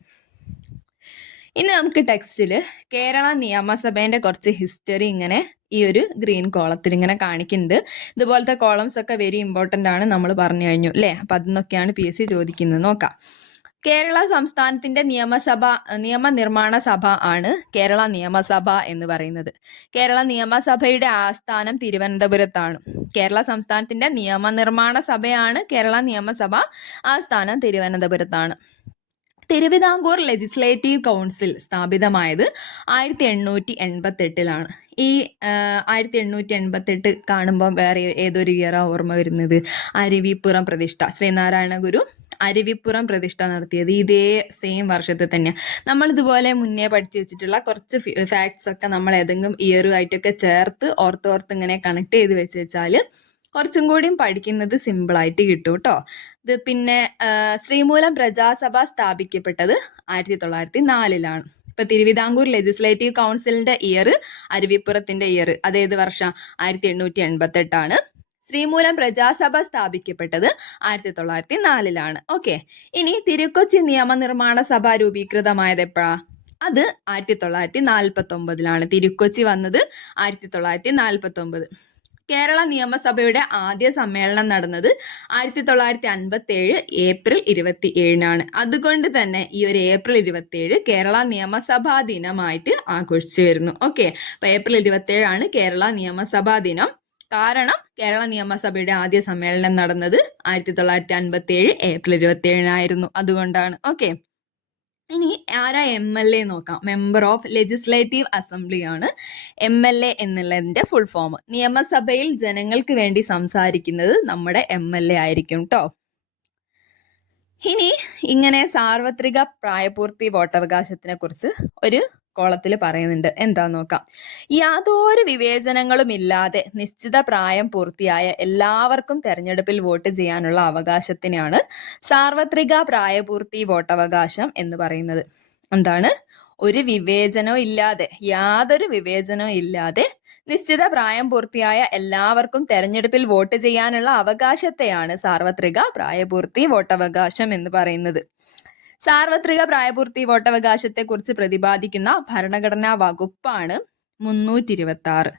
ഇനി നമുക്ക് ടെക്സ്റ്റിൽ കേരള നിയമസഭേന്റെ കുറച്ച് ഹിസ്റ്ററി ഇങ്ങനെ ഈ ഒരു ഗ്രീൻ കോളത്തിൽ ഇങ്ങനെ കാണിക്കുന്നുണ്ട്. ഇതുപോലത്തെ കോളംസ് ഒക്കെ വെരി ഇമ്പോർട്ടൻ്റ് ആണ്, നമ്മൾ പറഞ്ഞു കഴിഞ്ഞു അല്ലേ. അപ്പം അതിനൊക്കെയാണ് PSC ചോദിക്കുന്നത്. നോക്കാം. കേരള സംസ്ഥാനത്തിന്റെ നിയമനിർമ്മാണ സഭ ആണ് കേരള നിയമസഭ എന്ന് പറയുന്നത്. കേരള നിയമസഭയുടെ ആസ്ഥാനം തിരുവനന്തപുരത്താണ്. കേരള സംസ്ഥാനത്തിന്റെ നിയമനിർമ്മാണ സഭയാണ് കേരള നിയമസഭ, ആസ്ഥാനം തിരുവനന്തപുരത്താണ്. തിരുവിതാംകൂർ ലെജിസ്ലേറ്റീവ് കൗൺസിൽ സ്ഥാപിതമായത് 1888 ഈ 1888 കാണുമ്പോൾ വേറെ ഏതൊരു ഇയറാ ഓർമ്മ വരുന്നത്? അരുവിപ്പുറം പ്രതിഷ്ഠ. ശ്രീനാരായണ ഗുരു അരുവിപ്പുറം പ്രതിഷ്ഠ നടത്തിയത് ഇതേ സെയിം വർഷത്തിൽ തന്നെയാണ്. നമ്മൾ ഇതുപോലെ മുന്നേ പഠിച്ചു വെച്ചിട്ടുള്ള കുറച്ച് ഫാക്ട്സ് ഒക്കെ നമ്മൾ ഏതെങ്കിലും ഇയറുമായിട്ടൊക്കെ ചേർത്ത് ഓർത്ത് ഇങ്ങനെ കണക്ട് ചെയ്ത് വെച്ച് വെച്ചാൽ കുറച്ചും കൂടിയും പഠിക്കുന്നത് സിമ്പിളായിട്ട് കിട്ടും കേട്ടോ. ഇത് പിന്നെ ശ്രീമൂലം പ്രജാസഭ സ്ഥാപിക്കപ്പെട്ടത് 1904 ഇപ്പൊ തിരുവിതാംകൂർ ലെജിസ്ലേറ്റീവ് കൗൺസിലിന്റെ ഇയർ, അരുവിപ്പുറത്തിന്റെ ഇയർ അതേത് വർഷം? 1888 ശ്രീമൂലം പ്രജാസഭ സ്ഥാപിക്കപ്പെട്ടത് 1904 ഓക്കെ, ഇനി തിരുക്കൊച്ചി നിയമനിർമ്മാണ സഭ രൂപീകൃതമായത് എപ്പോഴാ? അത് 1949 തിരുക്കൊച്ചി വന്നത് 1949. കേരള നിയമസഭയുടെ ആദ്യ സമ്മേളനം നടന്നത് 1957 ഏപ്രിൽ 27 അതുകൊണ്ട് തന്നെ ഈ ഒരു ഏപ്രിൽ 27 കേരള നിയമസഭാ ദിനമായിട്ട് ആഘോഷിച്ചു വരുന്നു. ഓക്കെ, അപ്പൊ ഏപ്രിൽ 27 കേരള നിയമസഭാ ദിനം. കാരണം കേരള നിയമസഭയുടെ ആദ്യ സമ്മേളനം നടന്നത് 1957 ഏപ്രിൽ 27 അതുകൊണ്ടാണ്. ഓക്കെ, ഇനി ആരാ MLA നോക്കാം. മെമ്പർ ഓഫ് ലെജിസ്ലേറ്റീവ് അസംബ്ലി ആണ് MLA എന്നുള്ളതിന്റെ ഫുൾ ഫോം. നിയമസഭയിൽ ജനങ്ങൾക്ക് വേണ്ടി സംസാരിക്കുന്നത് നമ്മുടെ MLA ആയിരിക്കും കേട്ടോ. ഇനി ഇങ്ങനെ സാർവത്രിക പ്രായപൂർത്തി വോട്ടവകാശത്തിനെ കുറിച്ച് ഒരു കോളത്തിൽ പറയുന്നുണ്ട്. എന്താ നോക്കാം. യാതൊരു വിവേചനങ്ങളും ഇല്ലാതെ നിശ്ചിത പ്രായം പൂർത്തിയായ എല്ലാവർക്കും തെരഞ്ഞെടുപ്പിൽ വോട്ട് ചെയ്യാനുള്ള അവകാശത്തിനാണ് സാർവത്രിക പ്രായപൂർത്തി വോട്ടവകാശം എന്ന് പറയുന്നത്. എന്താണ്? ഒരു വിവേചനവും ഇല്ലാതെ, യാതൊരു വിവേചനവും ഇല്ലാതെ നിശ്ചിത പ്രായം പൂർത്തിയായ എല്ലാവർക്കും തെരഞ്ഞെടുപ്പിൽ വോട്ട് ചെയ്യാനുള്ള അവകാശത്തെയാണ് സാർവത്രിക പ്രായപൂർത്തി വോട്ടവകാശം എന്ന് പറയുന്നത്. സാർവത്രിക പ്രായപൂർത്തി വോട്ടവകാശത്തെ കുറിച്ച് പ്രതിപാദിക്കുന്ന ഭരണഘടനാ വകുപ്പാണ് 326.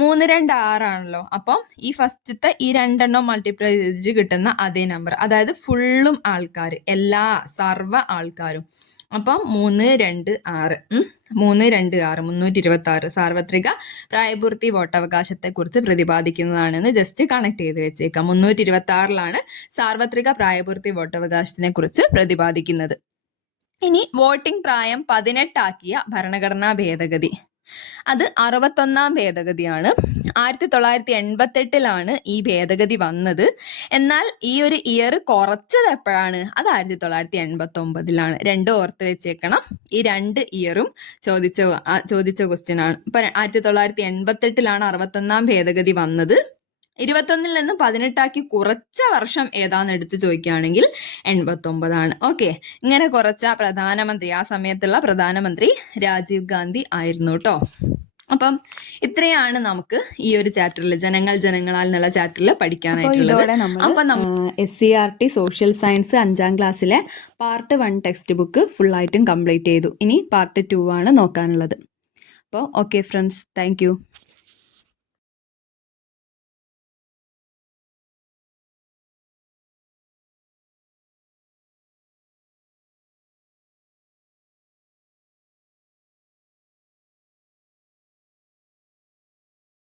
326 ആണല്ലോ. അപ്പം ഈ ഫസ്റ്റത്തെ ഈ 2 മൾട്ടിപ്ലൈ ചെയ്ത് കിട്ടുന്ന അതേ നമ്പർ, അതായത് ഫുള്ളും ആൾക്കാർ, എല്ലാ സർവ്വ ആൾക്കാരും. അപ്പം 326 326 സാർവത്രിക പ്രായപൂർത്തി വോട്ടവകാശത്തെ കുറിച്ച് പ്രതിപാദിക്കുന്നതാണെന്ന് ജസ്റ്റ് കണക്ട് ചെയ്ത് വെച്ചേക്കാം. 326 സാർവത്രിക പ്രായപൂർത്തി വോട്ടവകാശത്തിനെ കുറിച്ച് പ്രതിപാദിക്കുന്നത്. ഇനി വോട്ടിംഗ് പ്രായം 18 ആക്കിയ ഭരണഘടനാ ഭേദഗതി. അത് 61-ാം ഭേദഗതിയാണ്. 1988-ലാണ് ഈ ഭേദഗതി വന്നത്. എന്നാൽ ഈ ഒരു ഇയർ കുറച്ചത് എപ്പോഴാണ്? അത് 1989-ലാണ്. രണ്ടും ഓർത്ത് വെച്ചേക്കണം. ഈ 2 ഇയറും ചോദിച്ച ക്വസ്റ്റ്യൻ ആണ്. ഇപ്പൊ 1988-ലാണ് 61-ാം ഭേദഗതി വന്നത്. 21-ൽ നിന്ന് 18-ആക്കി കുറച്ച വർഷം ഏതാന്ന് എടുത്ത് ചോദിക്കുകയാണെങ്കിൽ 89-ആണ്. ഓക്കെ, ഇങ്ങനെ കുറച്ച പ്രധാനമന്ത്രി, ആ സമയത്തുള്ള പ്രധാനമന്ത്രി രാജീവ് ഗാന്ധി ആയിരുന്നു കേട്ടോ. അപ്പം ഇത്രയാണ് നമുക്ക് ഈ ഒരു ചാപ്റ്ററിൽ, ജനങ്ങളാൽ എന്നുള്ള ചാപ്റ്ററിൽ പഠിക്കാനായിട്ടുള്ളത്. അപ്പൊ SCERT സോഷ്യൽ സയൻസ് 5-ാം ക്ലാസ്സിലെ പാർട്ട് 1 ടെക്സ്റ്റ് ബുക്ക് ഫുള്ളായിട്ടും കംപ്ലീറ്റ് ചെയ്തു. ഇനി പാർട്ട് 2 ആണ് നോക്കാനുള്ളത്. അപ്പോൾ ഓക്കെ ഫ്രണ്ട്സ്, താങ്ക് യു.